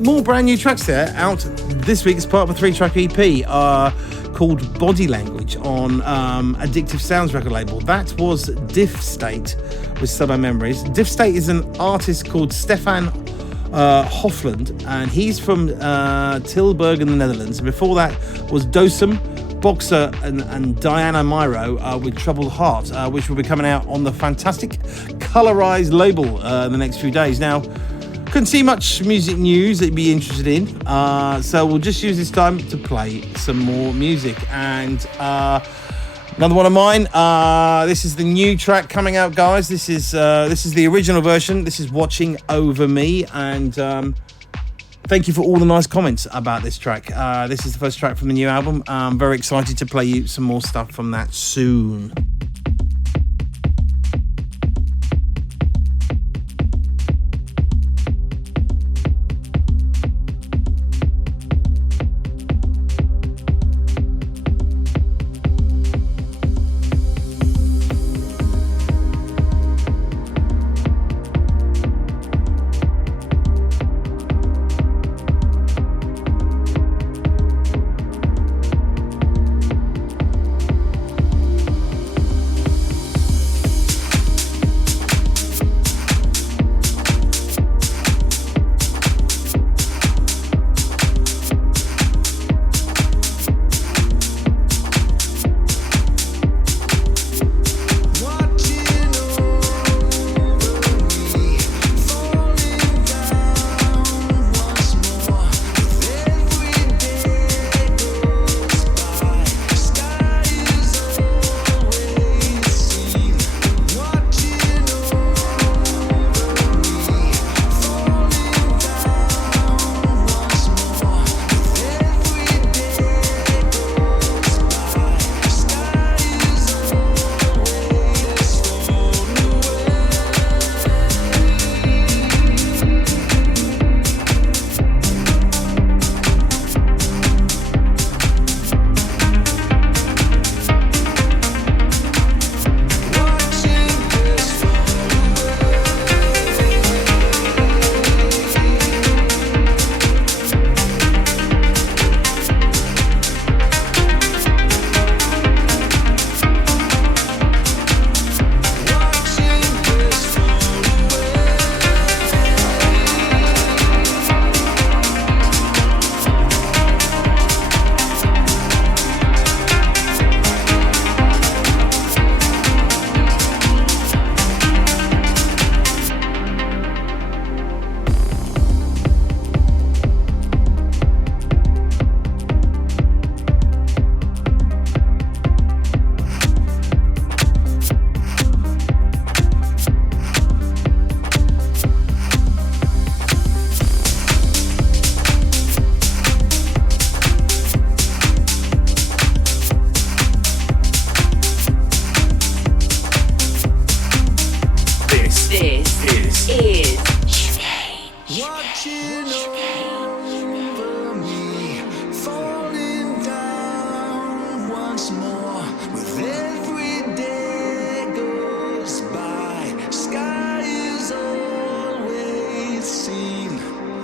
More brand new tracks there out this week as part of a 3-track EP called Body Language on Addictive Sounds record label. That was Diff State with Summer Memories. Diff State is an artist called Stefan Hofland, and he's from Tilburg in the Netherlands. And before that was Dosum, Boxer and Diana Miro with Troubled Heart, which will be coming out on the fantastic Colorized label in the next few days. Now, couldn't see much music news that you'd be interested in, so we'll just use this time to play some more music. And another one of mine, this is the new track coming out, guys. This is the original version. This is Watching Over Me, and thank you for all the nice comments about this track. This is the first track from the new album. I'm very excited to play you some more stuff from that soon. once more with every day goes by. Sky is always seen,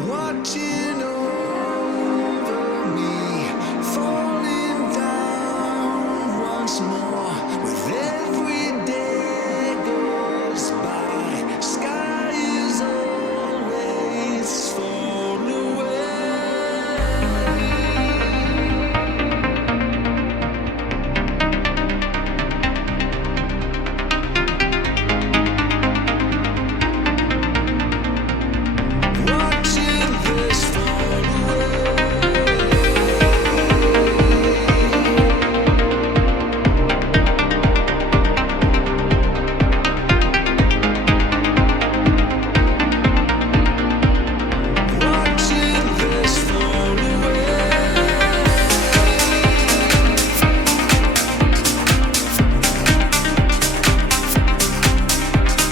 watching over me, falling down once more with every day goes by. Sky is always falling away. Watching this fall watching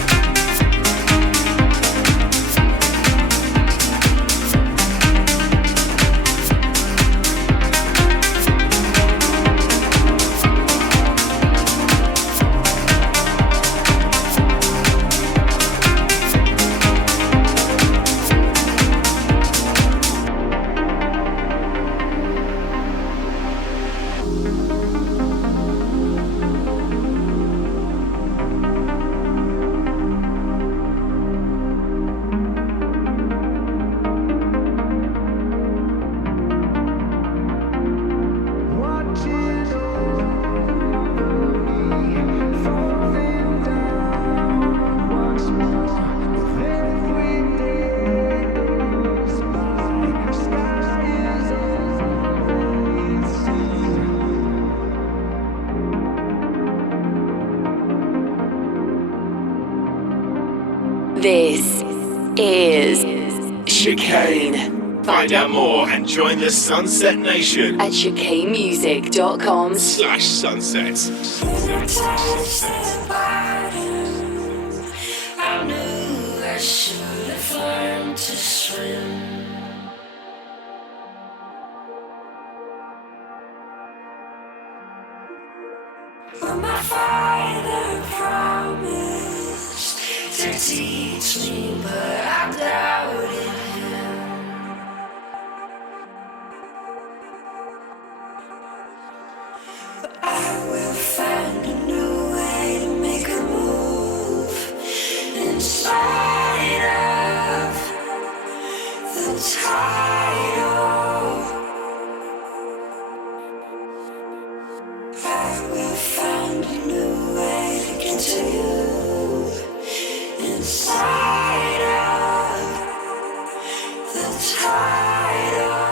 this fall This is Chicane. Find out more and join the Sunset Nation at chicanemusic.com/sunsets. I knew I should have learned to swim. But my father promised to teach me, but I doubted him. But I will find a new way to make a move in spite of the title. I will find a new way to get to you inside of the title.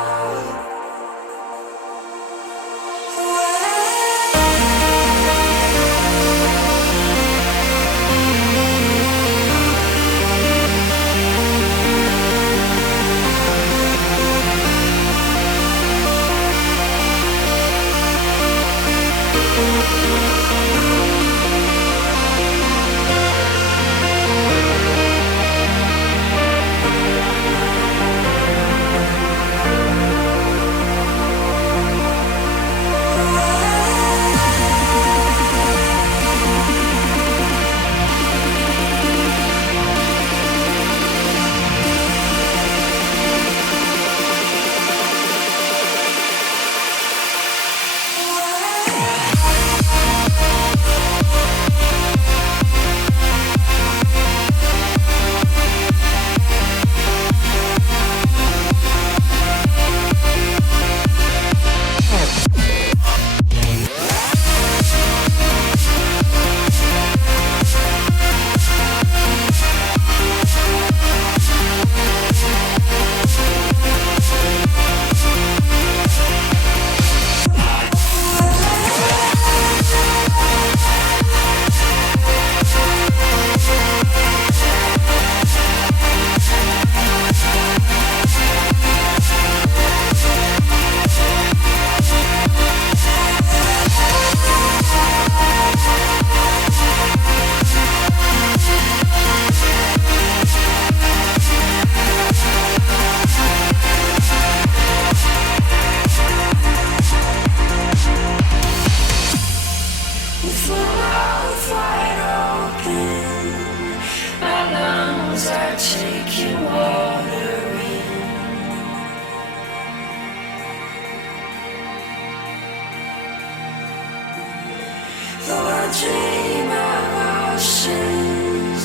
dream of oceans.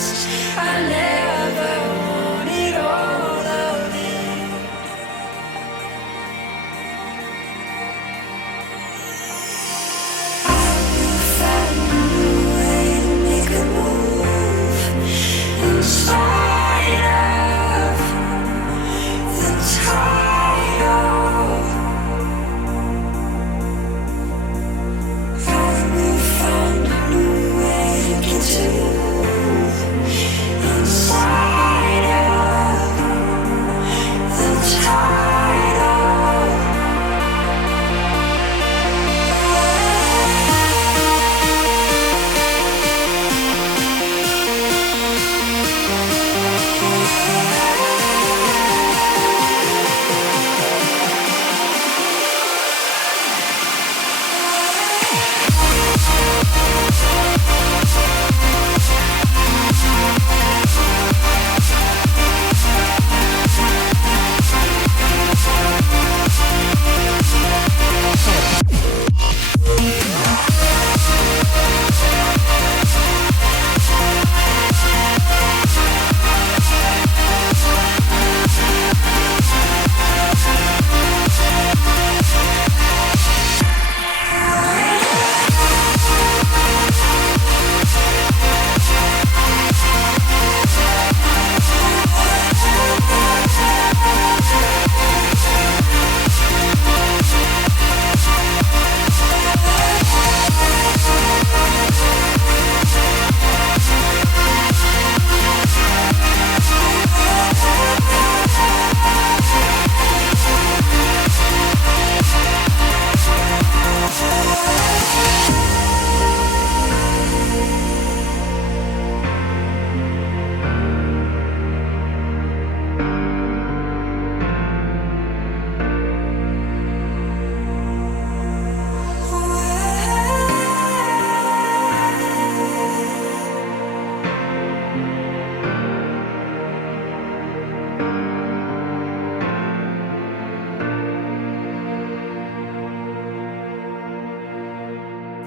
I never wanted all of it. I will find a new way to make a move in spite of the tide of. I will find a new way to get to you inside of the tide of.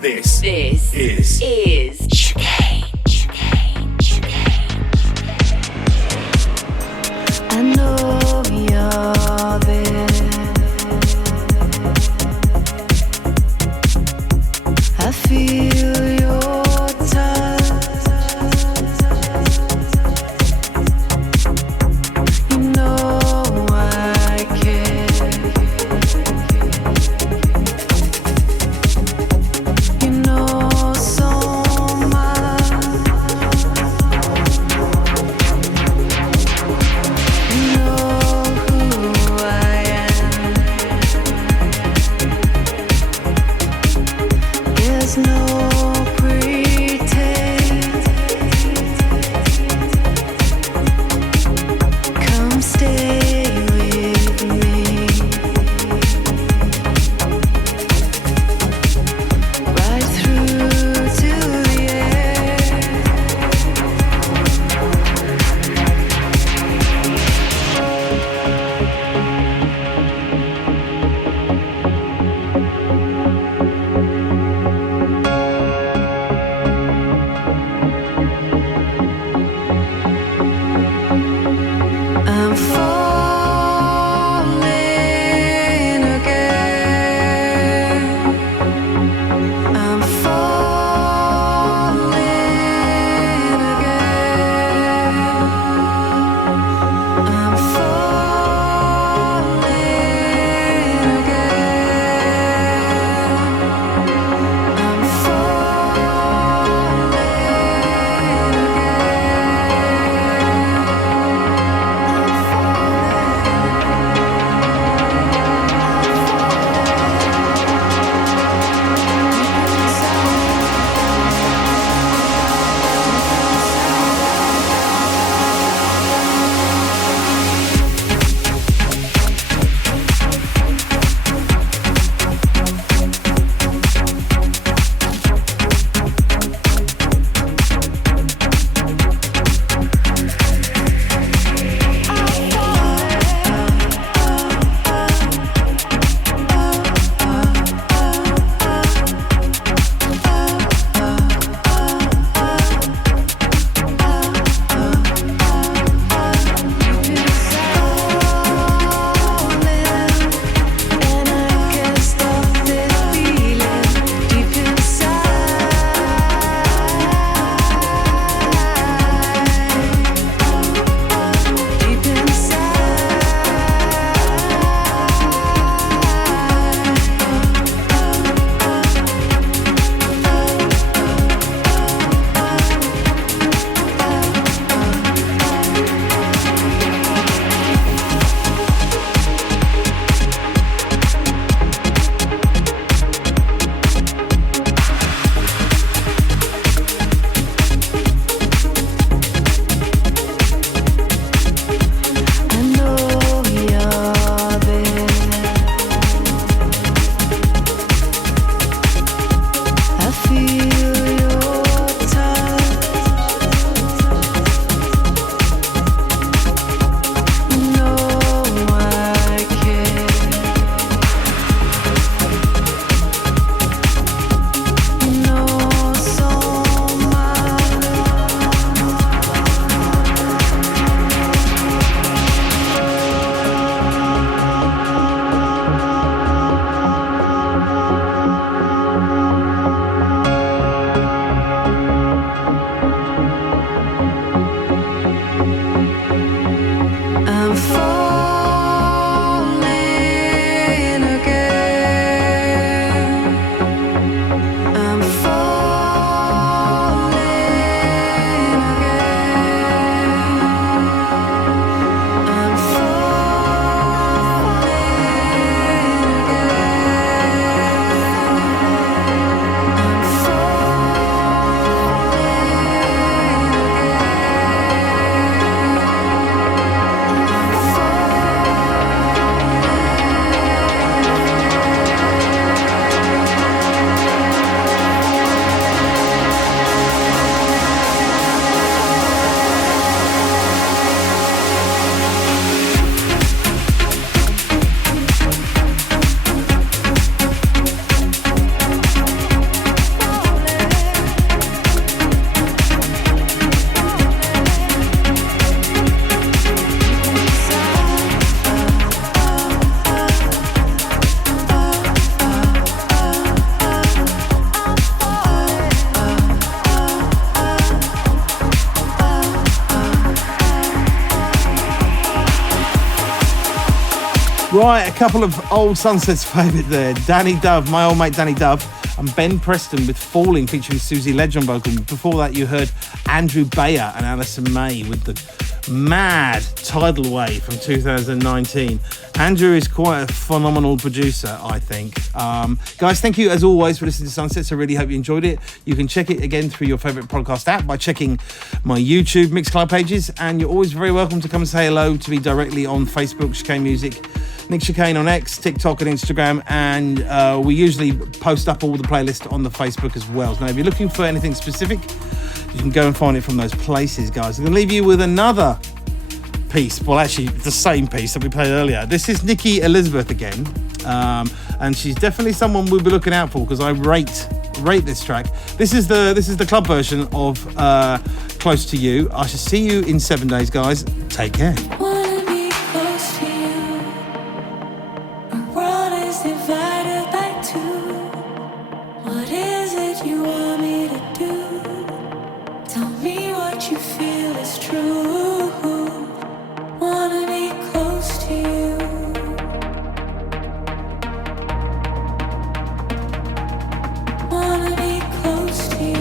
This is Chicane. I know you're there. I feel your touch. You know I care. You know so much. You know who I am. There's no pretend. Come stay with me. Right through to the end. I'm falling again. I'm falling again. I'm falling again. I'm falling again. Right, a couple of old Sunsets favourite there. Danny Dove, my old mate Danny Dove, and Ben Preston with Falling featuring Susie Ledge on vocal. Before that you heard Andrew Bayer and Alison May with the mad Tidal Wave from 2019. Andrew is quite a phenomenal producer, I think. Guys, thank you as always for listening to Sunsets. I really hope you enjoyed it. You can check it again through your favourite podcast app by checking my YouTube Mixcloud pages, and you're always very welcome to come and say hello to me directly on Facebook, Chicane Music, Nick Chicane on X, TikTok and Instagram, and we usually post up all the playlists on the Facebook as well. Now, if you're looking for anything specific, you can go and find it from those places, guys. I'm going to leave you with another piece, well actually the same piece that we played earlier. This is Nikki Elizabeth again, and she's definitely someone we'll be looking out for because I rate this track. This is the club version of Close to You. I shall see you in 7 days, guys. Take care. Wanna be close to you. Our world is divided by two. What is it you want me to do? Tell me what you feel is true. Wanna be close to you. Wanna be close to you.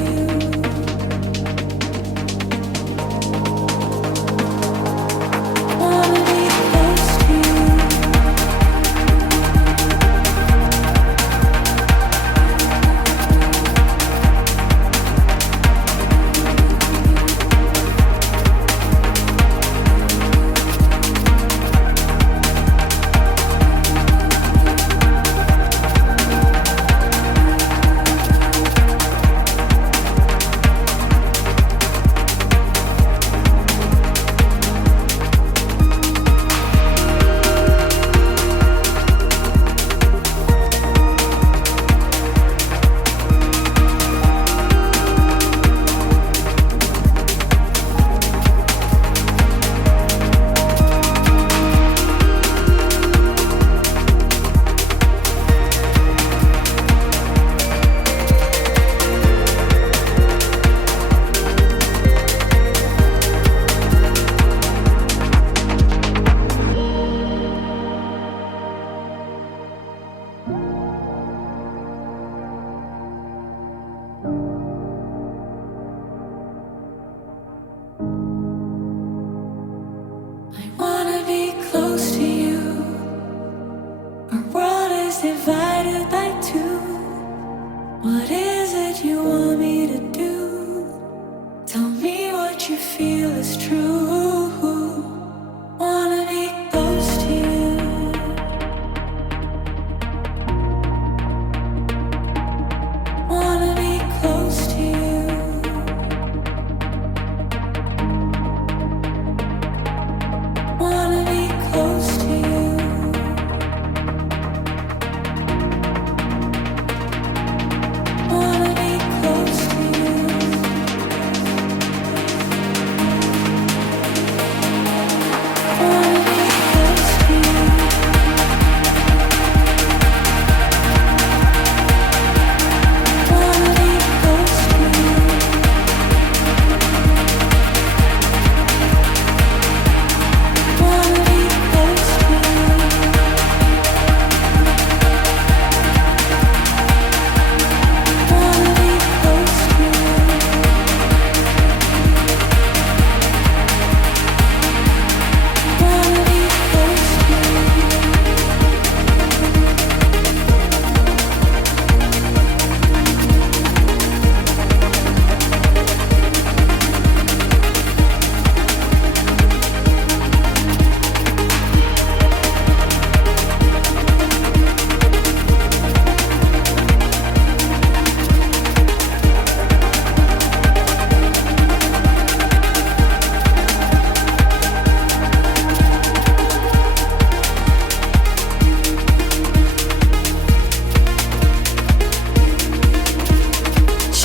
Wanna be close to you.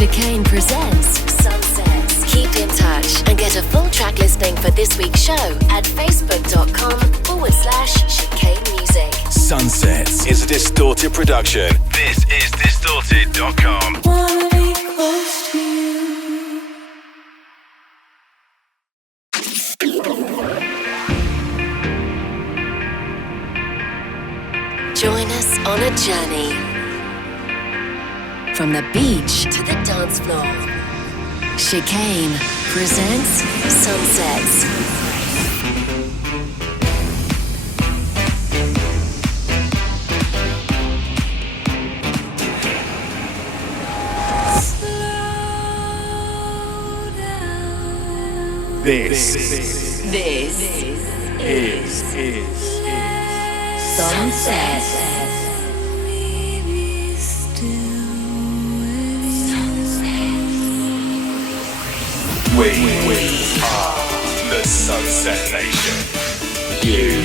Chicane presents Sunsets. Keep in touch and get a full track listing for this week's show at facebook.com/Chicane Music. Sunsets is a Distorted production. This is distorted.com. Wanna be close to you. journey. From the beach to the dance floor. Chicane presents Sunsets. This is Sunset. We are the Sunset Nation. You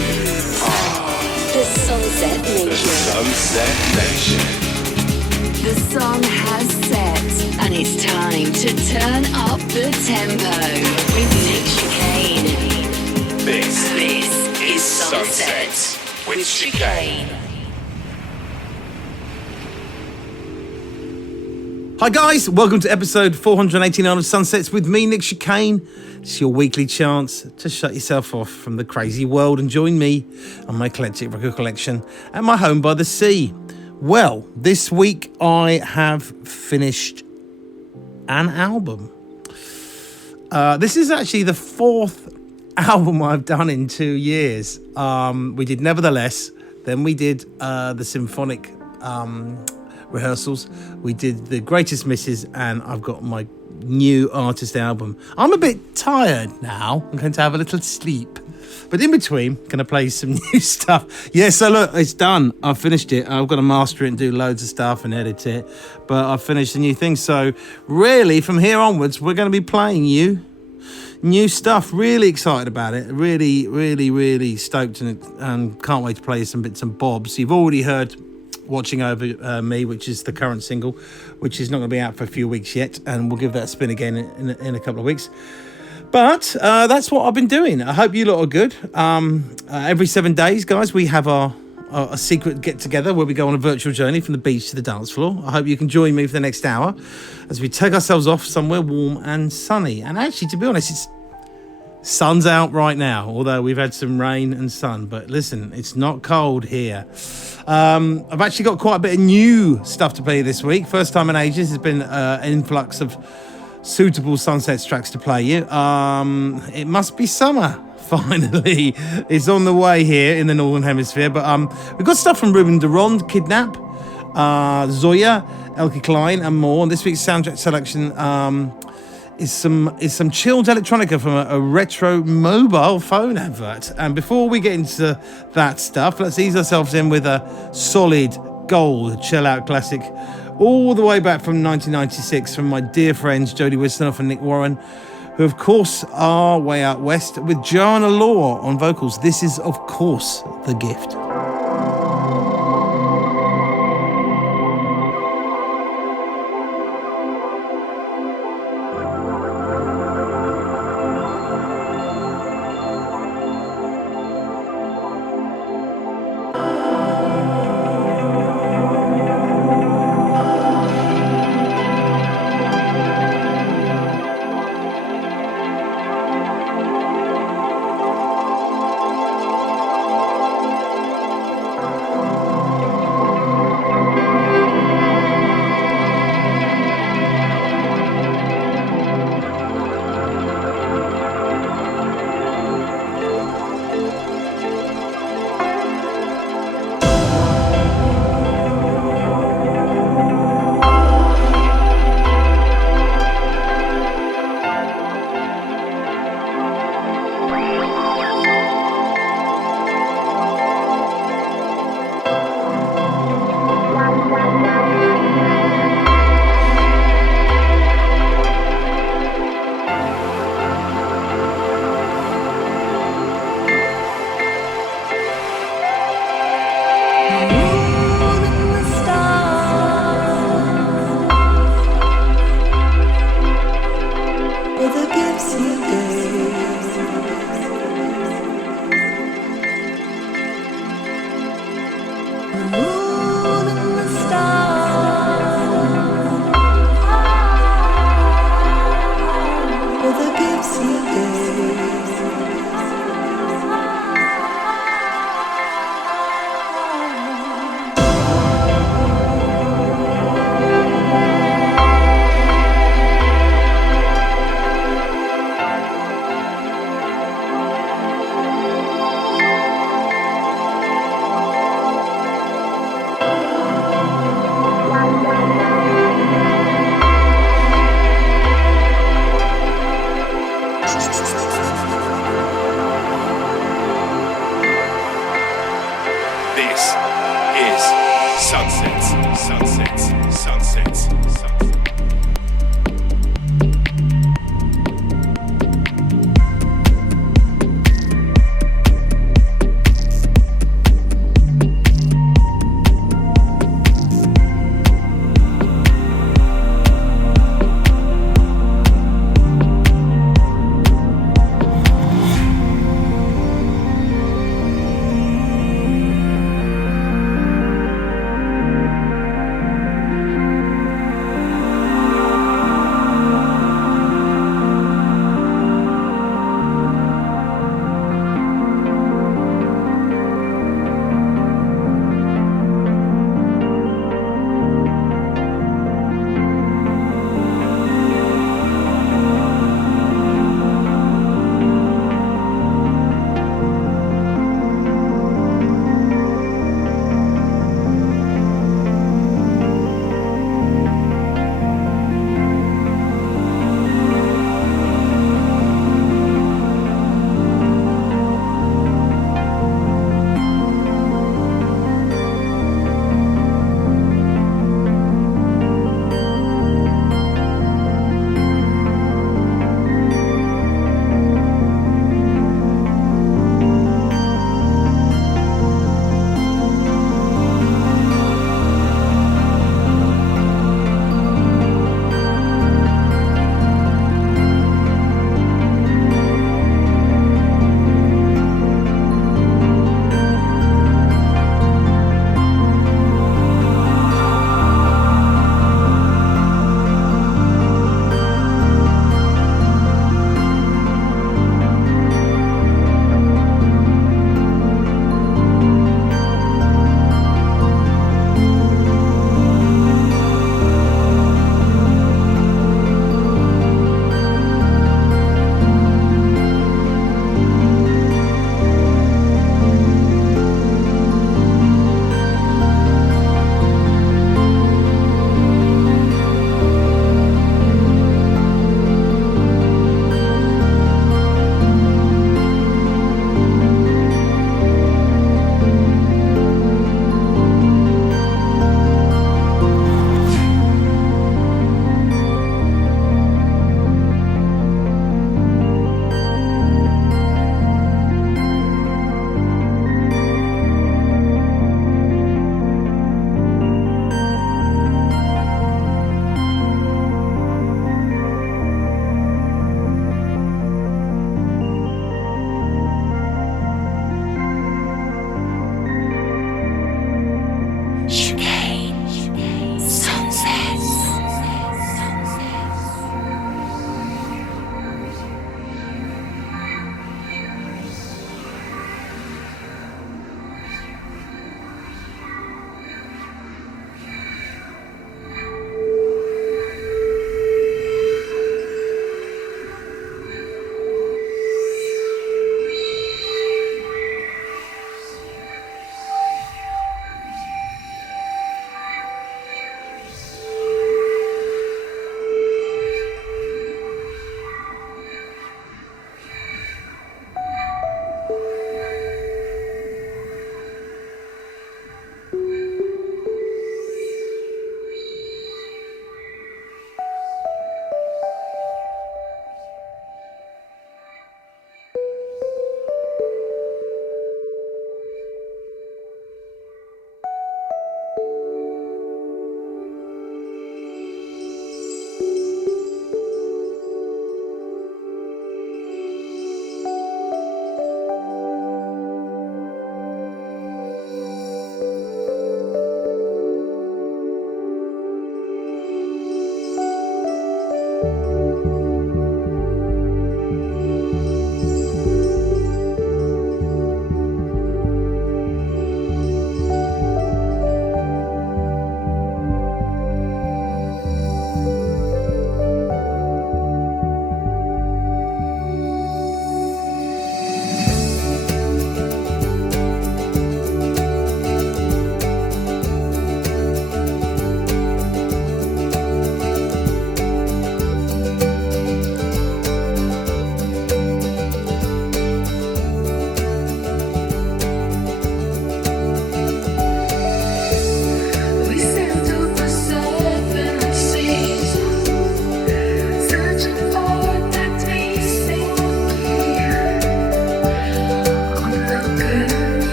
are The Sunset the Nation. Sunset Nation. The sun has set, and it's time to turn up the tempo with Nick Chicane. This is Sunsets with Chicane. Hi guys, welcome to episode 489 of Sunsets with me, Nick Chicane. It's your weekly chance to shut yourself off from the crazy world and join me on my eclectic record collection at my home by the sea. Well, this week I have finished an album. This is actually the fourth album I've done in 2 years. We did Nevertheless, then we did the symphonic rehearsals, we did the Greatest Misses, and I've got my new artist album. I'm a bit tired now. I'm going to have a little sleep. But in between, going to play some new stuff. Yeah, so look, it's done. I've finished it. I've got to master it and do loads of stuff and edit it. But I've finished the new thing. So really, from here onwards, we're going to be playing you new stuff. Really excited about it. Really stoked and can't wait to play some bits and bobs. You've already heard Watching Over Me, which is the current single, which is not going to be out for a few weeks yet. And we'll give that a spin again in a couple of weeks. But that's what I've been doing. I hope you lot are good. Every 7 days, guys, we have a secret get-together where we go on a virtual journey from the beach to the dance floor. I hope you can join me for the next hour as we take ourselves off somewhere warm and sunny. And actually, to be honest, it's sun's out right now, although we've had some rain and sun. But listen, it's not cold here. I've actually got quite a bit of new stuff to play this week. First time in ages. There's been an influx of suitable Sunsets tracks to play you. It must be summer. Finally, it's on the way here in the Northern Hemisphere. But we've got stuff from Ruben de Ronde, Kidnap, Zoya, Elke Klein, and more. And this week's soundtrack selection is some chilled electronica from a retro mobile phone advert. And before we get into that stuff, let's ease ourselves in with a solid gold chill-out classic all the way back from 1996 from my dear friends Jodie Wisternoff and Nick Warren, who of course are way out west, with Joanna Law on vocals. This is of course The Gift.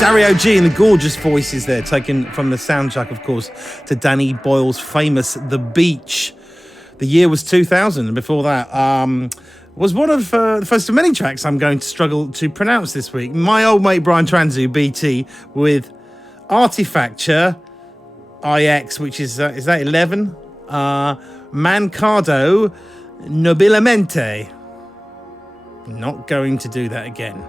Dario G and the gorgeous voices there, taken from the soundtrack, of course, to Danny Boyle's famous The Beach. The year was 2000, and before that was one of the first of many tracks I'm going to struggle to pronounce this week. My old mate Brian Transu, BT, with Artifacture IX, which is that 11? Mancado Nobilamente. Not going to do that again.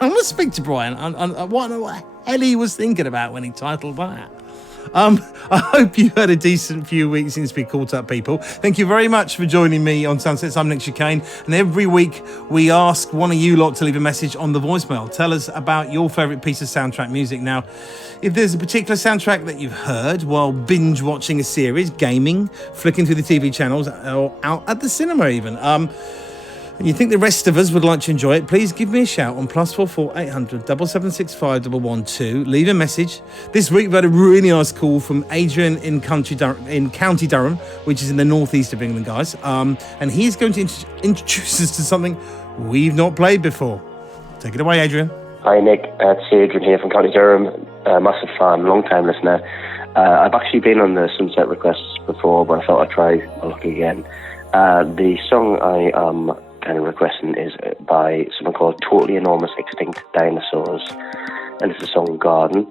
I'm going to speak to Brian on what the hell he was thinking about when he titled that. I hope you had a decent few weeks since we caught up, people. Thank you very much for joining me on Sunsets. I'm Nick Chicane, and every week we ask one of you lot to leave a message on the voicemail. Tell us about your favourite piece of soundtrack music. Now, if there's a particular soundtrack that you've heard while binge watching a series, gaming, flicking through the TV channels, or out at the cinema even, and you think the rest of us would like to enjoy it, please give me a shout on +44 800 765 112. Leave a message. This week we've had a really nice call from Adrian in County Durham, which is in the northeast of England, guys. And he's going to introduce us to something we've not played before. Take it away, Adrian. Hi, Nick. It's Adrian here from County Durham. Massive fan, long-time listener. I've actually been on the Sunset requests before, but I thought I'd try my luck again. The song I am kind of requesting is by someone called Totally Enormous Extinct Dinosaurs, and it's the song Garden.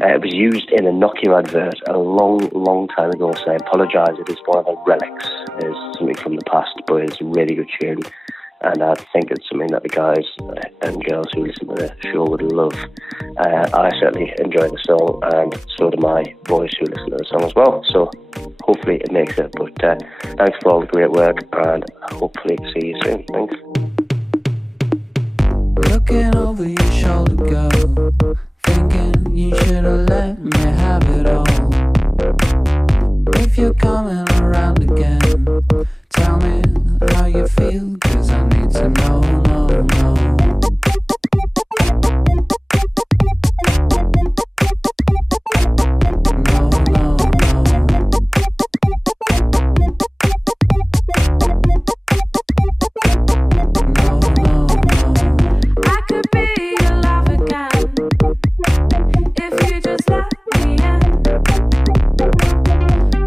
It was used in a Nokia advert a long time ago, so I apologise. It is one of the relics. It's something from the past, but it's a really good tune, and I think it's something that the guys and girls who listen to the show would love. I certainly enjoy the song, and so do my boys who listen to the song as well, so hopefully it makes it. But thanks for all the great work, and hopefully see you soon. Thanks. Looking over your shoulder, girl, thinking you should have let me have it all. If you're coming around again, tell me how you feel, 'cause I need to know, no.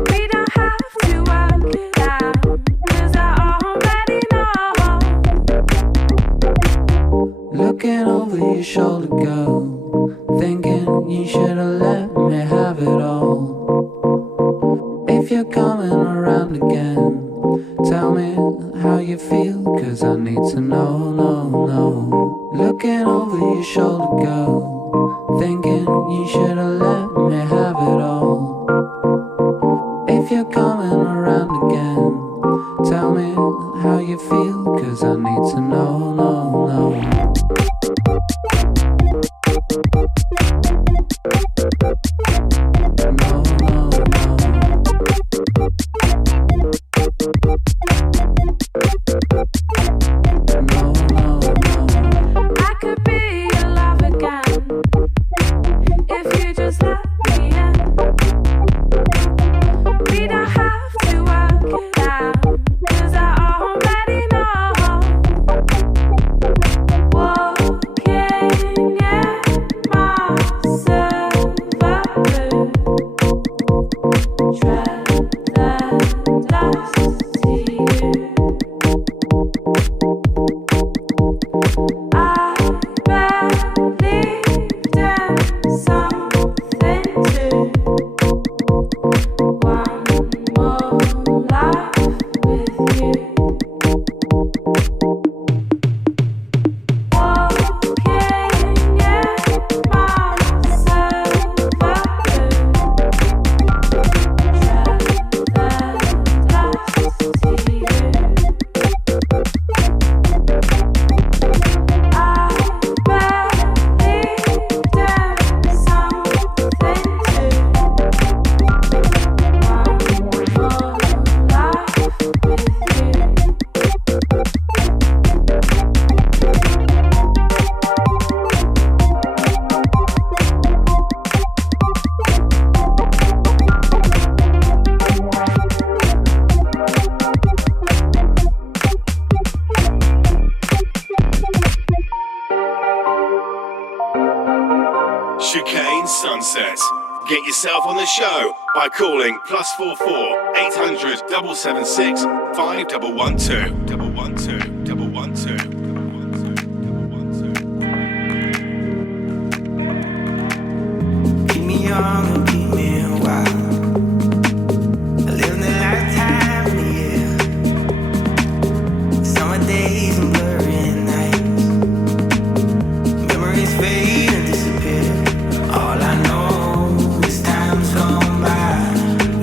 We don't have to work it out. you feel, cause I need to know, no. Looking over your shoulder, girl, thinking you should've let me have it all. If you're coming around again, tell me how you feel, cause I need to know, no. Chicane Sunset. Get yourself on the show by calling +44 800 776 5112. 112. Keep me young and keep me wild. I live the lifetime in the air. Summer days and blurry nights. Memories fade and disappear. All I know is time's gone by.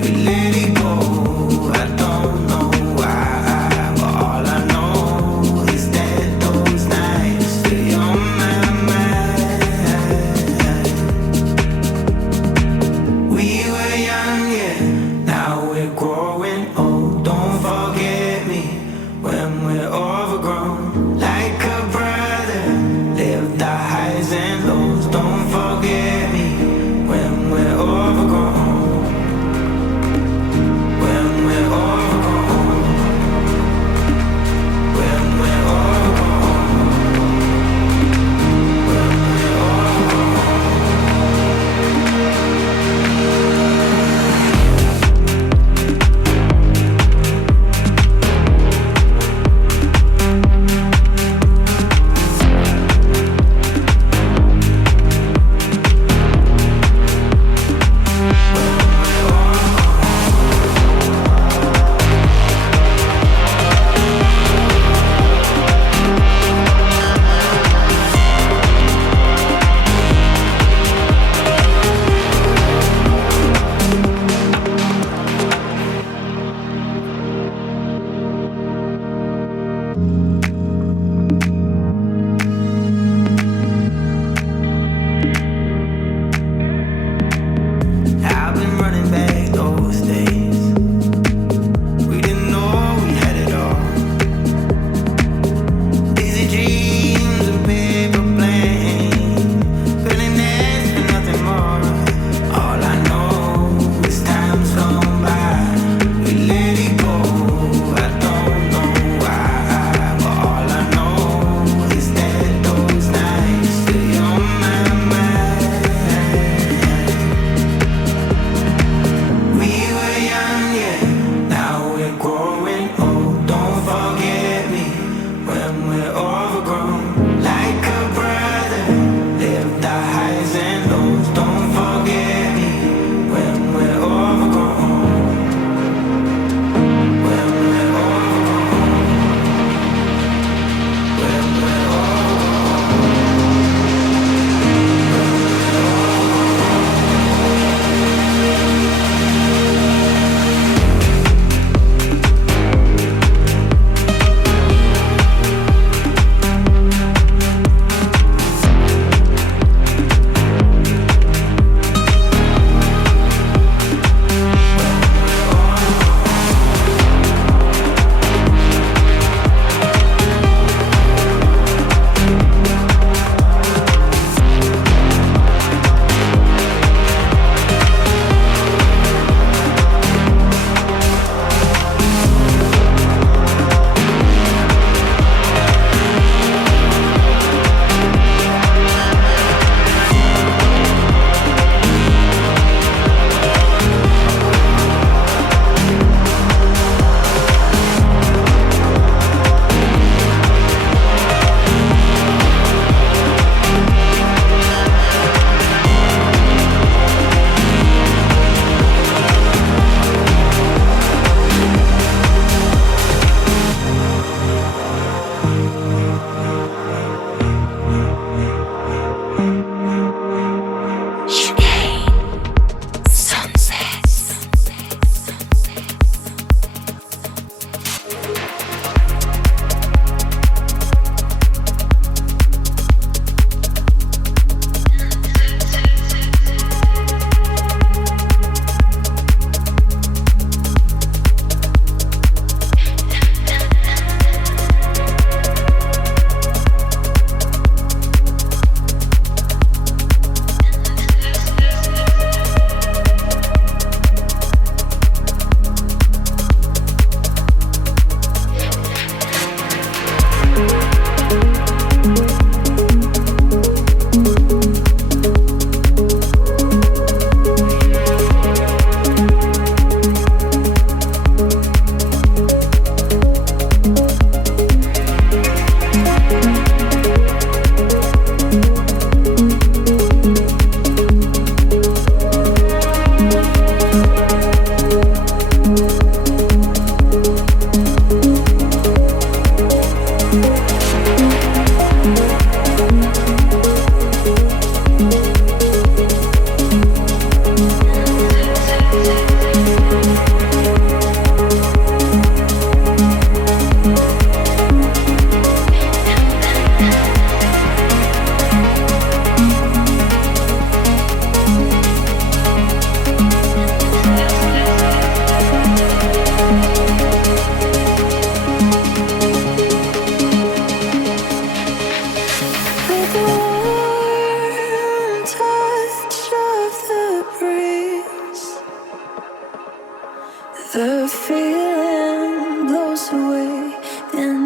We let it go. I don't know why, but all I know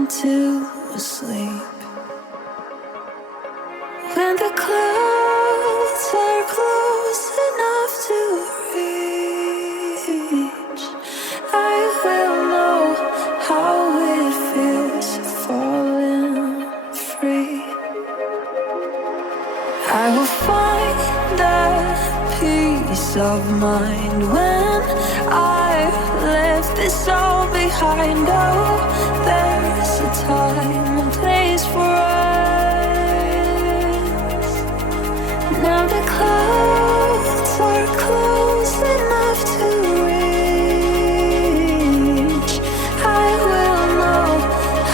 to sleep. When the clouds are close enough to reach, I will know how it feels falling free. I will find that peace of mind when I left this all behind. Oh, there's a time and place for us. Now the clouds are close enough to reach. I will know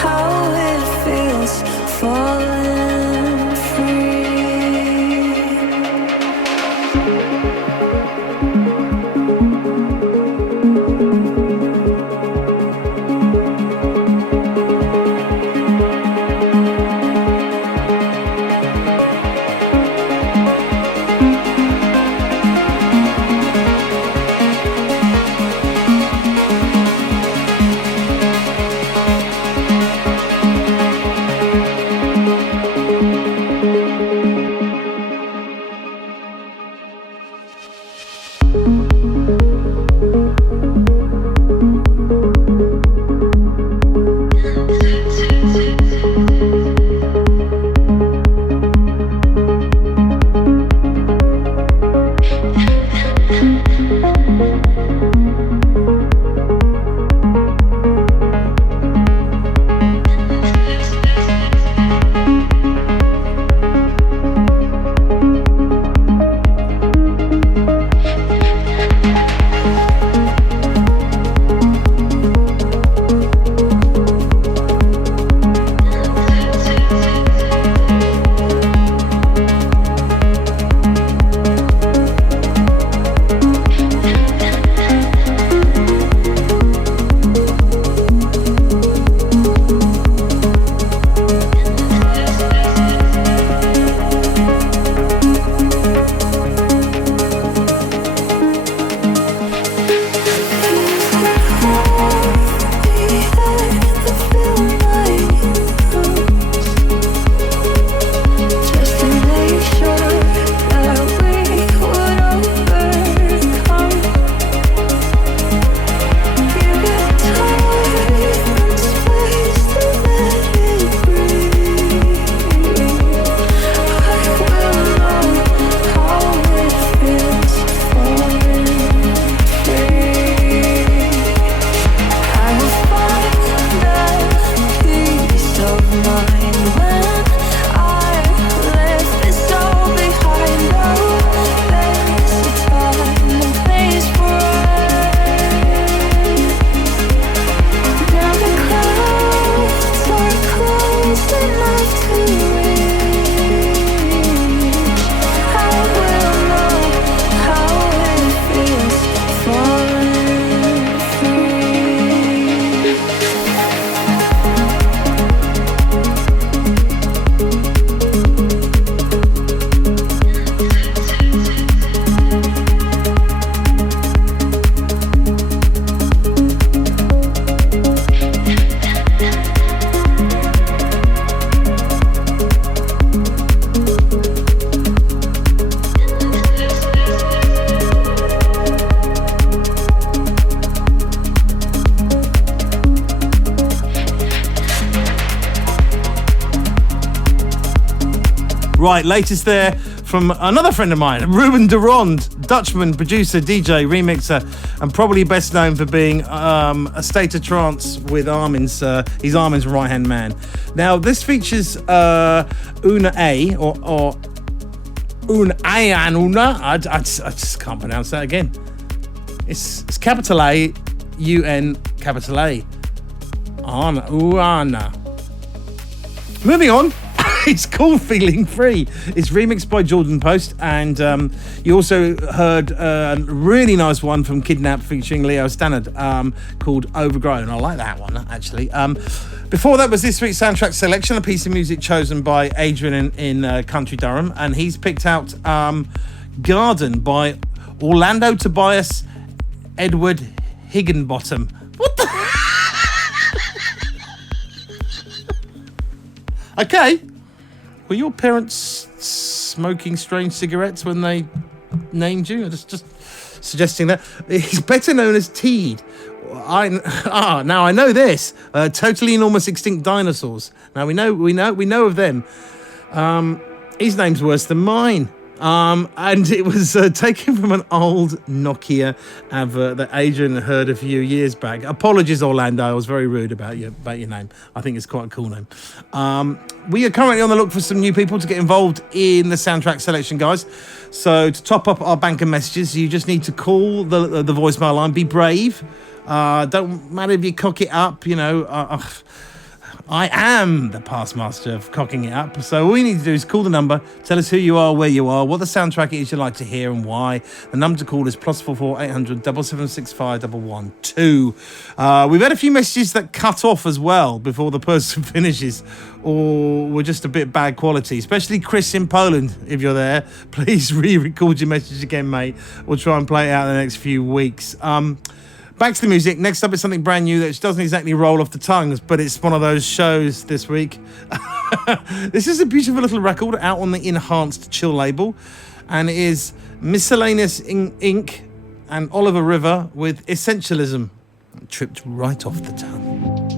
how it feels falling free. Right, latest there from another friend of mine, Ruben de Ronde, Dutchman, producer, DJ, remixer, and probably best known for being a state of trance with Armin's. He's Armin's right-hand man. Now, this features Una A, or Una A and Una. I just can't pronounce that again. It's capital A, UN, capital A. Ana, Uana. Moving on. It's called Feeling Free. It's remixed by Jordan Post, and you also heard a really nice one from Kidnap featuring Leo Stannard called Overgrown. I like that one, actually. Before that was this week's soundtrack selection, a piece of music chosen by Adrian in Country Durham, and he's picked out Garden by Orlando Tobias Edward Higginbottom. What the? Okay. Were your parents smoking strange cigarettes when they named you? Just suggesting that. He's better known as Teed. Now I know this. Totally enormous extinct dinosaurs. Now we know of them. His name's worse than mine. And it was taken from an old Nokia advert that Adrian heard a few years back. Apologies, Orlando. I was very rude about your name. I think it's quite a cool name. We are currently on the look for some new people to get involved in the soundtrack selection, guys. So to top up our bank of messages, you just need to call the voicemail line. Be brave. Don't matter if you cock it up. I am the past master of cocking it up. So all you need to do is call the number, tell us who you are, where you are, what the soundtrack is you'd like to hear and why. The number to call is +44 800 765 112. We've had a few messages that cut off as well before the person finishes, or were just a bit bad quality, especially Chris in Poland. If you're there, please re-record your message again, mate. We'll try and play it out in the next few weeks. Back to the music. Next up is something brand new that doesn't exactly roll off the tongues, but it's one of those shows this week. This is a beautiful little record out on the Enhanced Chill label, and it is Miscellaneous Inc. and Oliver River with Essentialism. Tripped right off the tongue.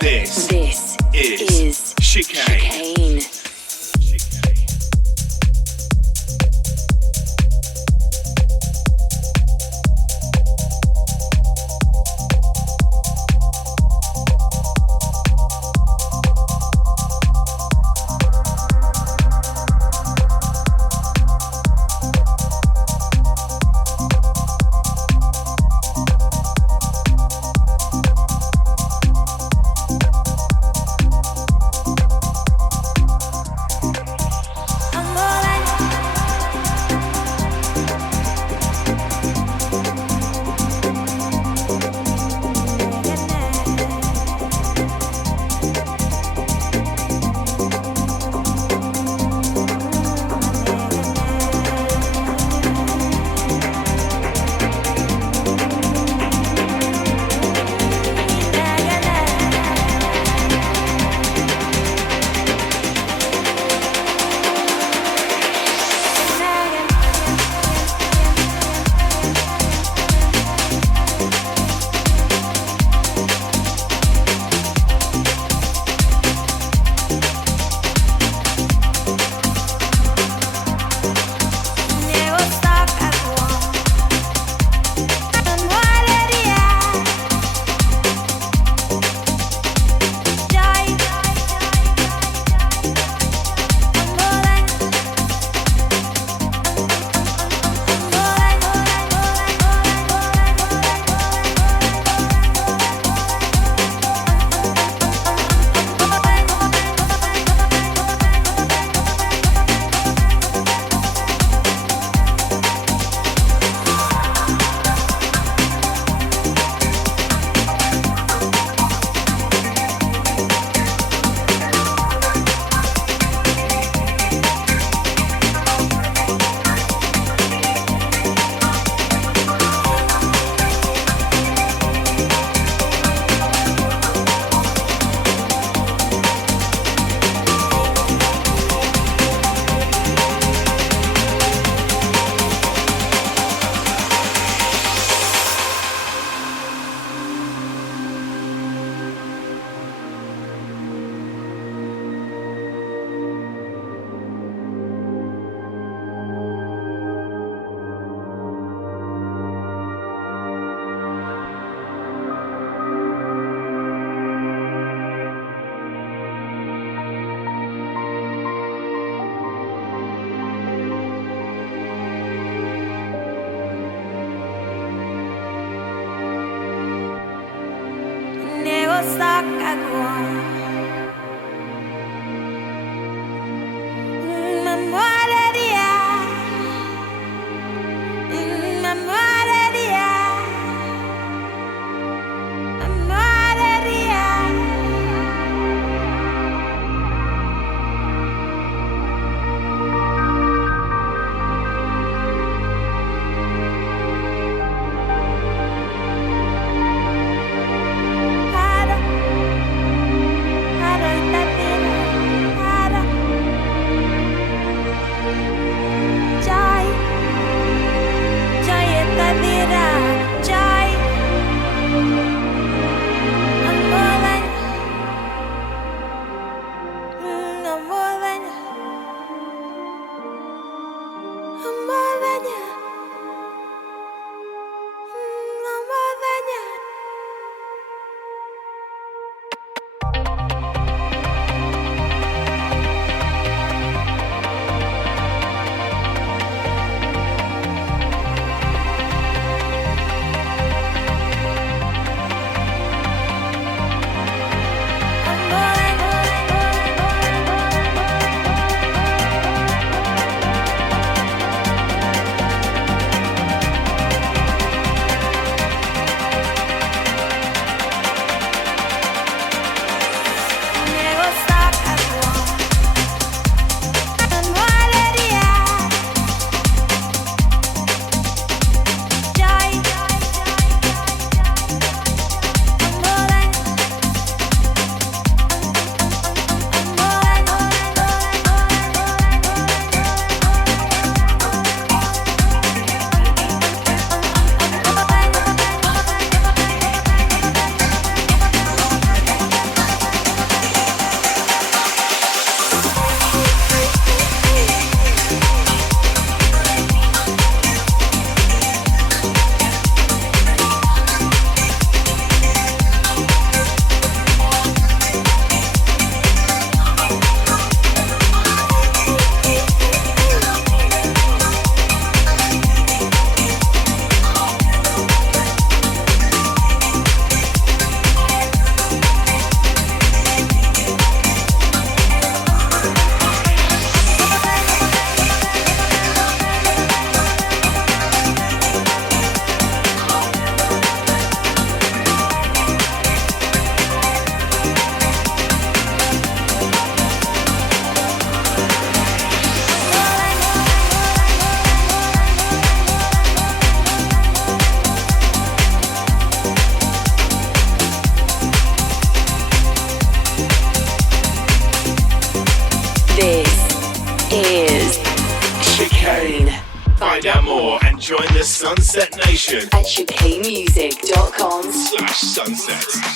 This is Chicane. Find out more and join the Sunset Nation at chicanemusic.com/sunset.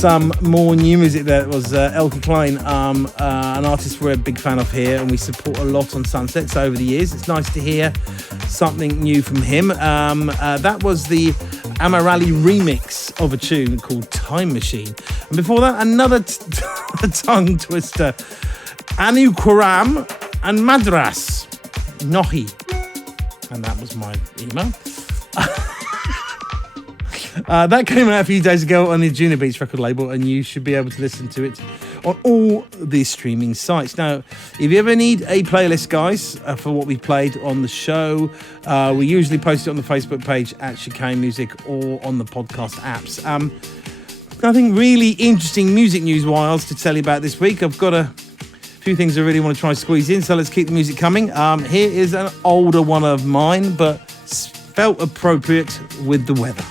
some more new music there. It was Elke Klein, an artist we're a big fan of here, and we support a lot on Sunsets over the years. It's nice to hear something new from him. That was the Amarali remix of a tune called Time Machine. And before that, another tongue twister, Anu Kuram and Madras Nohi. And that was my email. That came out a few days ago on the Junior Beats record label, and you should be able to listen to it on all the streaming sites. Now, if you ever need a playlist, guys, for what we've played on the show, we usually post it on the Facebook page at Chicane Music or on the podcast apps. Nothing really interesting music news-wise to tell you about this week. I've got a few things I really want to try and squeeze in, so let's keep the music coming. Here is an older one of mine, but felt appropriate with the weather.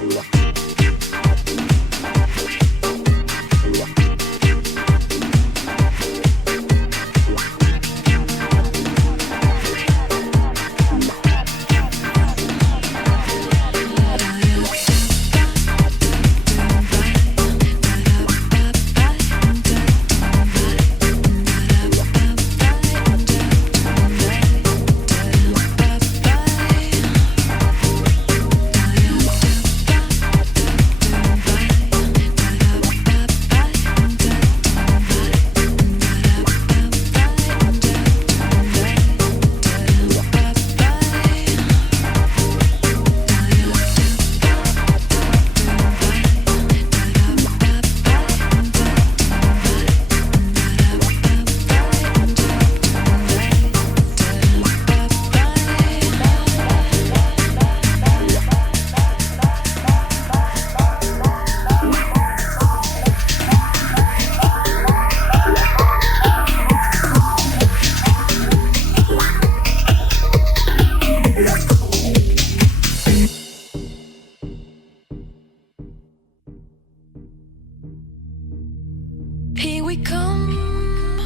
Here we come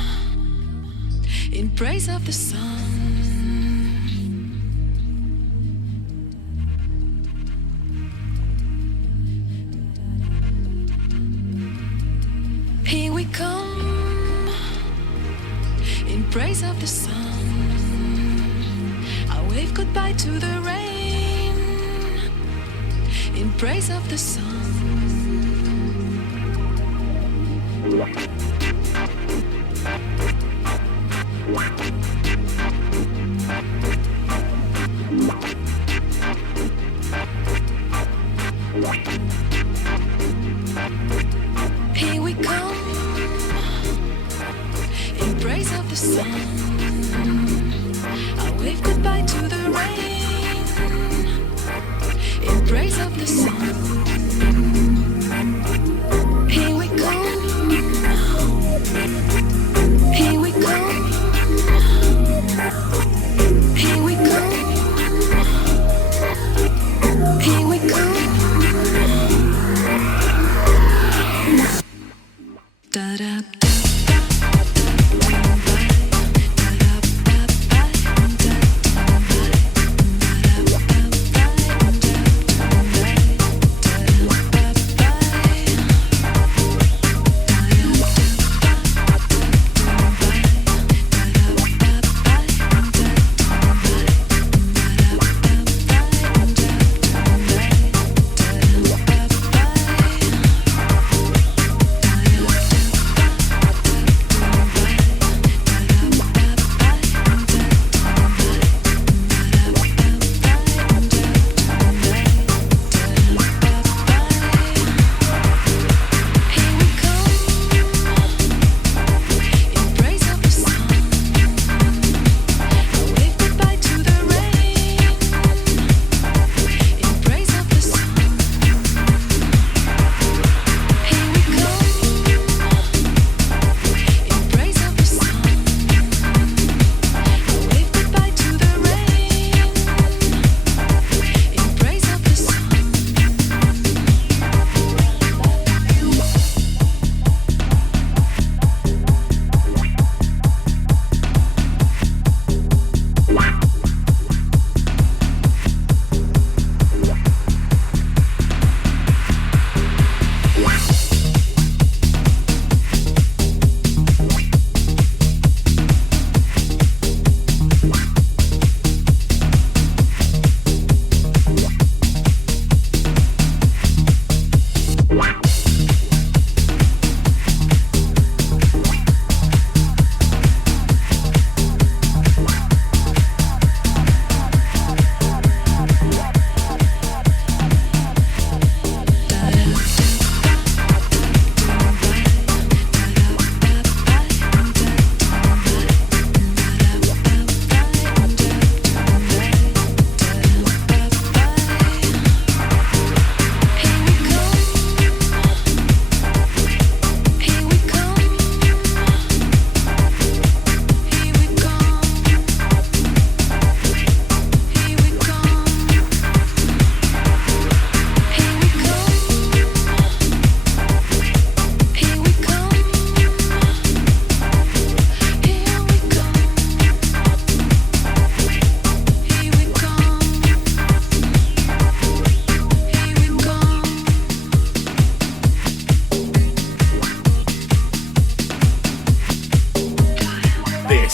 in praise of the sun. Here we come in praise of the sun. I wave goodbye to the rain in praise of the sun. Here we come in praise of the sun. I wave goodbye to the rain in praise of the sun. Here we come. Here we come. Here we come. Here we come. Da da.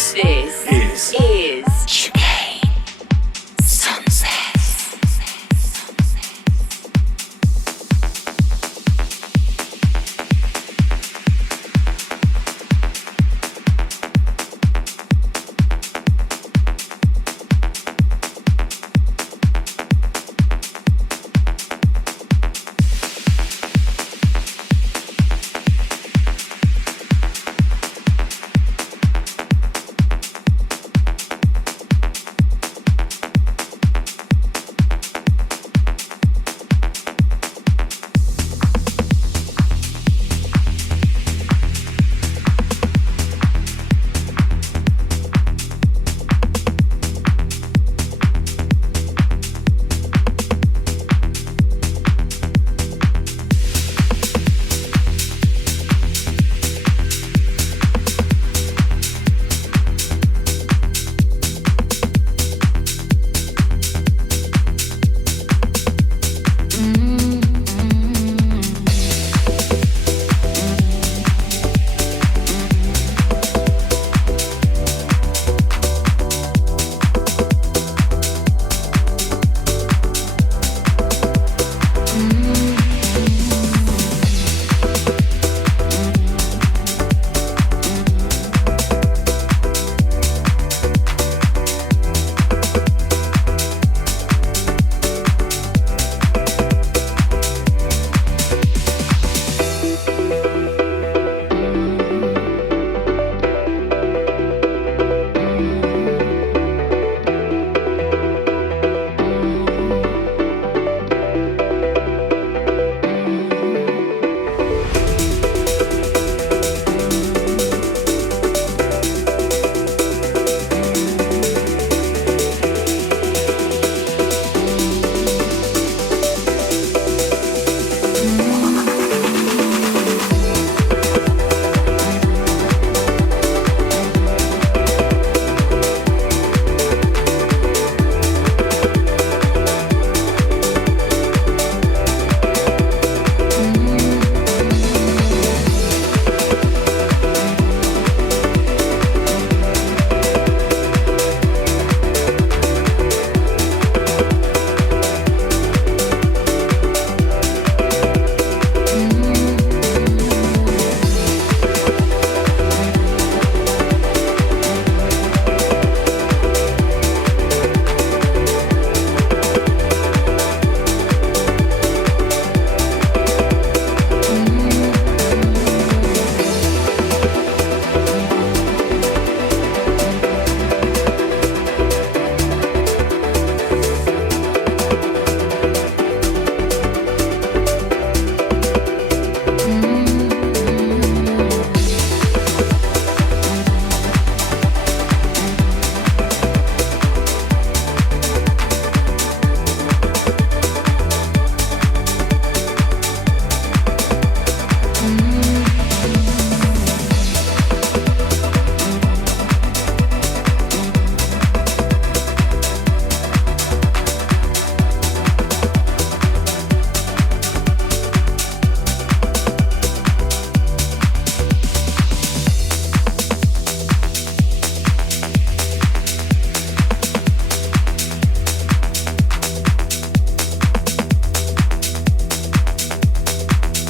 is Chicane Sunsets.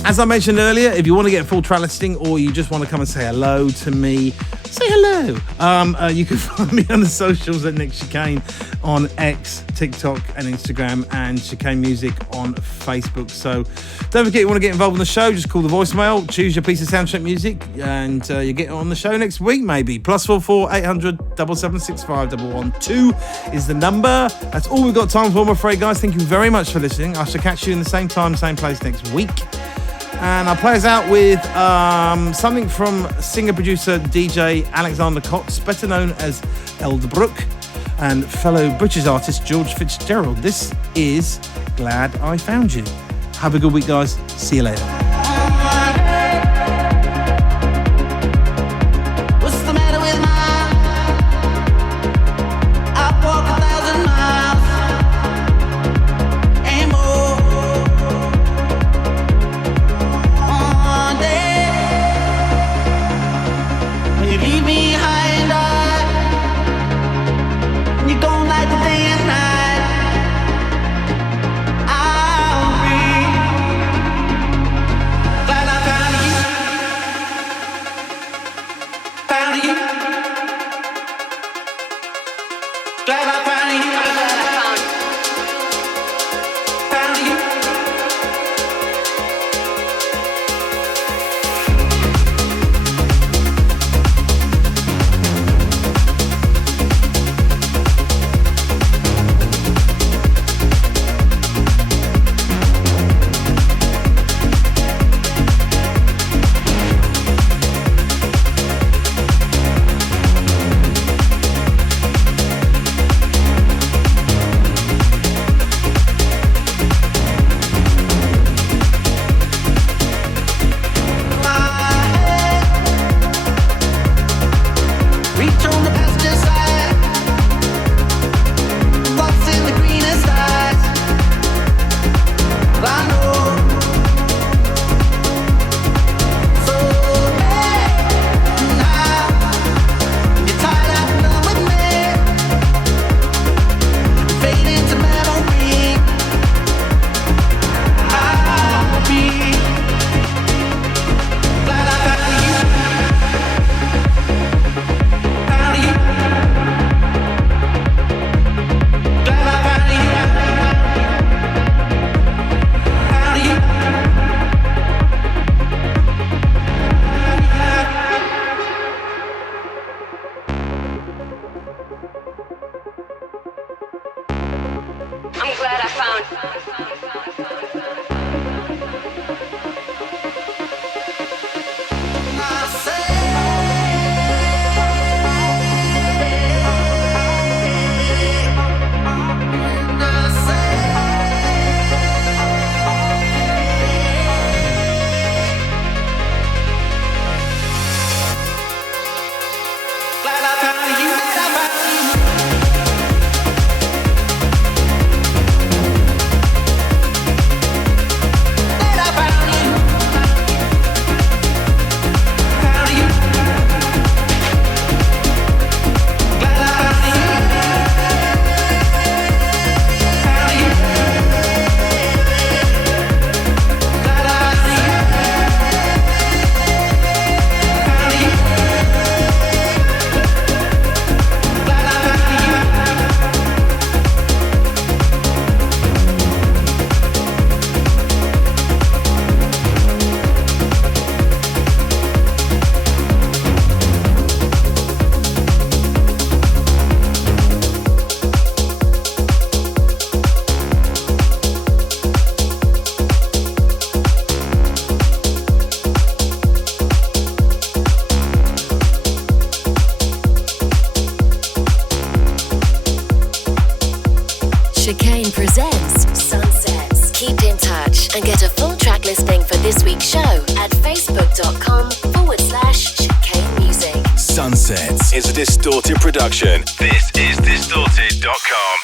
As I mentioned earlier, if you want to get a full track listing or you just want to come and say hello to me, say hello. You can find me on the socials at Nick Chicane on X, TikTok and Instagram, and Chicane Music on Facebook. So don't forget, you want to get involved in the show, just call the voicemail, choose your piece of soundtrack music, and you get on the show next week maybe. +44 800 7765 112 is the number. That's all we've got time for, I'm afraid, guys. Thank you very much for listening. I shall catch you in the same time, same place next week. And I'll play us out with something from singer-producer DJ Alexander Cox, better known as Eldbrook, and fellow British artist George Fitzgerald. This is Glad I Found You. Have a good week, guys. See you later. Leave me high and I Chicane presents Sunsets. Keep in touch and get a full track listing for this week's show at facebook.com/Chicane Music. Sunsets is a Distorted production. This is distorted.com.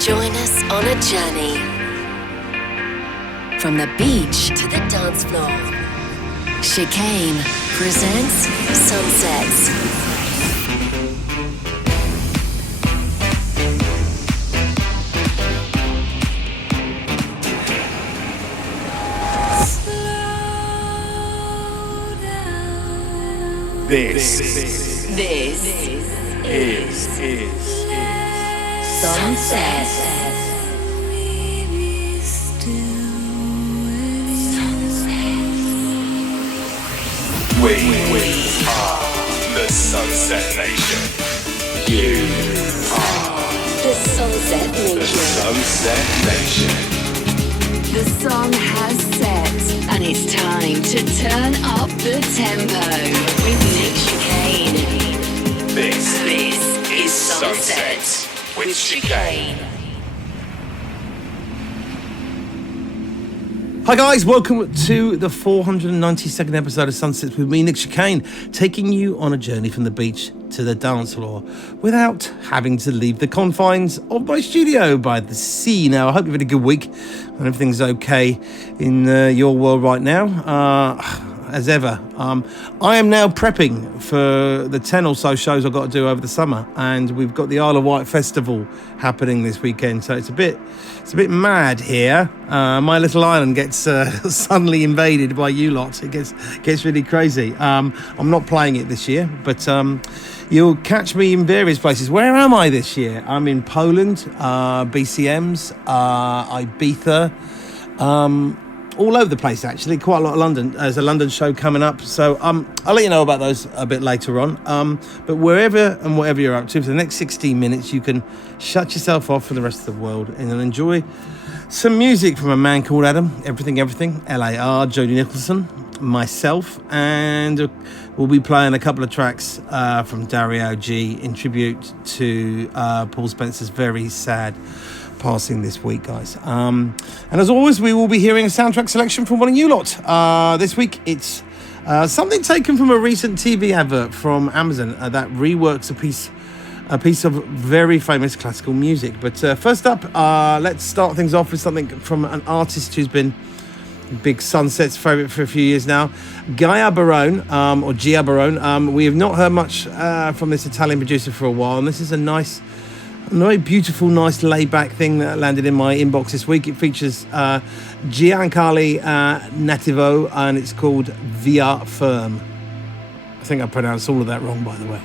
Join us on a journey from the beach to the dance floor. Chicane presents Sunsets. This is Sunsets. We are the Sunset Nation. You are The Sunset the Nation. Sunset Nation. The sun has set, and it's time to turn up the tempo with Nick Chicane. This is Sunsets with Chicane. Hi guys, welcome to the 492nd episode of Sunsets with me, Nick Chicane, taking you on a journey from the beach to the dance floor without having to leave the confines of my studio by the sea. Now, I hope you've had a good week and everything's okay in your world right now. As ever, I am now prepping for the 10 or so shows I've got to do over the summer, and we've got the Isle of Wight Festival happening this weekend, so it's a bit mad here. My little island gets suddenly invaded by you lot. It gets really crazy. I'm not playing it this year, but you'll catch me in various places. Where am I this year? I'm in Poland, BCMs, Ibiza, all over the place actually. Quite a lot of London. There's a London show coming up, so I'll let you know about those a bit later on. But wherever and whatever you're up to, for the next 16 minutes you can shut yourself off from the rest of the world and enjoy some music from a man called Adam. Everything LAR, Jodie Nicholson, myself, and we'll be playing a couple of tracks from Dario G in tribute to Paul Spencer's very sad passing this week, guys. And as always, we will be hearing a soundtrack selection from one of you lot. This week it's something taken from a recent TV advert from Amazon that reworks a piece of very famous classical music. But first up, let's start things off with something from an artist who's been big Sunsets favourite for a few years now, Gaia Barone, or Gia Barone. We have not heard much from this Italian producer for a while, and this is a very beautiful, nice laid-back thing that landed in my inbox this week. It features Giancarlo Nativo, and it's called Via Firm. I think I pronounced all of that wrong, by the way.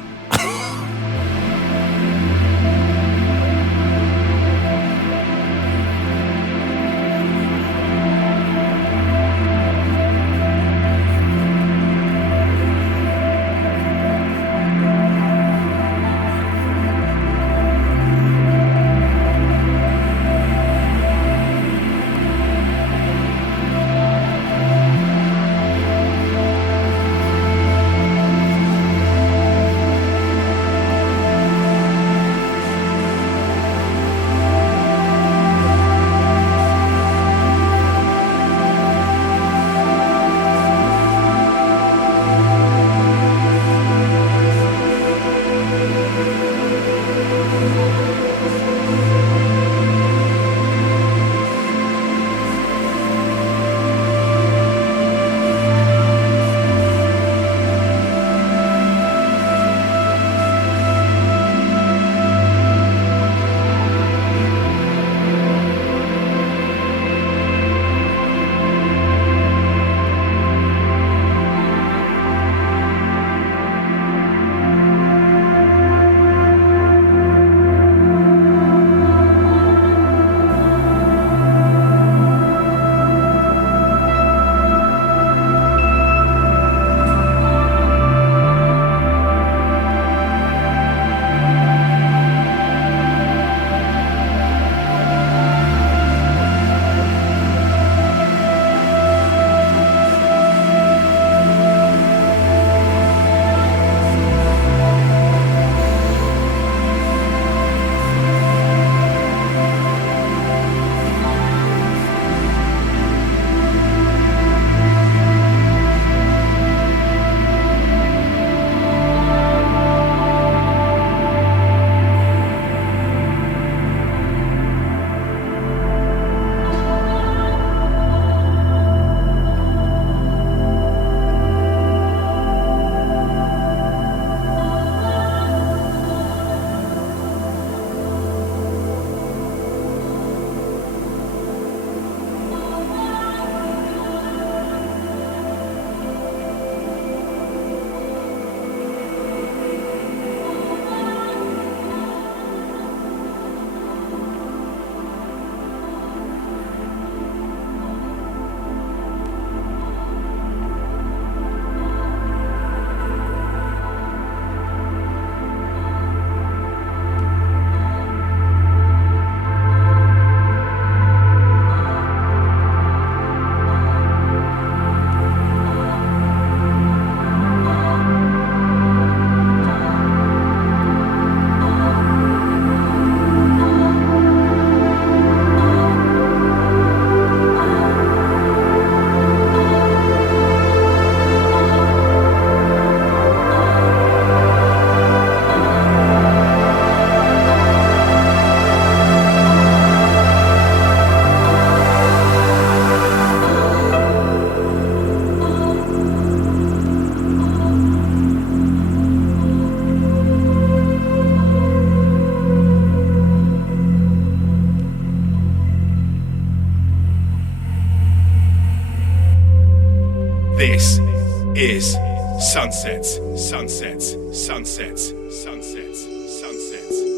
This is Sunsets, Sunsets, Sunsets, Sunsets, Sunsets.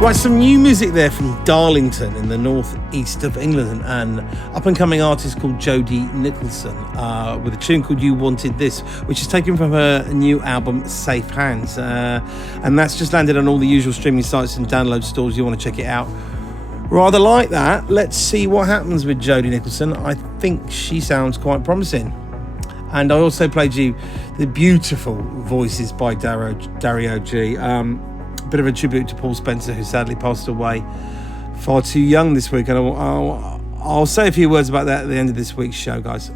Right, some new music there from Darlington in the northeast of England, and up-and-coming artist called Jodie Nicholson with a tune called You Wanted This, which is taken from her new album Safe Hands, and that's just landed on all the usual streaming sites and download stores. You want to check it out. Rather like that. Let's see what happens with Jodie Nicholson. I think she sounds quite promising. And I also played you the beautiful voices by Dario G. Bit of a tribute to Paul Spencer, who sadly passed away far too young this week. And I'll say a few words about that at the end of this week's show, guys.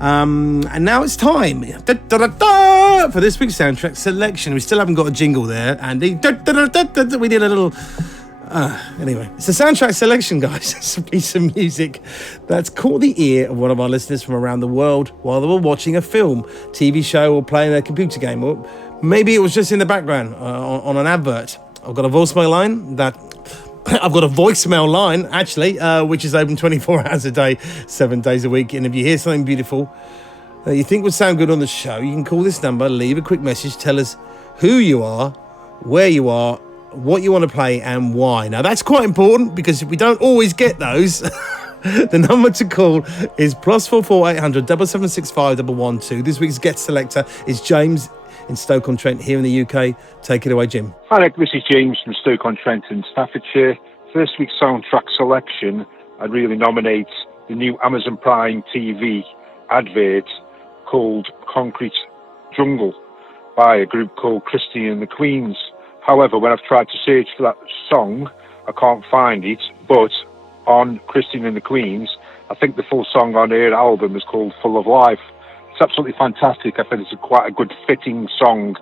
And now it's time for this week's soundtrack selection. We still haven't got a jingle there, Andy. We did a little... anyway, it's a soundtrack selection, guys. It's a piece of music that's caught the ear of one of our listeners from around the world while they were watching a film, TV show, or playing a computer game, or maybe it was just in the background on an advert. I've got a voicemail line actually, which is open 24 hours a day, 7 days a week. And if you hear something beautiful that you think would sound good on the show, you can call this number, leave a quick message, tell us who you are, where you are, what you want to play and why. Now that's quite important, because if we don't always get those, the number to call is +44 800 776 5112. This week's guest selector is James in Stoke-on-Trent here in the UK. Take it away, Jim. Hi, Nick. This is James from Stoke-on-Trent in Staffordshire. First week's soundtrack selection, I'd really nominate the new Amazon Prime TV advert called Concrete Jungle by a group called Christine and the Queens. However, when I've tried to search for that song, I can't find it. But on Christine and the Queens, I think the full song on her album is called Full of Life. It's absolutely fantastic. I think it's quite a good fitting song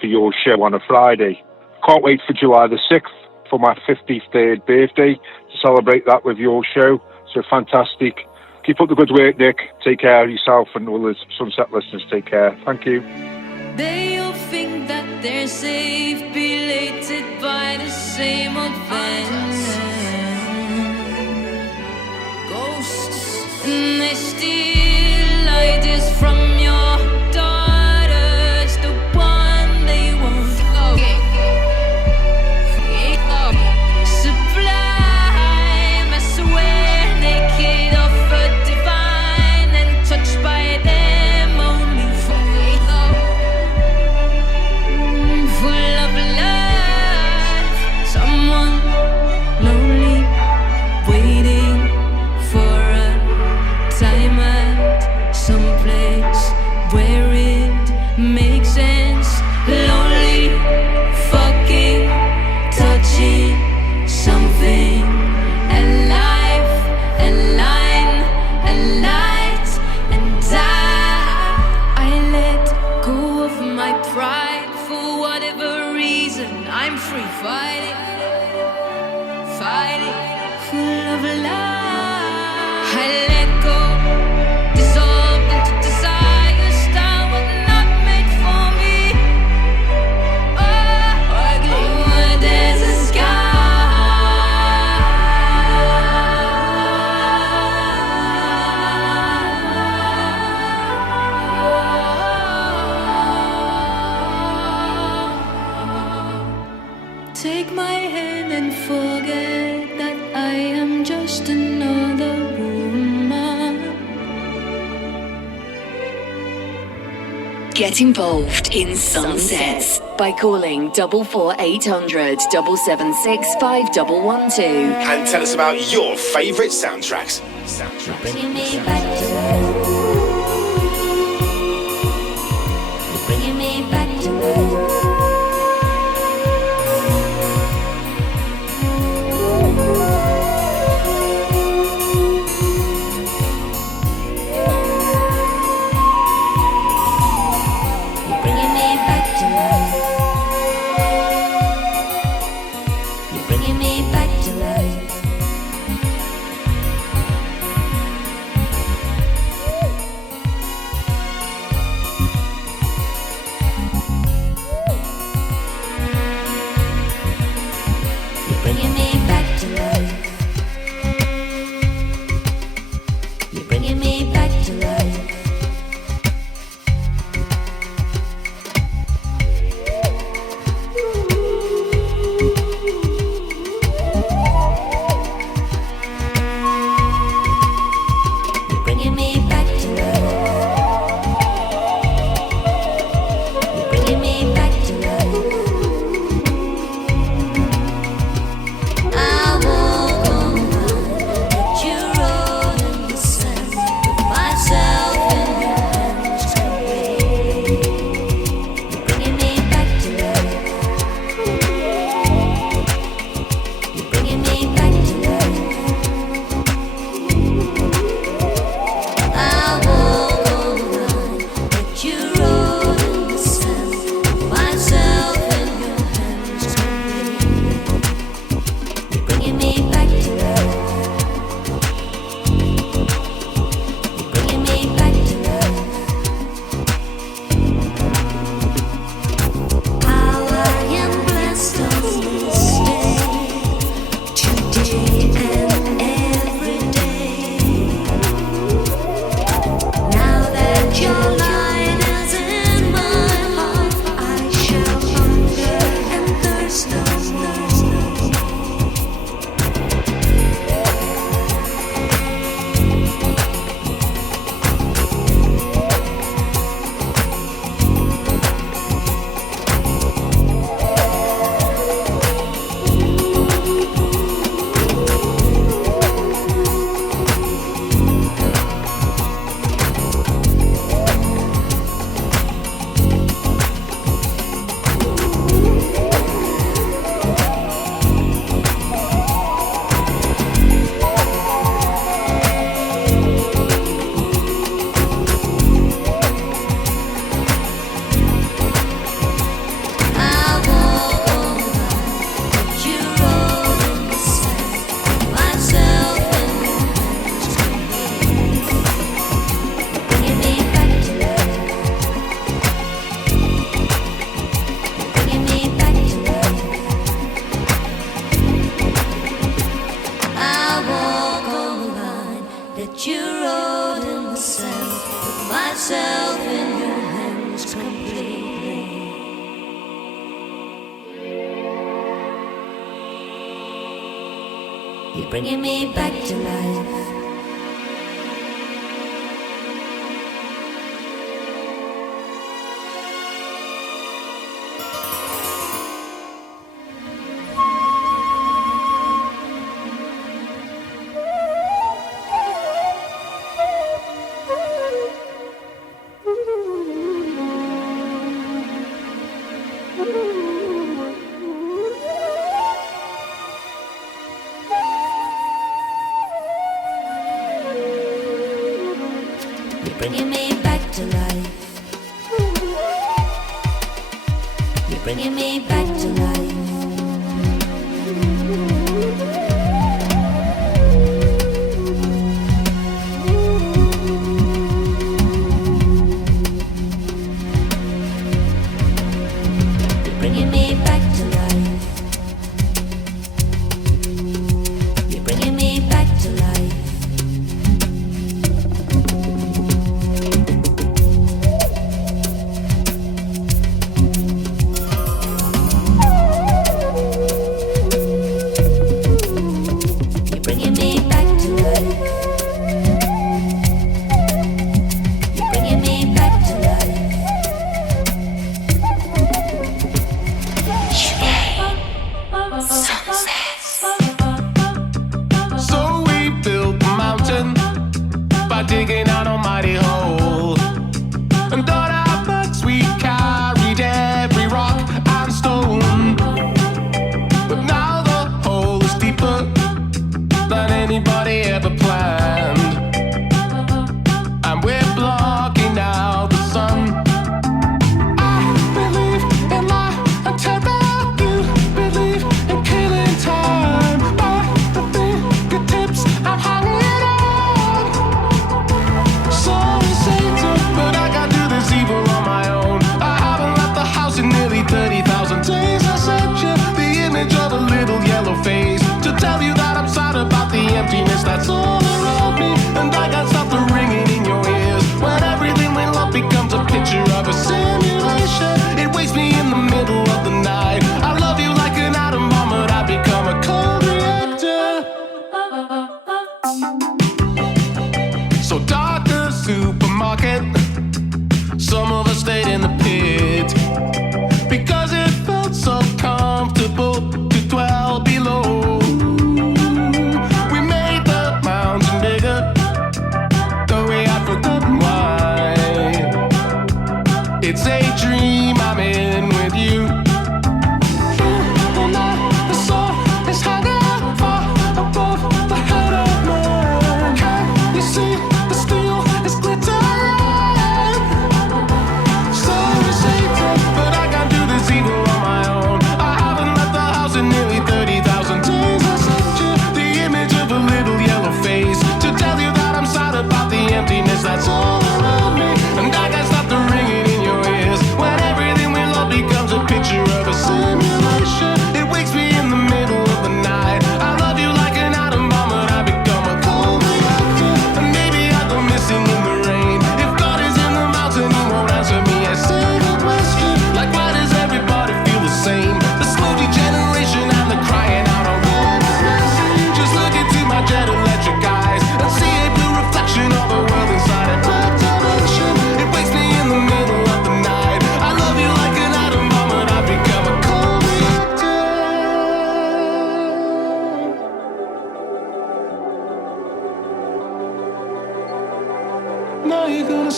for your show on a Friday. Can't wait for July the 6th for my 53rd birthday to celebrate that with your show. So fantastic. Keep up the good work, Nick. Take care of yourself, and all the Sunset listeners, take care. Thank you. They all think that they're safe, belated by the same old fence. Ghosts, and they steal ideas from your daughters, the one they won't sublime. I swear, naked of a divine and touched by them only full of love. Someone lonely, waiting for a time at some place where it makes sense. Lonely, fucking, touching something alive, a line, a light, and I let go of my pride for whatever reason. I'm free fighting, full of life. I let go, dissolved into desires that were not meant for me. There's a take my hand and forget that I am just another woman. Get involved in Sunsets by calling 44800 776 5112. And tell us about your favourite soundtracks. Bringing me back to life. You're bringing me back to life. You're bringing me back to life. You're bringing me back to life. myself in your hands completely. You're bringing me back to life. Bringing me back to life. You're bringing me back to life. You're bringing me back to life. You're bringing me back to life.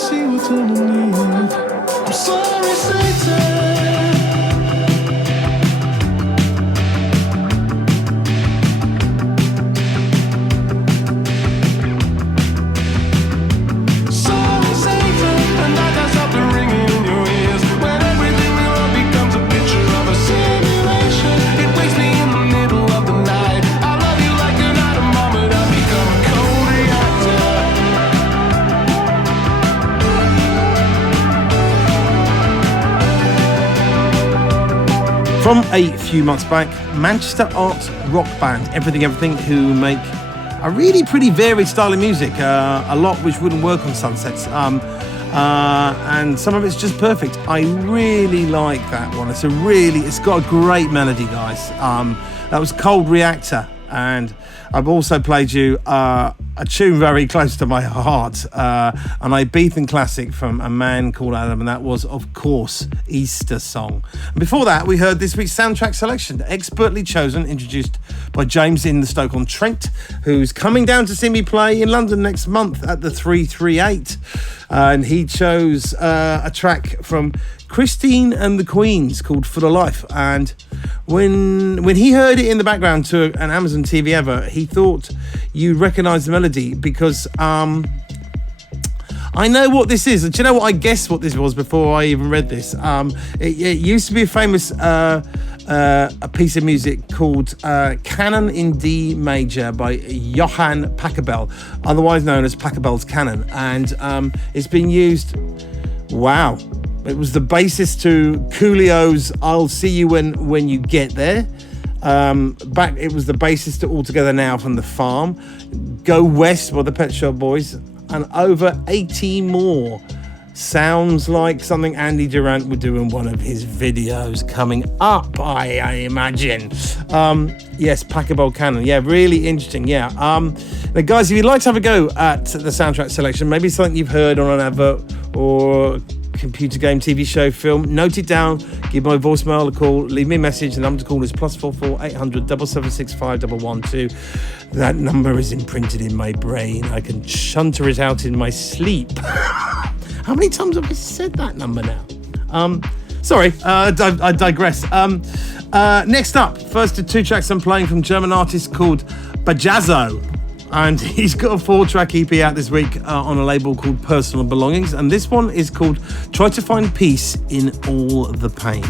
see what's underneath. I'm sorry, Satan. Sorry, Satan, and I got something ringing in your ears. When everything we love becomes a picture of a simulation, it wakes me in the middle of the night. I love you like an atom bomb, but I become a cold reactor. From a few months back, Manchester art rock band Everything Everything, who make a really pretty varied style of music, a lot which wouldn't work on Sunsets, and some of it's just perfect. I really like that one. It's got a great melody, guys. That was Cold Reactor, and I've also played you a tune very close to my heart, an Ibiza classic from a man called Adam, and that was, of course, Easter Song. And before that, we heard this week's soundtrack selection, expertly chosen, introduced by James in the Stoke-on-Trent, who's coming down to see me play in London next month at the 338. And he chose a track from Christine and the Queens called For the Life. And when he heard it in the background to an Amazon TV advert, he thought you'd recognise the melody because I know what this is. Do you know what? I guessed what this was before I even read this. It used to be a famous a piece of music called Canon in D Major by Johann Pachelbel, otherwise known as Pachelbel's Canon. And it's been used... Wow. It was the basis to Coolio's I'll See You When You Get There. It was the basis to All Together Now from The Farm, Go West by the Pet Shop Boys, and over 80 more. Sounds like something Andy Durant would do in one of his videos coming up, I imagine. Yes, Pachelbel Canon. Yeah, really interesting. Yeah. Now, guys, if you'd like to have a go at the soundtrack selection, maybe something you've heard on an advert or computer game, TV show, film, note it down, give my voicemail a call, leave me a message. The number to call is +44 800 776 5112. That number is imprinted in my brain. I can shunter it out in my sleep. How many times have I said that number now? Sorry, I digress. Next up, first of two tracks I'm playing from German artist called Bajazzo. And he's got a 4-track EP out this week on a label called Personal Belongings. And this one is called Try to Find Peace in All the Pain.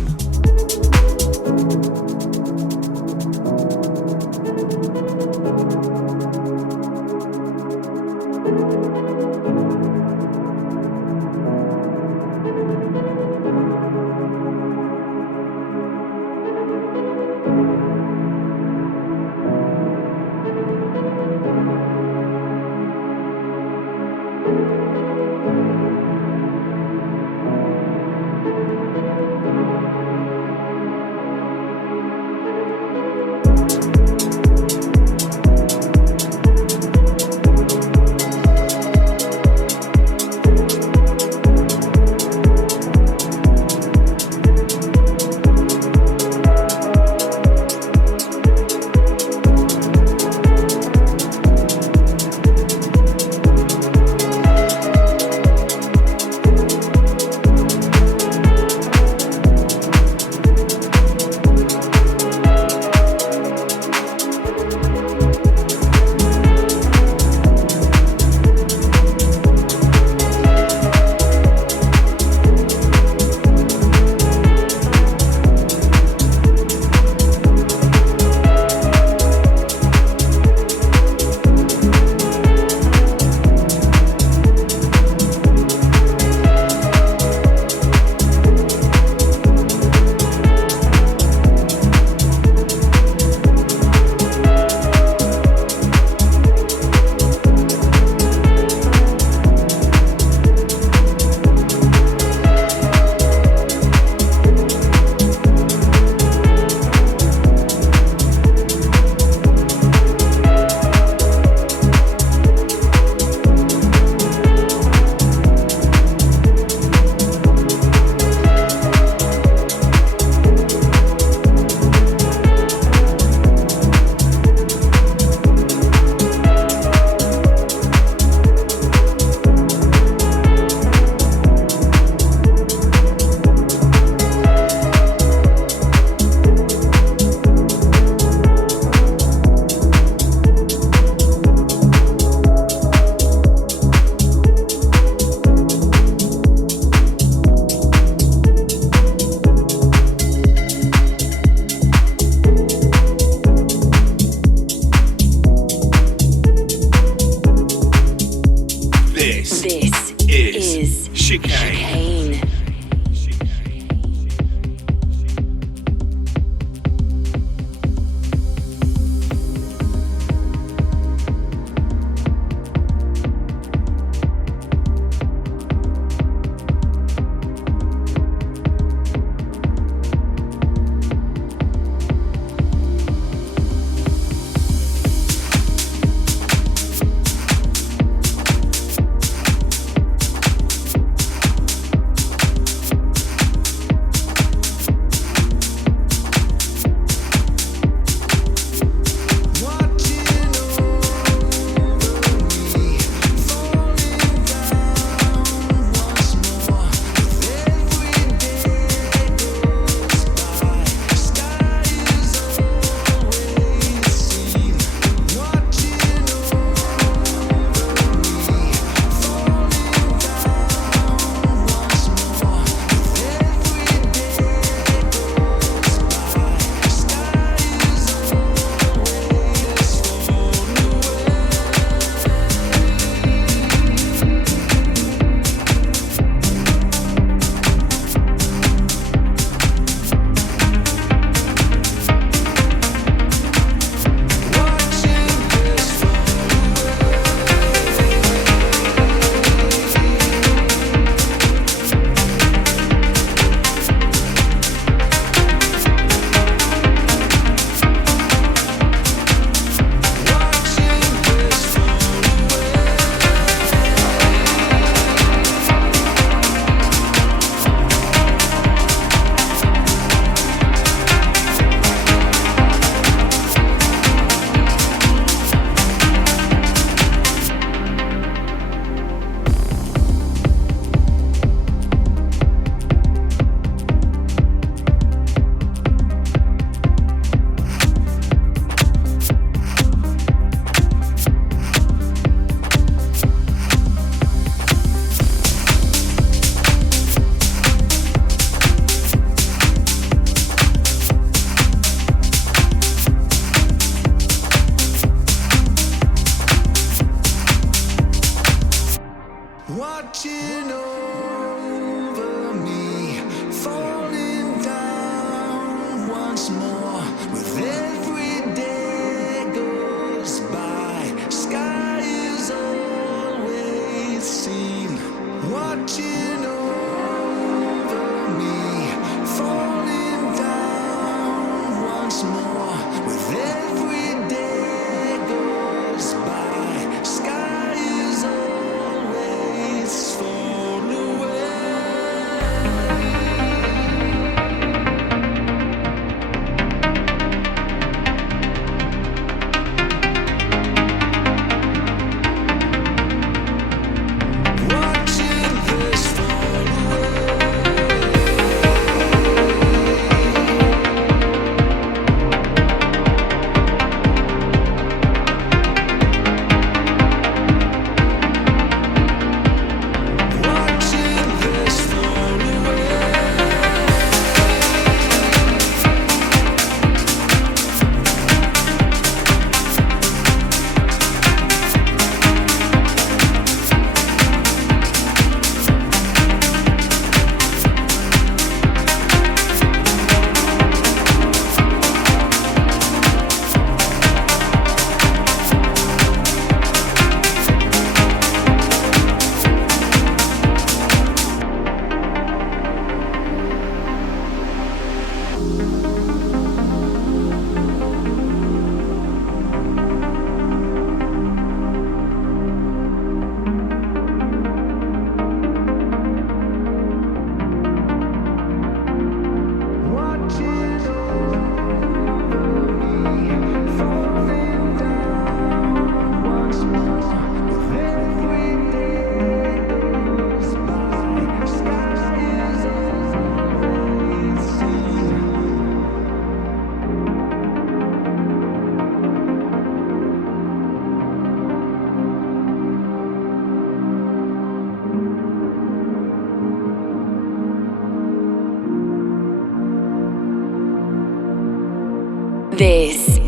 This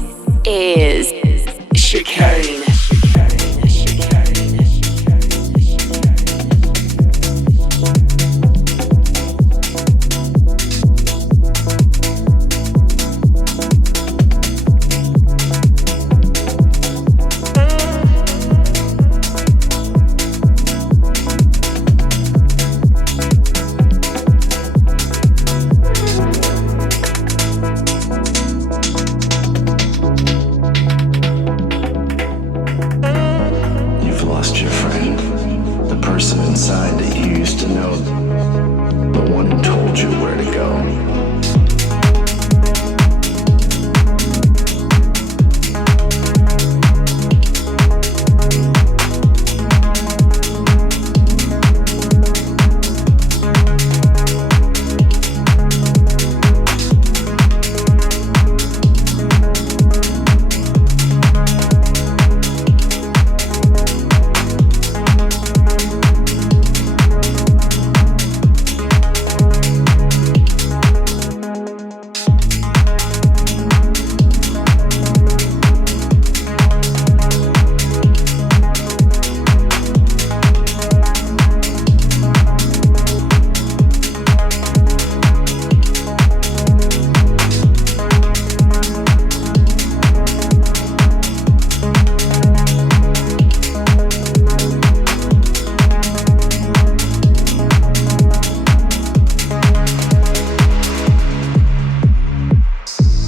is Chicane. You've lost your friend, the person inside that you used to know, the one who told you where to go.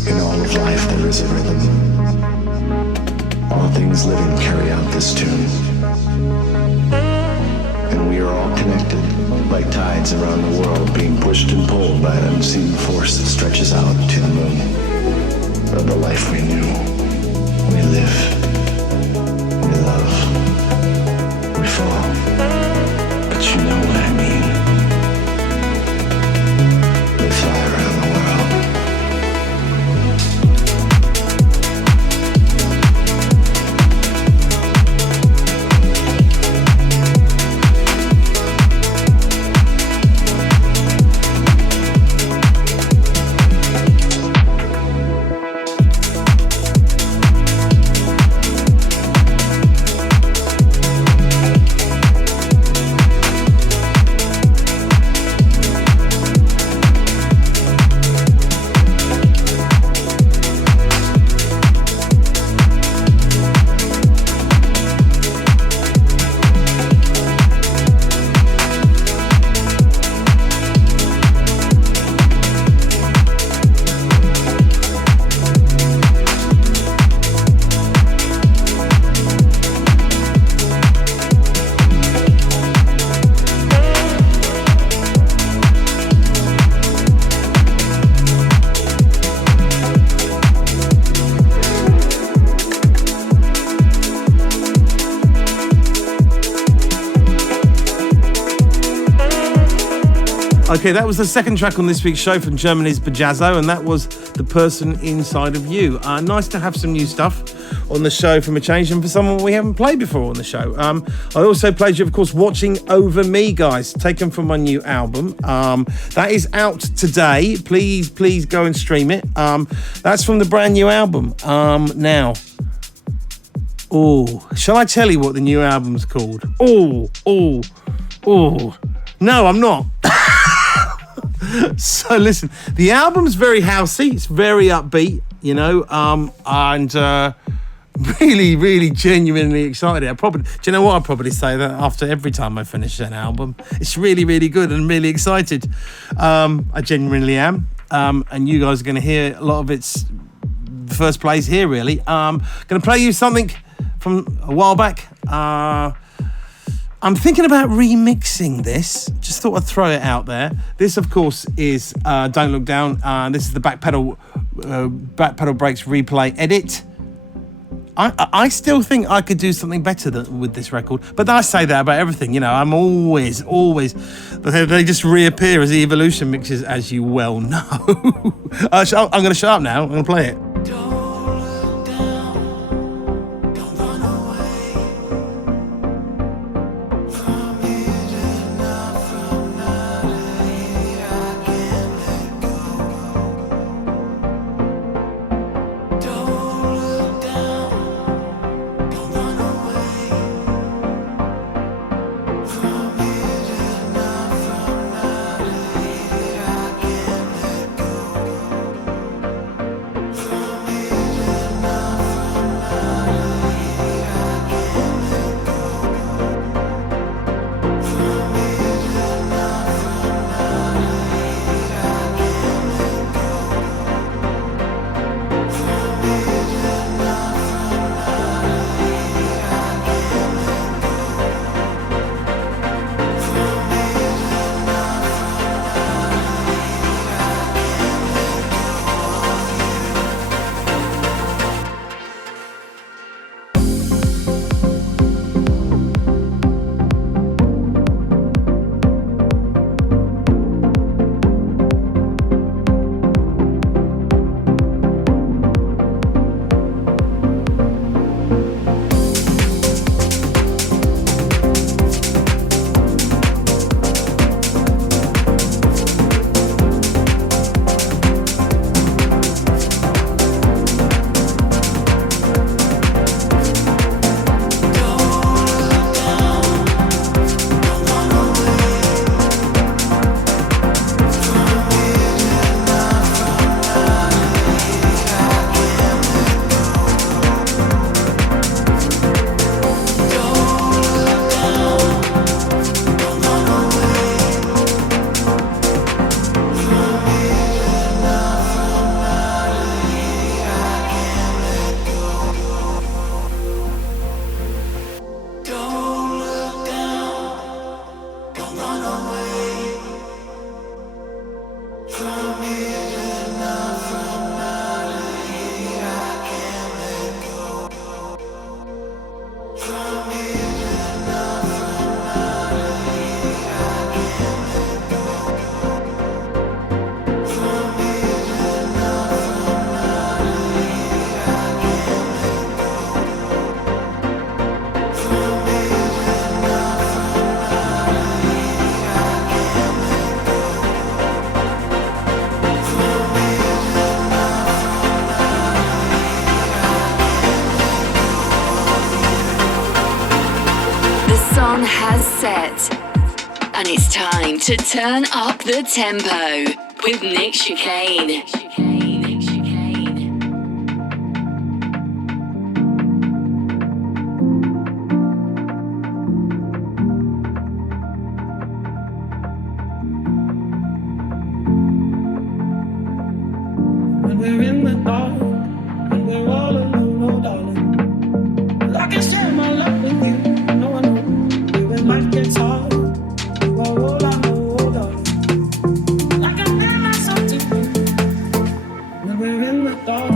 In all of life there is a rhythm. All things living carry out this tune. And we are all connected, like tides around the world, being pushed and pulled by an unseen force that stretches out to the moon. Of the life we knew, we live, we love, we fall. But you know what I mean. We fly around the world. Okay, that was the second track on this week's show from Germany's Bajazzo, and that was The Person Inside of You. Nice to have some new stuff on the show from a change and for someone we haven't played before on the show. I also played you, of course, Watching Over Me, guys, taken from my new album. That is out today. Please go and stream it. That's from the brand new album. Now, shall I tell you what the new album's called? No, I'm not. So listen, the album's very housey, it's very upbeat, you know, and really, really genuinely excited. Do you know what? I probably say that after every time I finish an album. It's really, really good and really excited. I genuinely am. And you guys are going to hear a lot of its first plays here, really. Going to play you something from a while back. I'm thinking about remixing this. Just thought I'd throw it out there. This, of course, is Don't Look Down. This is the back pedal breaks replay edit. I still think I could do something better with this record, but I say that about everything. You know, I'm always. They just reappear as evolution mixes, as you well know. I'm going to shut up now. I'm going to play it. sun has set, and it's time to turn up the tempo with Nick Chicane. When we're in the dark, when we're all alone, oh darling, I can share my love with you. No, I know, when life gets hard, you are all I know, oh darling. I can feel myself deep when we're in the dark.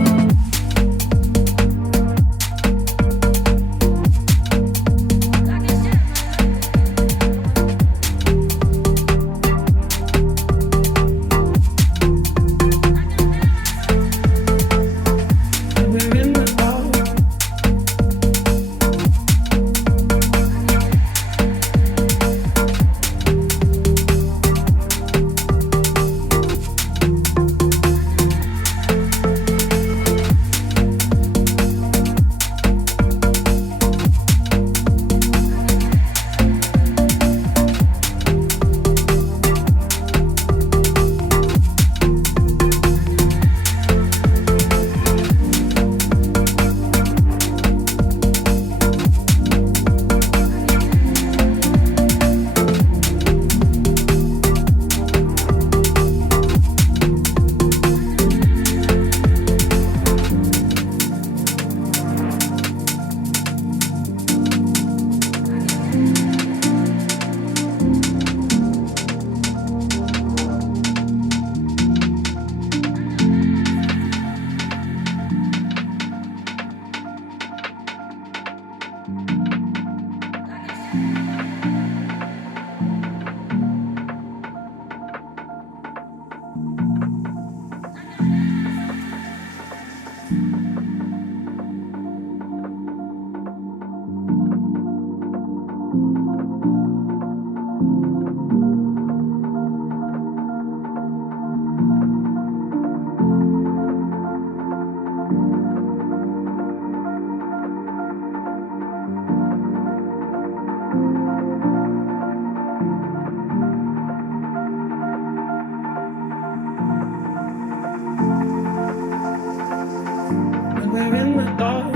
We're in the dark,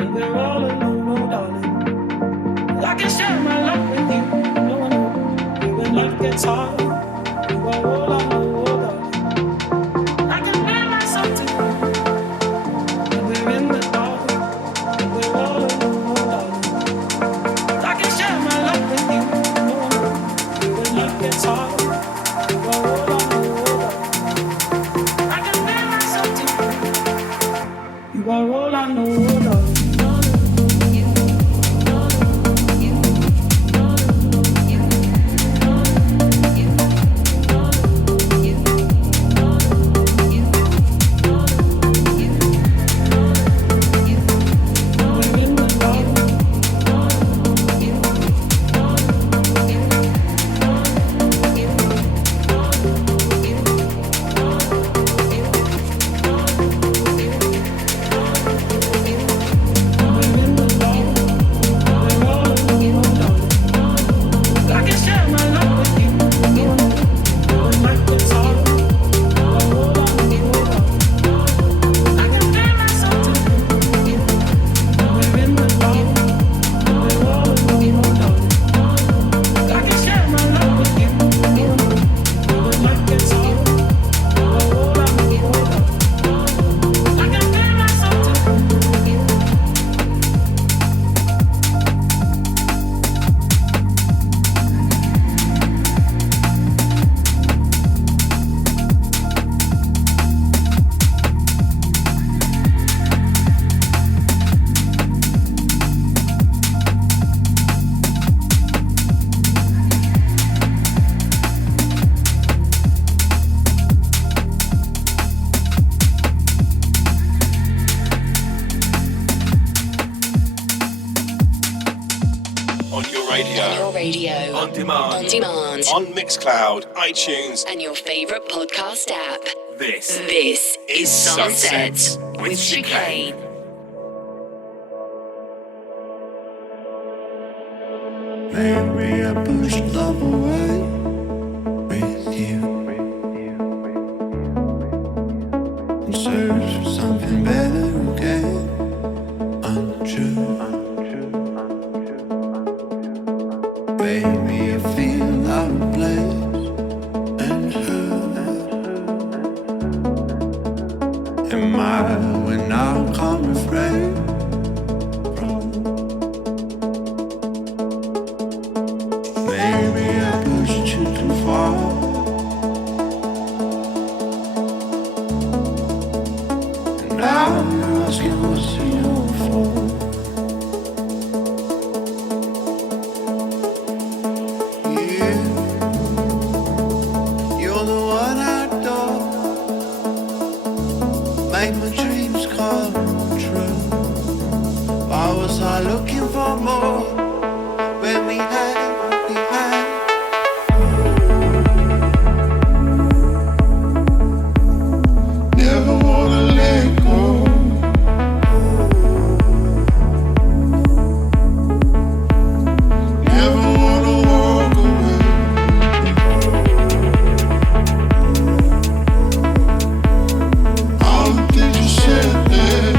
and we're all alone, oh darling. I can share my love with you. No one knows when life gets hard. You are all I know, oh darling. I can feel myself too. And we're in the dark, and we're all alone, oh darling. I can share my love with you. No one knows when life gets hard. You are all I know, oh darling. I can feel myself too. You are all I know, oh darling. On demand. On Mixcloud, iTunes, and your favorite podcast app. This is Sunsets with Chicane. Maybe I pushed love away with you and searched for something better again. Untrue. Baby, I feel out of place and hurt. Am I when I can't refrain? Maybe I pushed you too far. And now you're asking what's your fault. You're the one I adore. Make my dreams come true. Why was I looking for more when we had what we had? Never wanna let go. Never wanna walk away. All the things you said there.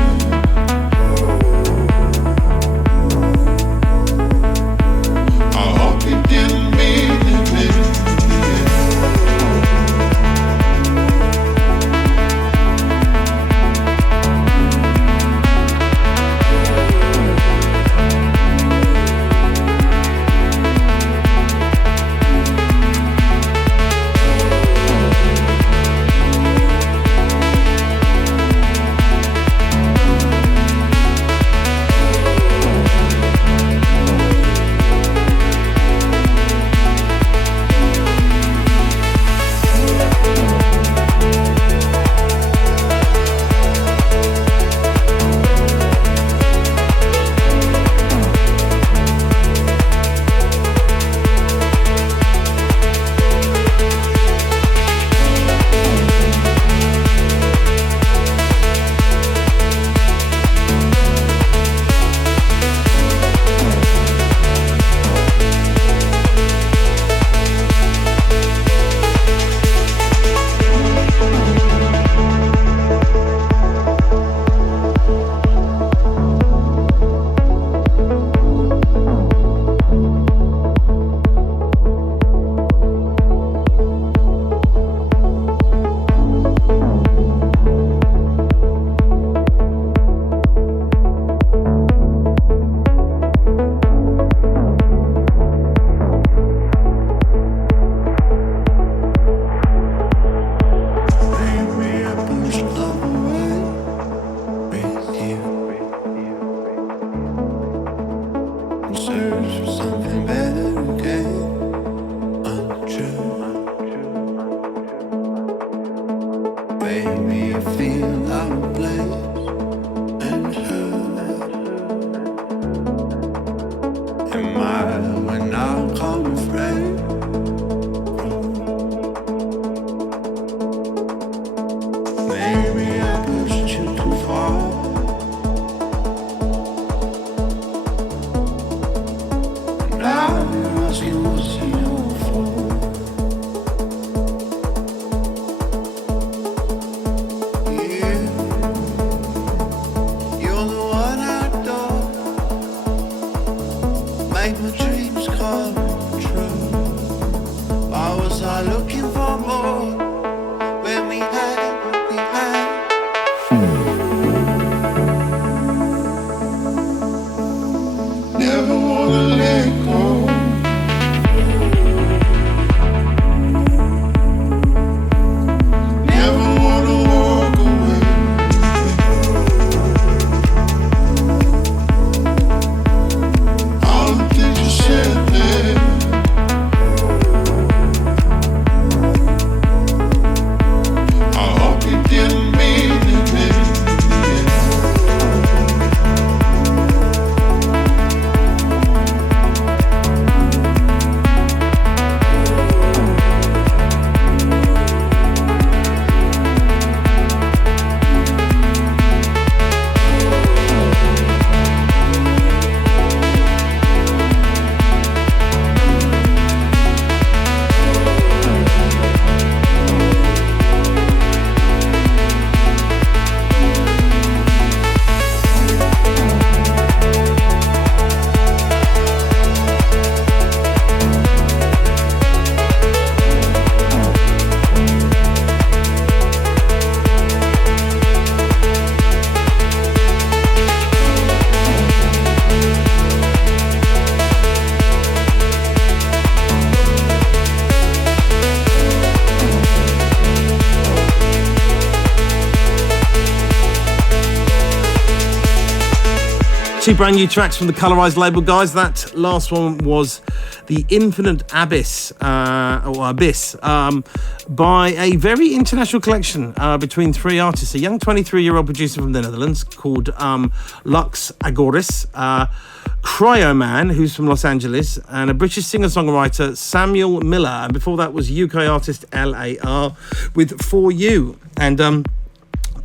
Two brand new tracks from the Colorized label, guys. That last one was The Infinite Abyss, by a very international collection between three artists. A young 23-year-old producer from the Netherlands called Lux Agoris, Cryo Man, who's from Los Angeles, and a British singer-songwriter, Samuel Miller. And before that was UK artist LAR with For You. And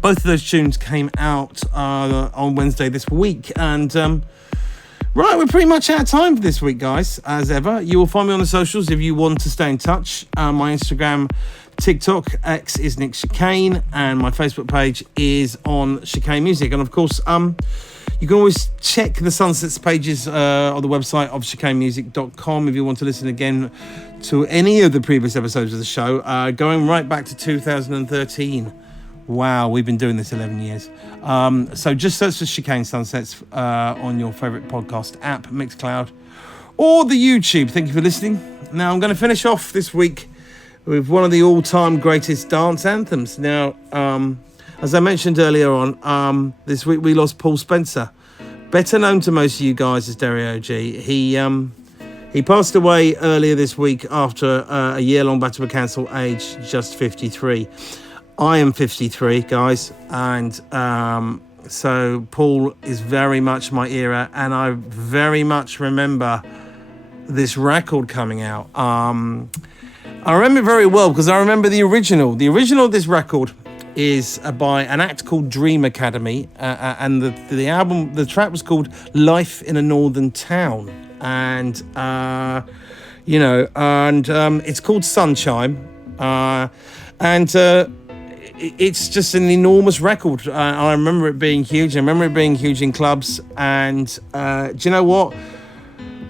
both of those tunes came out on Wednesday this week. And right, we're pretty much out of time for this week, guys. As ever, you will find me on the socials if you want to stay in touch. My Instagram, TikTok, X is Nick Chicane, and my Facebook page is on Chicane Music. And of course, you can always check the Sunsets pages on the website of chicanemusic.com if you want to listen again to any of the previous episodes of the show, going right back to 2013. Wow, we've been doing this 11 years. So just search for Chicane Sunsets on your favourite podcast app, Mixcloud, or the YouTube. Thank you for listening. Now, I'm going to finish off this week with one of the all-time greatest dance anthems. Now, as I mentioned earlier on, this week we lost Paul Spencer, better known to most of you guys as Derry OG. He passed away earlier this week after a year-long battle with cancer, aged just 53. I am 53, guys, and so Paul is very much my era, and I very much remember this record coming out. I remember it very well because I remember the original. The original of this record is by an act called Dream Academy, and the album, the track was called Life in a Northern Town, and it's called Sunshine, and it's just an enormous record. I remember it being huge. I remember it being huge in clubs. And do you know what?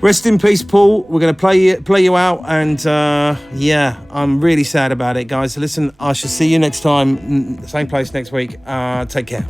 Rest in peace, Paul. We're going to play you out. And I'm really sad about it, guys. Listen, I shall see you next time. Same place next week. Take care.